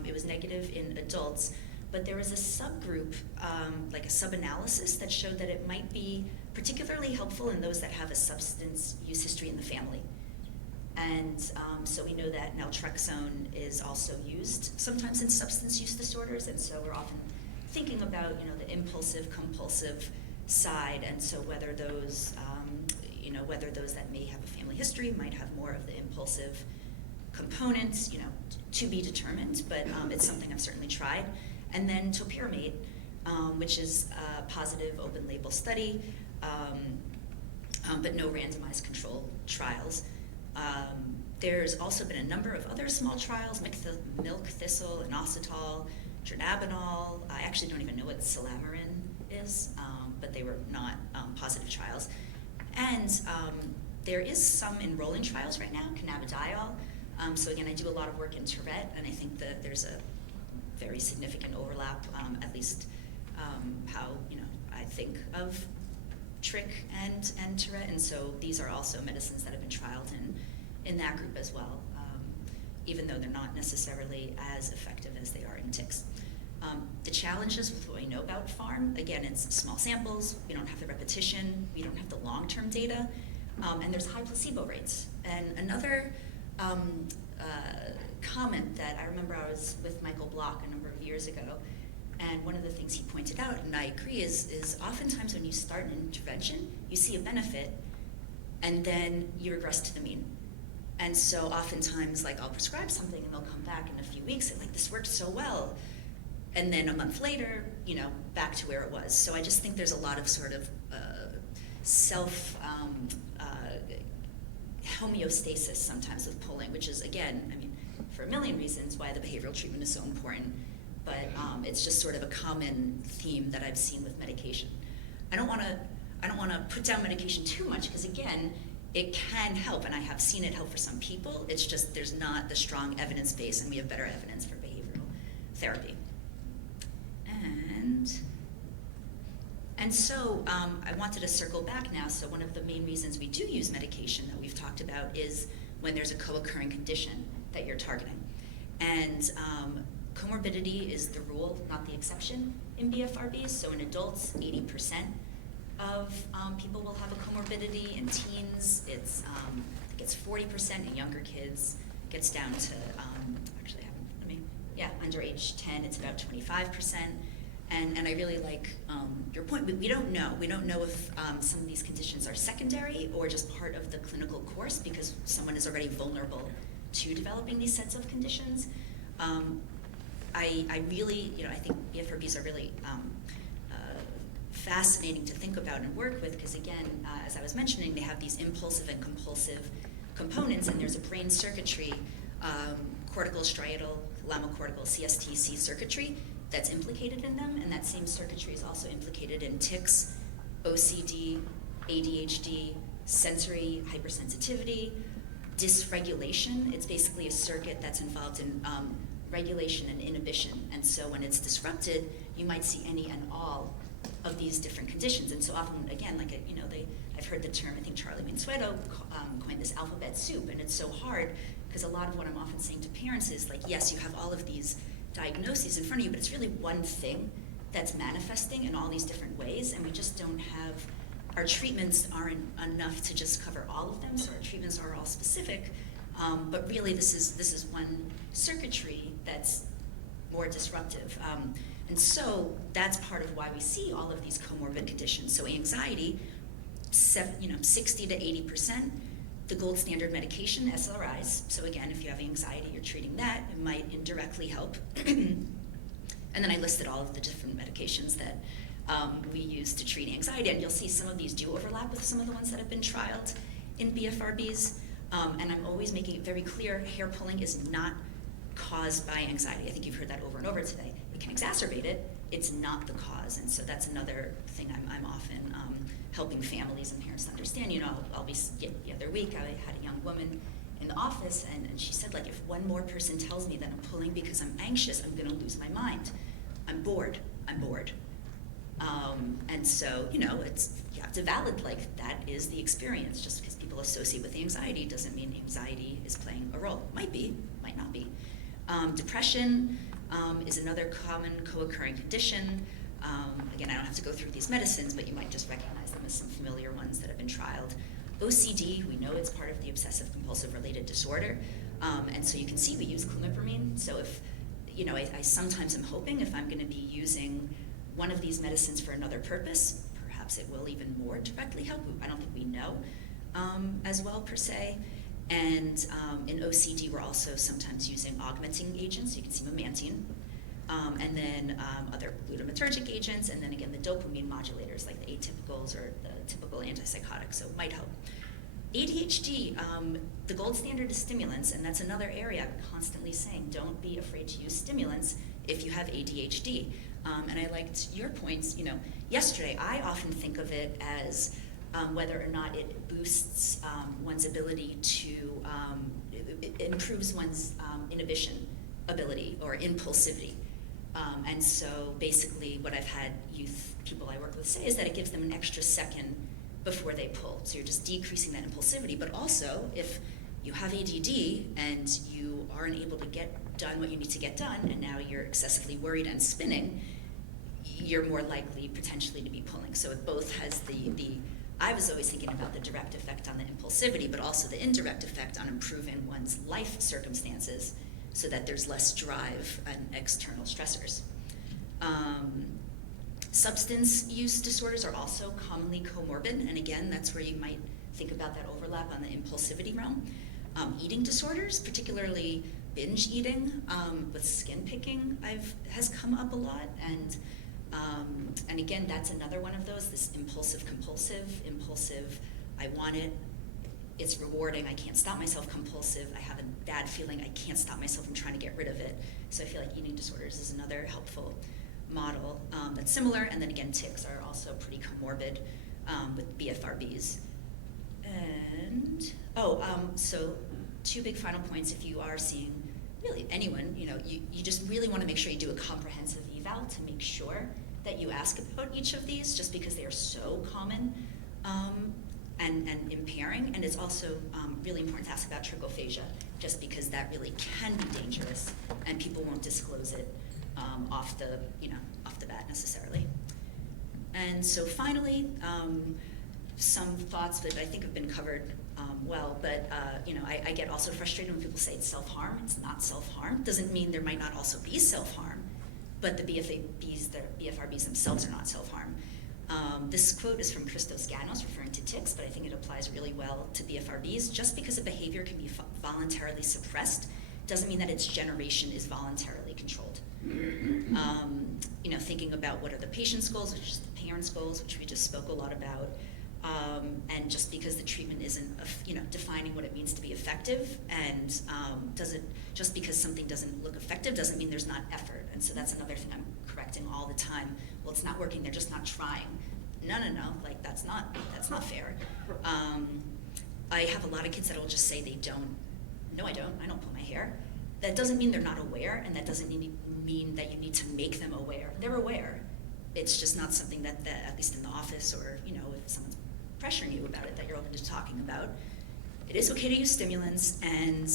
It was negative in adults, but there was a subgroup, like a sub-analysis that showed that it might be particularly helpful in those that have a substance use history in the family. And so we know that naltrexone is also used sometimes in substance use disorders, and so we're often thinking about, you know, the impulsive, compulsive side, and so whether those, you know, whether those that may have a family history might have more of the impulsive components, you know, to be determined, but it's something I've certainly tried. And then topiramate, which is a positive open label study, but no randomized control trials. There's also been a number of other small trials, milk thistle, inositol, dronabinol. I actually don't even know what silamorin is, but they were not positive trials. And there is some enrolling trials right now, cannabidiol. So again, I do a lot of work in Tourette, and I think that there's a very significant overlap, at least how, you know, I think of trick and Tourette, and so these are also medicines that have been trialed in that group as well, even though they're not necessarily as effective as they are in tics. The challenges with what we know about pharm, again, it's small samples, we don't have the repetition, we don't have the long-term data, and there's high placebo rates. And another comment that I remember, I was with Michael Block a number of years ago, and one of the things he pointed out, and I agree, is oftentimes when you start an intervention, you see a benefit, and then you regress to the mean. And so oftentimes, like, I'll prescribe something and they'll come back in a few weeks and like, this worked so well. And then a month later, you know, back to where it was. So I just think there's a lot of sort of homeostasis sometimes with pulling, which is, again, I mean, for a million reasons why the behavioral treatment is so important, but it's just sort of a common theme that I've seen with medication. I don't want to put down medication too much, because again, it can help, and I have seen it help for some people. It's just there's not the strong evidence base, and we have better evidence for behavioral therapy. And so I wanted to circle back now. So one of the main reasons we do use medication that we've talked about is when there's a co-occurring condition that you're targeting. And comorbidity is the rule, not the exception in BFRBs. So in adults, 80% of people will have a comorbidity. In teens, it's I think it's 40%. In younger kids, it gets down to under age 10, it's about 25%. And I really like your point, but we don't know. We don't know if some of these conditions are secondary or just part of the clinical course because someone is already vulnerable to developing these sets of conditions. I really, I think BFRBs are really fascinating to think about and work with because again, as I was mentioning, they have these impulsive and compulsive components and there's a brain circuitry, cortical, striatal, thalamocortical, CSTC circuitry that's implicated in them, and that same circuitry is also implicated in tics, OCD, ADHD, sensory hypersensitivity, dysregulation. It's basically a circuit that's involved in regulation and inhibition, and so when it's disrupted, you might see any and all of these different conditions, and so often, again, like, I've heard the term, I think Charlie Mansueto coined this alphabet soup, and it's so hard, because a lot of what I'm often saying to parents is, like, yes, you have all of these diagnoses in front of you, but it's really one thing that's manifesting in all these different ways, and we just don't have, our treatments aren't enough to just cover all of them, so our treatments are all specific, but really this is one circuitry that's more disruptive. And so that's part of why we see all of these comorbid conditions. So anxiety, 60 to 80%, the gold standard medication, SRIs. So again, if you have anxiety, you're treating that, it might indirectly help. And then I listed all of the different medications that we use to treat anxiety, and you'll see some of these do overlap with some of the ones that have been trialed in BFRBs. And I'm always making it very clear, hair pulling is not caused by anxiety. I think you've heard that over and over today. It can exacerbate it, it's not the cause, and so that's another thing I'm often helping families and parents to understand. I'll be, the other week I had a young woman in the office, and she said, like, if one more person tells me that I'm pulling because I'm anxious, I'm gonna lose my mind. I'm bored. And so, you have to validate, like, that is the experience. Just because people associate with anxiety doesn't mean anxiety is playing a role. Might be, might not be. Depression is another common co-occurring condition. Again, I don't have to go through these medicines, but you might just recognize them as some familiar ones that have been trialed. OCD, we know it's part of the obsessive compulsive related disorder. And so you can see we use clomipramine. So if, I sometimes am hoping if I'm gonna be using one of these medicines for another purpose, perhaps it will even more directly help. I don't think we know as well per se. And in OCD, we're also sometimes using augmenting agents. You can see memantine, and then other glutamatergic agents, and then again the dopamine modulators like the atypicals or the typical antipsychotics, so it might help. ADHD, the gold standard is stimulants, and that's another area I'm constantly saying, don't be afraid to use stimulants if you have ADHD. And I liked your points, yesterday I often think of it as whether or not it boosts one's ability to, it improves one's inhibition ability or impulsivity. And so basically what I've had people I work with say is that it gives them an extra second before they pull. So you're just decreasing that impulsivity, but also if you have ADD and you aren't able to get done what you need to get done, and now you're excessively worried and spinning, you're more likely potentially to be pulling. So it both has I was always thinking about the direct effect on the impulsivity, but also the indirect effect on improving one's life circumstances so that there's less drive and external stressors. Substance use disorders are also commonly comorbid, and again, that's where you might think about that overlap on the impulsivity realm. Eating disorders, particularly binge eating with skin picking, has come up a lot, and again, that's another one of those, this impulsive, I want it, it's rewarding, I can't stop myself, compulsive, I have a bad feeling, I can't stop myself from trying to get rid of it. So I feel like eating disorders is another helpful model that's similar, and then again, tics are also pretty comorbid with BFRBs. And, so 2 big final points. If you are seeing really anyone, you just really want to make sure you do a comprehensive eval to make sure that you ask about each of these, just because they are so common and impairing. And it's also really important to ask about trichophagia, just because that really can be dangerous, and people won't disclose it off the bat necessarily. And so finally, some thoughts that I think have been covered well, but I get also frustrated when people say it's self-harm. It's not self-harm. Doesn't mean there might not also be self-harm, but the BFRBs themselves are not self-harm. This quote is from Christos Ganos referring to tics, but I think it applies really well to BFRBs. Just because a behavior can be voluntarily suppressed doesn't mean that its generation is voluntarily controlled. Thinking about what are the patient's goals, which is the parent's goals, which we just spoke a lot about, and just because the treatment isn't, defining what it means to be effective, and just because something doesn't look effective doesn't mean there's not effort. And so that's another thing I'm correcting all the time. Well, it's not working, they're just not trying. No, like that's not fair. I have a lot of kids that will just say they don't. No, I don't pull my hair. That doesn't mean they're not aware, and that doesn't mean that you need to make them aware. They're aware. It's just not something that at least in the office, or if someone's pressuring you about it, that you're open to talking about. It is okay to use stimulants, and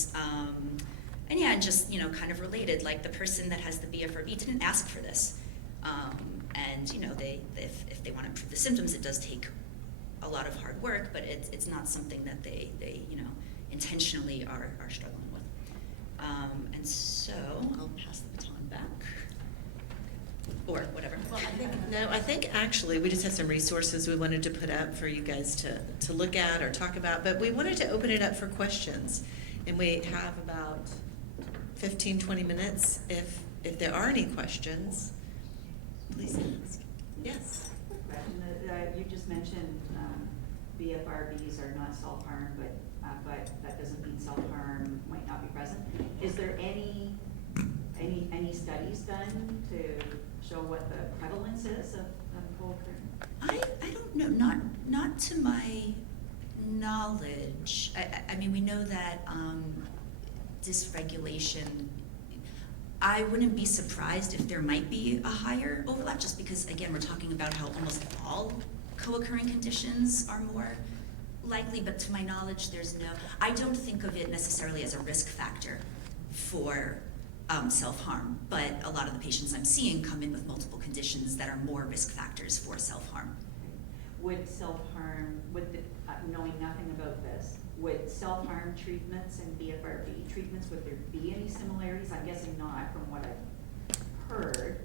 just kind of related, like the person that has the BFRB didn't ask for this, and if they want to improve the symptoms, it does take a lot of hard work, but it's not something that they intentionally are struggling with. And so I'll pass the baton back. Or whatever. Well, I think actually we just had some resources we wanted to put up for you guys to look at or talk about, but we wanted to open it up for questions. And we have about 15, 20 minutes. If there are any questions, please ask. Yes? You just mentioned BFRBs are not self-harm, but that doesn't mean self-harm might not be present. Is there any studies done to show what the prevalence is of co-occurring? I don't know, not to my knowledge. I mean, we know that dysregulation, I wouldn't be surprised if there might be a higher overlap, just because, again, we're talking about how almost all co-occurring conditions are more likely, but to my knowledge, I don't think of it necessarily as a risk factor for self-harm, but a lot of the patients I'm seeing come in with multiple conditions that are more risk factors for self-harm. Would self-harm, knowing nothing about this, would self-harm treatments and BFRB treatments, would there be any similarities? I'm guessing not from what I've heard.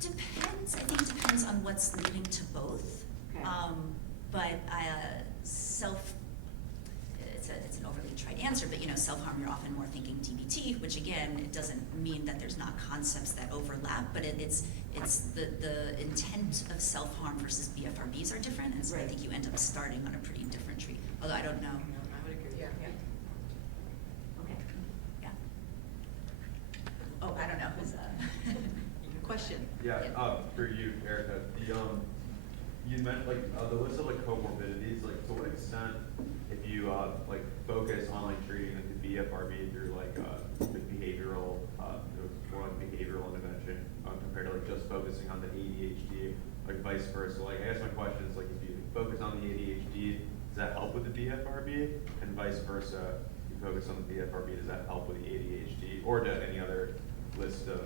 Depends, I think it depends on what's leading to both. Okay. But it's an overly trite answer, but self-harm, you're often more thinking DBT, which again, it doesn't mean that there's not concepts that overlap, but it's the intent of self-harm versus BFRBs are different, and so right. I think you end up starting on a pretty different tree. Although I don't know. No, I would agree. Yeah. Okay. Yeah. Oh, I don't know. Who's Question. Yeah, for you, Erica, you meant the list of comorbidities. To what extent, if you focus on treating the BFRB through the behavioral, more behavioral intervention compared to just focusing on the ADHD, vice versa. I guess my question is if you focus on the ADHD, does that help with the BFRB, and vice versa? If you focus on the BFRB, does that help with the ADHD, or do any other list of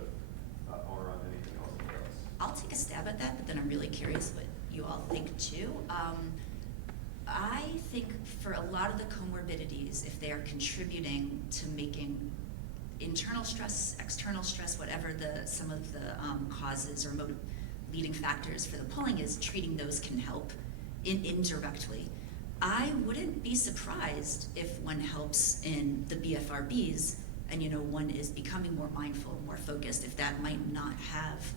or on anything else? I'll take a stab at that, but then I'm really curious what you all think too. I think for a lot of the comorbidities, if they are contributing to making internal stress, external stress, whatever some of the causes or leading factors for the pulling is, treating those can help indirectly. I wouldn't be surprised if one helps in the BFRBs, and one is becoming more mindful, more focused, if that might not have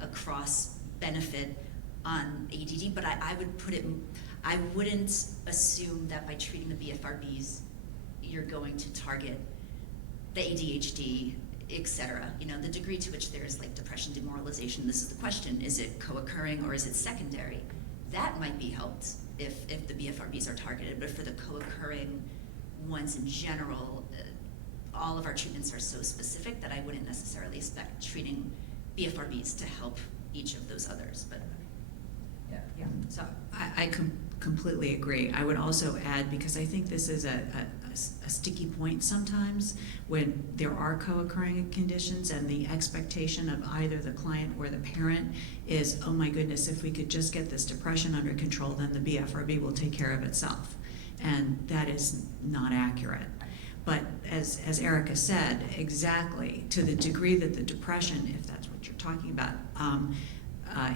a cross benefit on ADD, but I wouldn't assume that by treating the BFRBs, you're going to target the ADHD, etc. The degree to which there's depression, demoralization, this is the question, is it co-occurring or is it secondary? That might be helped if the BFRBs are targeted, but for the co-occurring ones in general, all of our treatments are so specific that I wouldn't necessarily expect treating BFRBs to help each of those others, but Yeah. So I completely agree. I would also add, because I think this is a sticky point sometimes when there are co-occurring conditions and the expectation of either the client or the parent is, oh my goodness, if we could just get this depression under control, then the BFRB will take care of itself. And that is not accurate. But as Erica said, exactly, to the degree that the depression, if that's what you're talking about,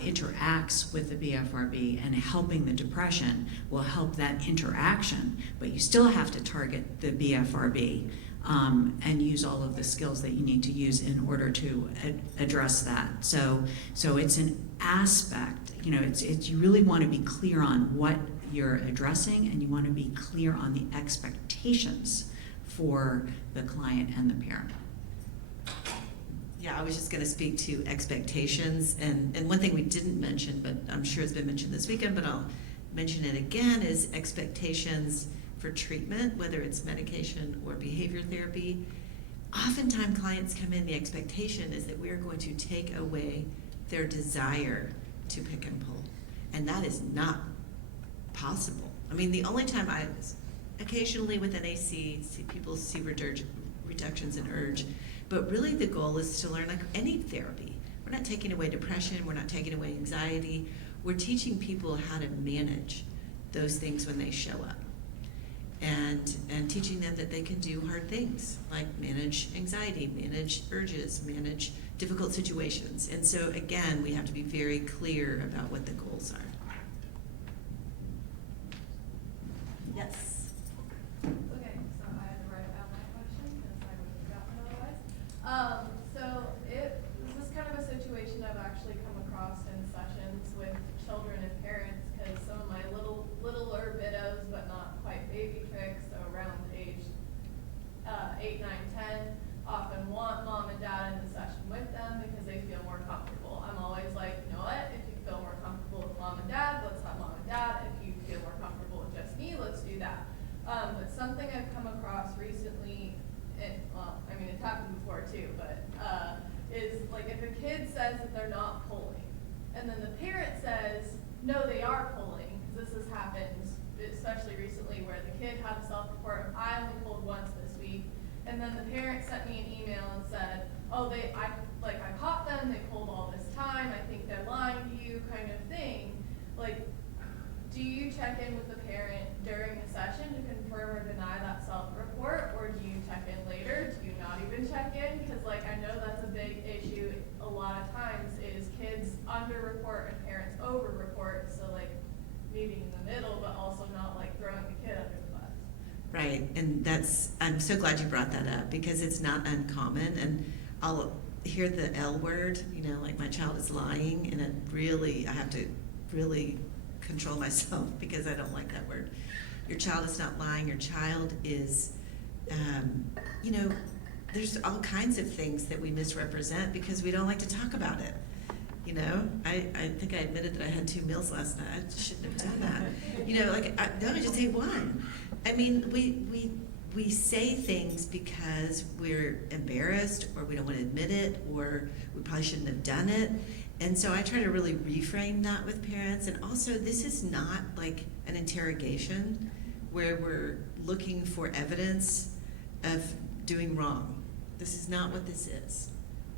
interacts with the BFRB, and helping the depression will help that interaction, but you still have to target the BFRB and use all of the skills that you need to use in order to address that. So it's an aspect, you know, it's you really want to be clear on what you're addressing, and you want to be clear on the expectations for the client and the parent. Yeah, I was just going to speak to expectations, and one thing we didn't mention, but I'm sure it's been mentioned this weekend, but I'll mention it again, is expectations for treatment, whether it's medication or behavior therapy. Oftentimes clients come in, the expectation is that we're going to take away their desire to pick and pull, and that is not possible. I mean, the only time occasionally with NAC, see people see reductions in urge, but really the goal is to learn, like any therapy. We're not taking away depression, we're not taking away anxiety, we're teaching people how to manage those things when they show up. And teaching them that they can do hard things, like manage anxiety, manage urges, manage difficult situations. And so again, we have to be very clear about what the goals are. Yes. Okay, so I had to write down my question because I would have forgotten otherwise. This is kind of a situation I've actually come across in sessions with children and parents, because some of my littler biddos, but not quite baby tricks, so around age 8, 9, 10, often want mom and dad in the session with them because they feel more comfortable. I'm always like, you know what, if you feel more comfortable with mom and dad, let's have mom and dad. If you feel more comfortable with just me, let's do that. But something I've come across recently, and well, I mean, it's happened before too, but is like if a kid says that they're not pulling, and then the parent says, no, they are pulling, because this has happened, especially recently, where the kid had a self-report of, I only pulled once this week, and then the parent sent me an email and said, oh, I caught them, they pulled all this time, I think they're lying to you, kind of thing. Like, do you check in with the parent during the session to confirm or deny that self-report, or do you check in later? Do you not even check in? Because like I know that's a big issue a lot of times, is kids under-report and parents over-report, so like meeting in the middle, but also not like throwing the kid under the bus. Right, and I'm so glad you brought that up, because it's not uncommon, and I'll hear the L word, you know, like my child is lying, and I have to really control myself because I don't like that word. Your child is not lying, your child is, you know, there's all kinds of things that we misrepresent because we don't like to talk about it. You know, I think I admitted that I had 2 meals last night. I shouldn't have done that. You know, I just ate 1. I mean, we say things because we're embarrassed, or we don't want to admit it, or we probably shouldn't have done it. And so I try to really reframe that with parents. And also, this is not like an interrogation where we're looking for evidence of doing wrong. This is not what this is.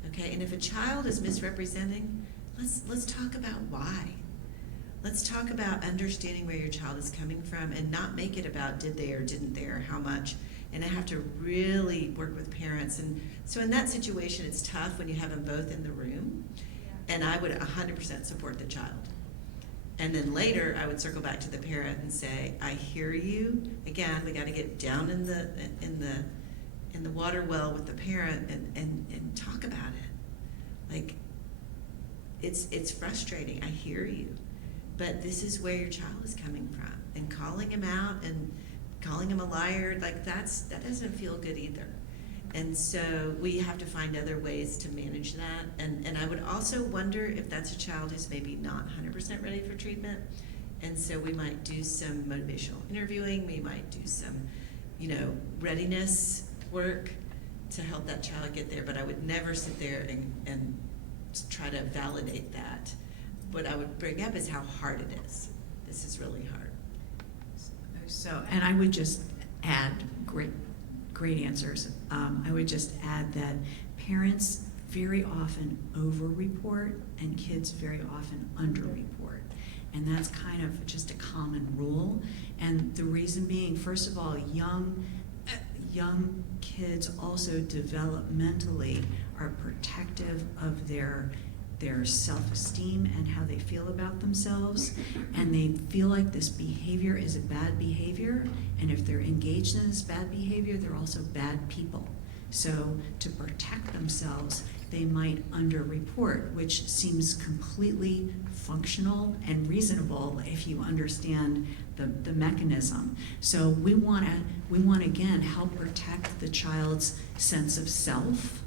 Okay? And if a child is misrepresenting, let's talk about why. Let's talk about understanding where your child is coming from, and not make it about did they or didn't they or how much. And I have to really work with parents. And so in that situation, it's tough when you have them both in the room. And I would 100% support the child. And then later, I would circle back to the parent and say, I hear you. Again, we got to get down in the water well with the parent and talk about it. Like, it's frustrating. I hear you. But this is where your child is coming from. And calling him out and calling him a liar, like that doesn't feel good either. And so we have to find other ways to manage that. And I would also wonder if that's a child who's maybe not 100% ready for treatment. And so we might do some motivational interviewing. We might do some, you know, readiness work to help that child get there. But I would never sit there and try to validate that. What I would bring up is how hard it is. This is really hard. So, and I would just add great answers. I would just add that parents very often over-report and kids very often under-report. And that's kind of just a common rule. And the reason being, first of all, young young kids also developmentally are protective of their self-esteem and how they feel about themselves, and they feel like this behavior is a bad behavior, and if they're engaged in this bad behavior, they're also bad people. So to protect themselves, they might underreport, which seems completely functional and reasonable if you understand the mechanism. So we want to again help protect the child's sense of self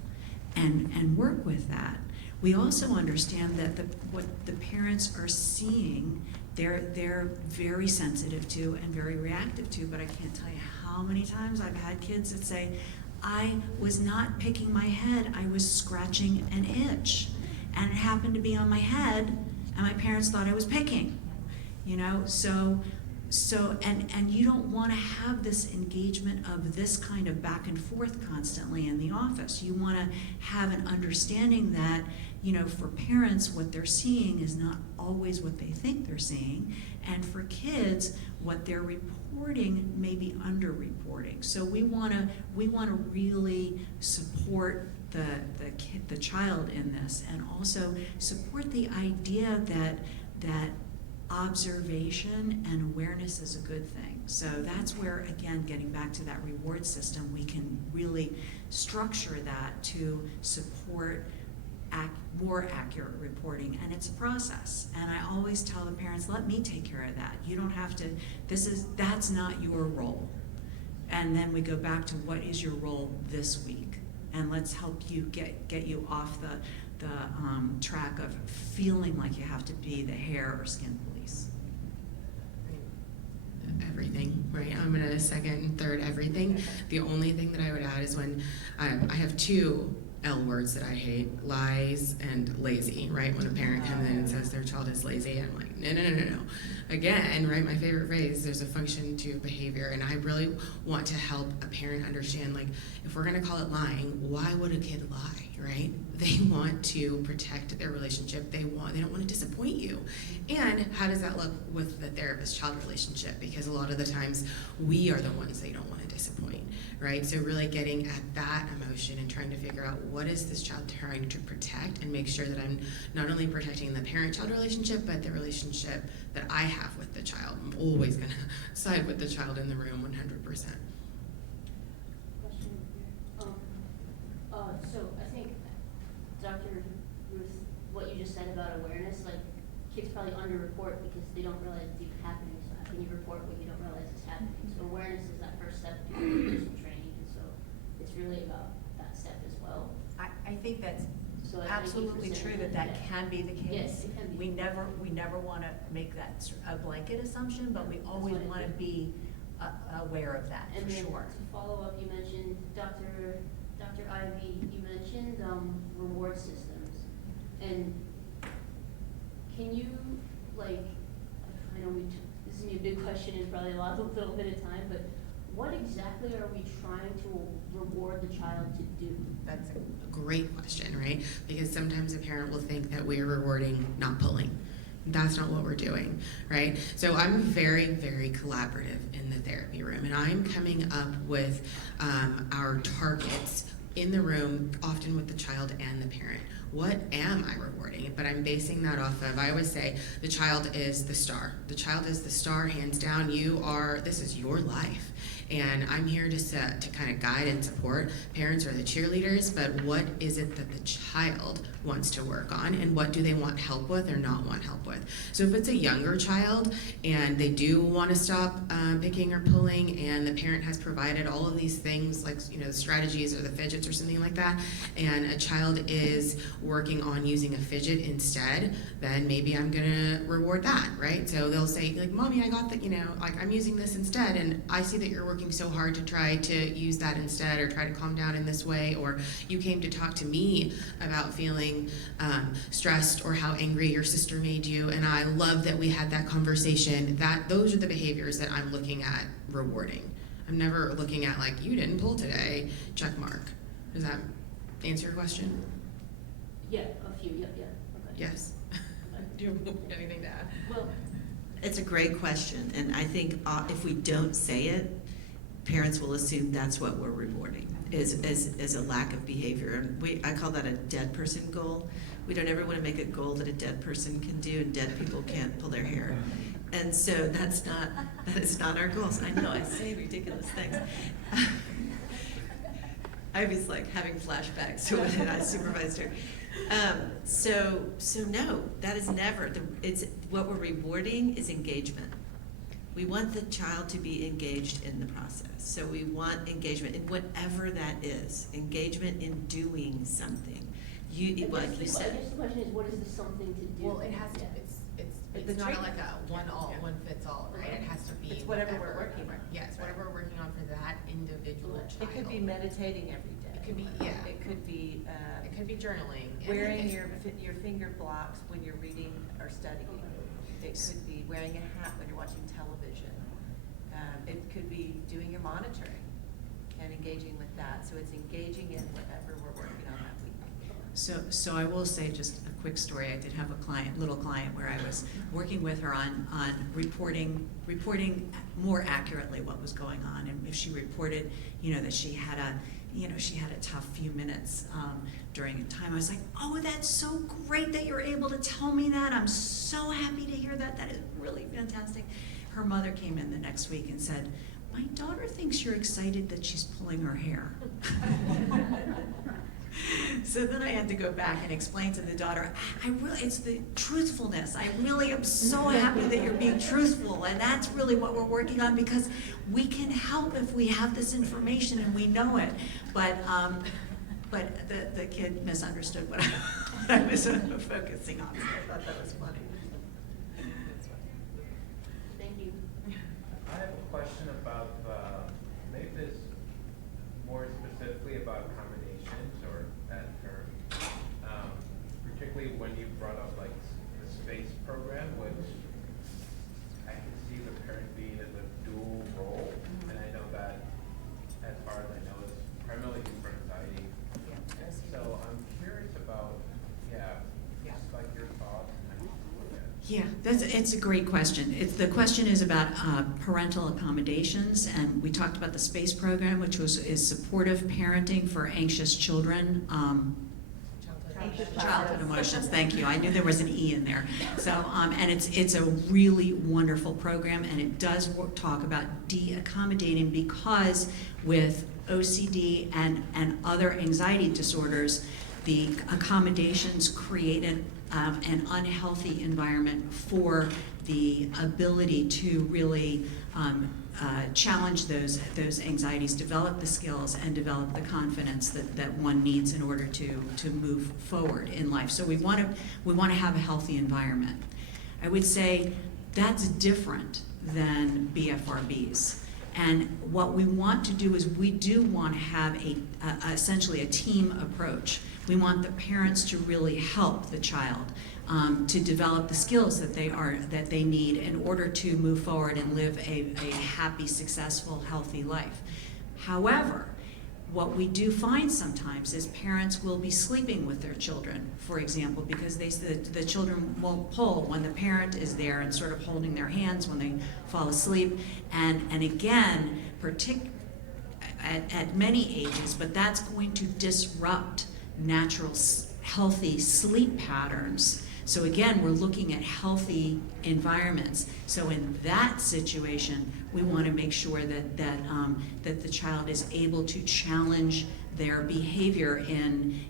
and work with that. We also understand that what the parents are seeing, they're very sensitive to and very reactive to, but I can't tell you how many times I've had kids that say, I was not picking my head, I was scratching an itch. And it happened to be on my head, and my parents thought I was picking. You know, and you don't want to have this engagement of this kind of back and forth constantly in the office. You want to have an understanding that, you know, for parents, what they're seeing is not always what they think they're seeing, and for kids, what they're reporting may be underreporting. So we want to really support the child in this, and also support the idea that observation and awareness is a good thing. So that's where, again, getting back to that reward system, we can really structure that to support more accurate reporting, and it's a process. And I always tell the parents, let me take care of that. You don't have to, that's not your role. And then we go back to what is your role this week, and let's help you get you off the track of feeling like you have to be the hair or skin police. Everything, right? I'm gonna second and third everything. The only thing that I would add is when I have two L words that I hate, lies and lazy, right? When a parent comes in and says their child is lazy, I'm like, no. Again, right, my favorite phrase, there's a function to behavior, and I really want to help a parent understand, like, if we're gonna call it lying, why would a kid lie, right? They want to protect their relationship, they don't want to disappoint you. And how does that look with the therapist-child relationship? Because a lot of the times, we are the ones they don't want to disappoint, right? So really getting at that emotion and trying to figure out what is this child trying to protect, and make sure that I'm not only protecting the parent-child relationship, but the relationship that I have with the child. I'm always gonna side with the child in the room 100%. Question here. So I think, Dr. Ruth, what you just said about awareness, like, kids probably underreport because they don't realize it's even happening. So how can you report what you don't realize is happening? So awareness is that first step to personal training, and so it's really about that step as well. I think that's So I thank you for absolutely saying true that can be the case. Yes, it can be. We never want to make that a blanket assumption, but we always what I want to think. be aware of that, And for then sure. to follow up, you mentioned, Dr. Ivy, you mentioned reward systems. And can you, like, I know this is gonna be a big question and probably a little bit of time, but what exactly are we trying to reward the child to do? That's a great question, right? Because sometimes a parent will think that we're rewarding not pulling. That's not what we're doing, right? So I'm very, very collaborative in the therapy room, and I'm coming up with our targets in the room, often with the child and the parent. What am I rewarding? But I'm basing that off of, I always say, the child is the star. The child is the star, hands down. This is your life. And I'm here to kind of guide and support. Parents are the cheerleaders, but what is it that the child wants to work on, and what do they want help with or not want help with? So if it's a younger child and they do want to stop picking or pulling, and the parent has provided all of these things, like, you know, the strategies or the fidgets or something like that, and a child is working on using a fidget instead, then maybe I'm gonna reward that, right? So they'll say, like, Mommy, I got that, you know, like, I'm using this instead, and I see that you're working so hard to try to use that instead, or try to calm down in this way, or you came to talk to me about feeling stressed or how angry your sister made you, and I love that we had that conversation. Those are the behaviors that I'm looking at rewarding. I'm never looking at, like, you didn't pull today, check mark. Does that answer your question? Yeah, a few, yeah, okay. Yes. Do you have anything to add? Well, It's a great question, and I think if we don't say it, parents will assume that's what we're rewarding, is a lack of behavior. And I call that a dead person goal. We don't ever want to make a goal that a dead person can do, and dead people can't pull their hair. And so that is not our goals. I know, I say ridiculous things. I was like having flashbacks to when I supervised her. So no, that is never, it's what we're rewarding is engagement. We want the child to be engaged in the process. So we want engagement in whatever that is, engagement in doing something. Like you said. I guess the question is, what is the something to do? Well, it has to, it's not like a one fits all, right? It has to be. It's whatever we're working on. Yes, whatever we're working on for that individual child. It could be meditating every day. It could be, yeah. It could be, it could be journaling. wearing your finger blocks when you're reading or studying. It could be wearing a hat when you're watching television. It could be doing your monitoring and engaging with that. So it's engaging in whatever we're working on that week. So I will say just a quick story. I did have a little client where I was working with her on reporting more accurately what was going on. And if she reported, that she had a tough few minutes during a time, I was like, oh, that's so great that you're able to tell me that. I'm so happy to hear that. That is really fantastic. Her mother came in the next week and said, my daughter thinks you're excited that she's pulling her hair. So then I had to go back and explain to the daughter, it's the truthfulness. I really am so happy that you're being truthful, and that's really what we're working on, because we can help if we have this information and we know it. But the kid misunderstood what I was focusing on, so I thought that was funny. Thank you. I have a question about, maybe this more specifically about accommodations or that term. Particularly when you brought up like the SPACE program, which I can see the parent being in a dual role, and I know that, as far as I know, it's primarily for anxiety. So I'm curious about, just like your thoughts. Yeah, it's a great question. The question is about parental accommodations, and we talked about the SPACE program, which is supportive parenting for anxious children. Childhood emotions. Thank you. I knew there was an E in there. So, and it's a really wonderful program, and it does talk about de-accommodating, because with OCD and other anxiety disorders, the accommodations create an unhealthy environment for the ability to really challenge those anxieties, develop the skills, and develop the confidence that one needs in order to move forward in life. So we want to have a healthy environment. I would say that's different than BFRBs. And what we want to do is we do want to have essentially a team approach. We want the parents to really help the child to develop the skills that they need in order to move forward and live a happy, successful, healthy life. However, what we do find sometimes is parents will be sleeping with their children, for example, because the children won't pull when the parent is there and sort of holding their hands when they fall asleep. And again, at many ages, but that's going to disrupt natural, healthy sleep patterns. So again, we're looking at healthy environments. So in that situation, we want to make sure that the child is able to challenge their behavior in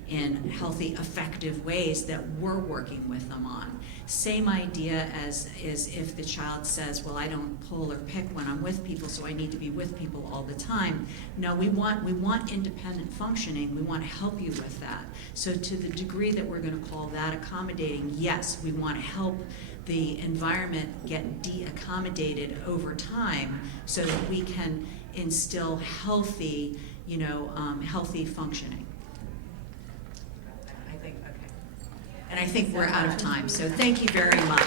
healthy, effective ways that we're working with them on. Same idea as if the child says, well, I don't pull or pick when I'm with people, so I need to be with people all the time. No, we want independent functioning. We want to help you with that. So to the degree that we're going to call that accommodating, yes, we want to help the environment get de-accommodated over time so that we can instill healthy, healthy functioning. And I think we're out of time, so thank you very much.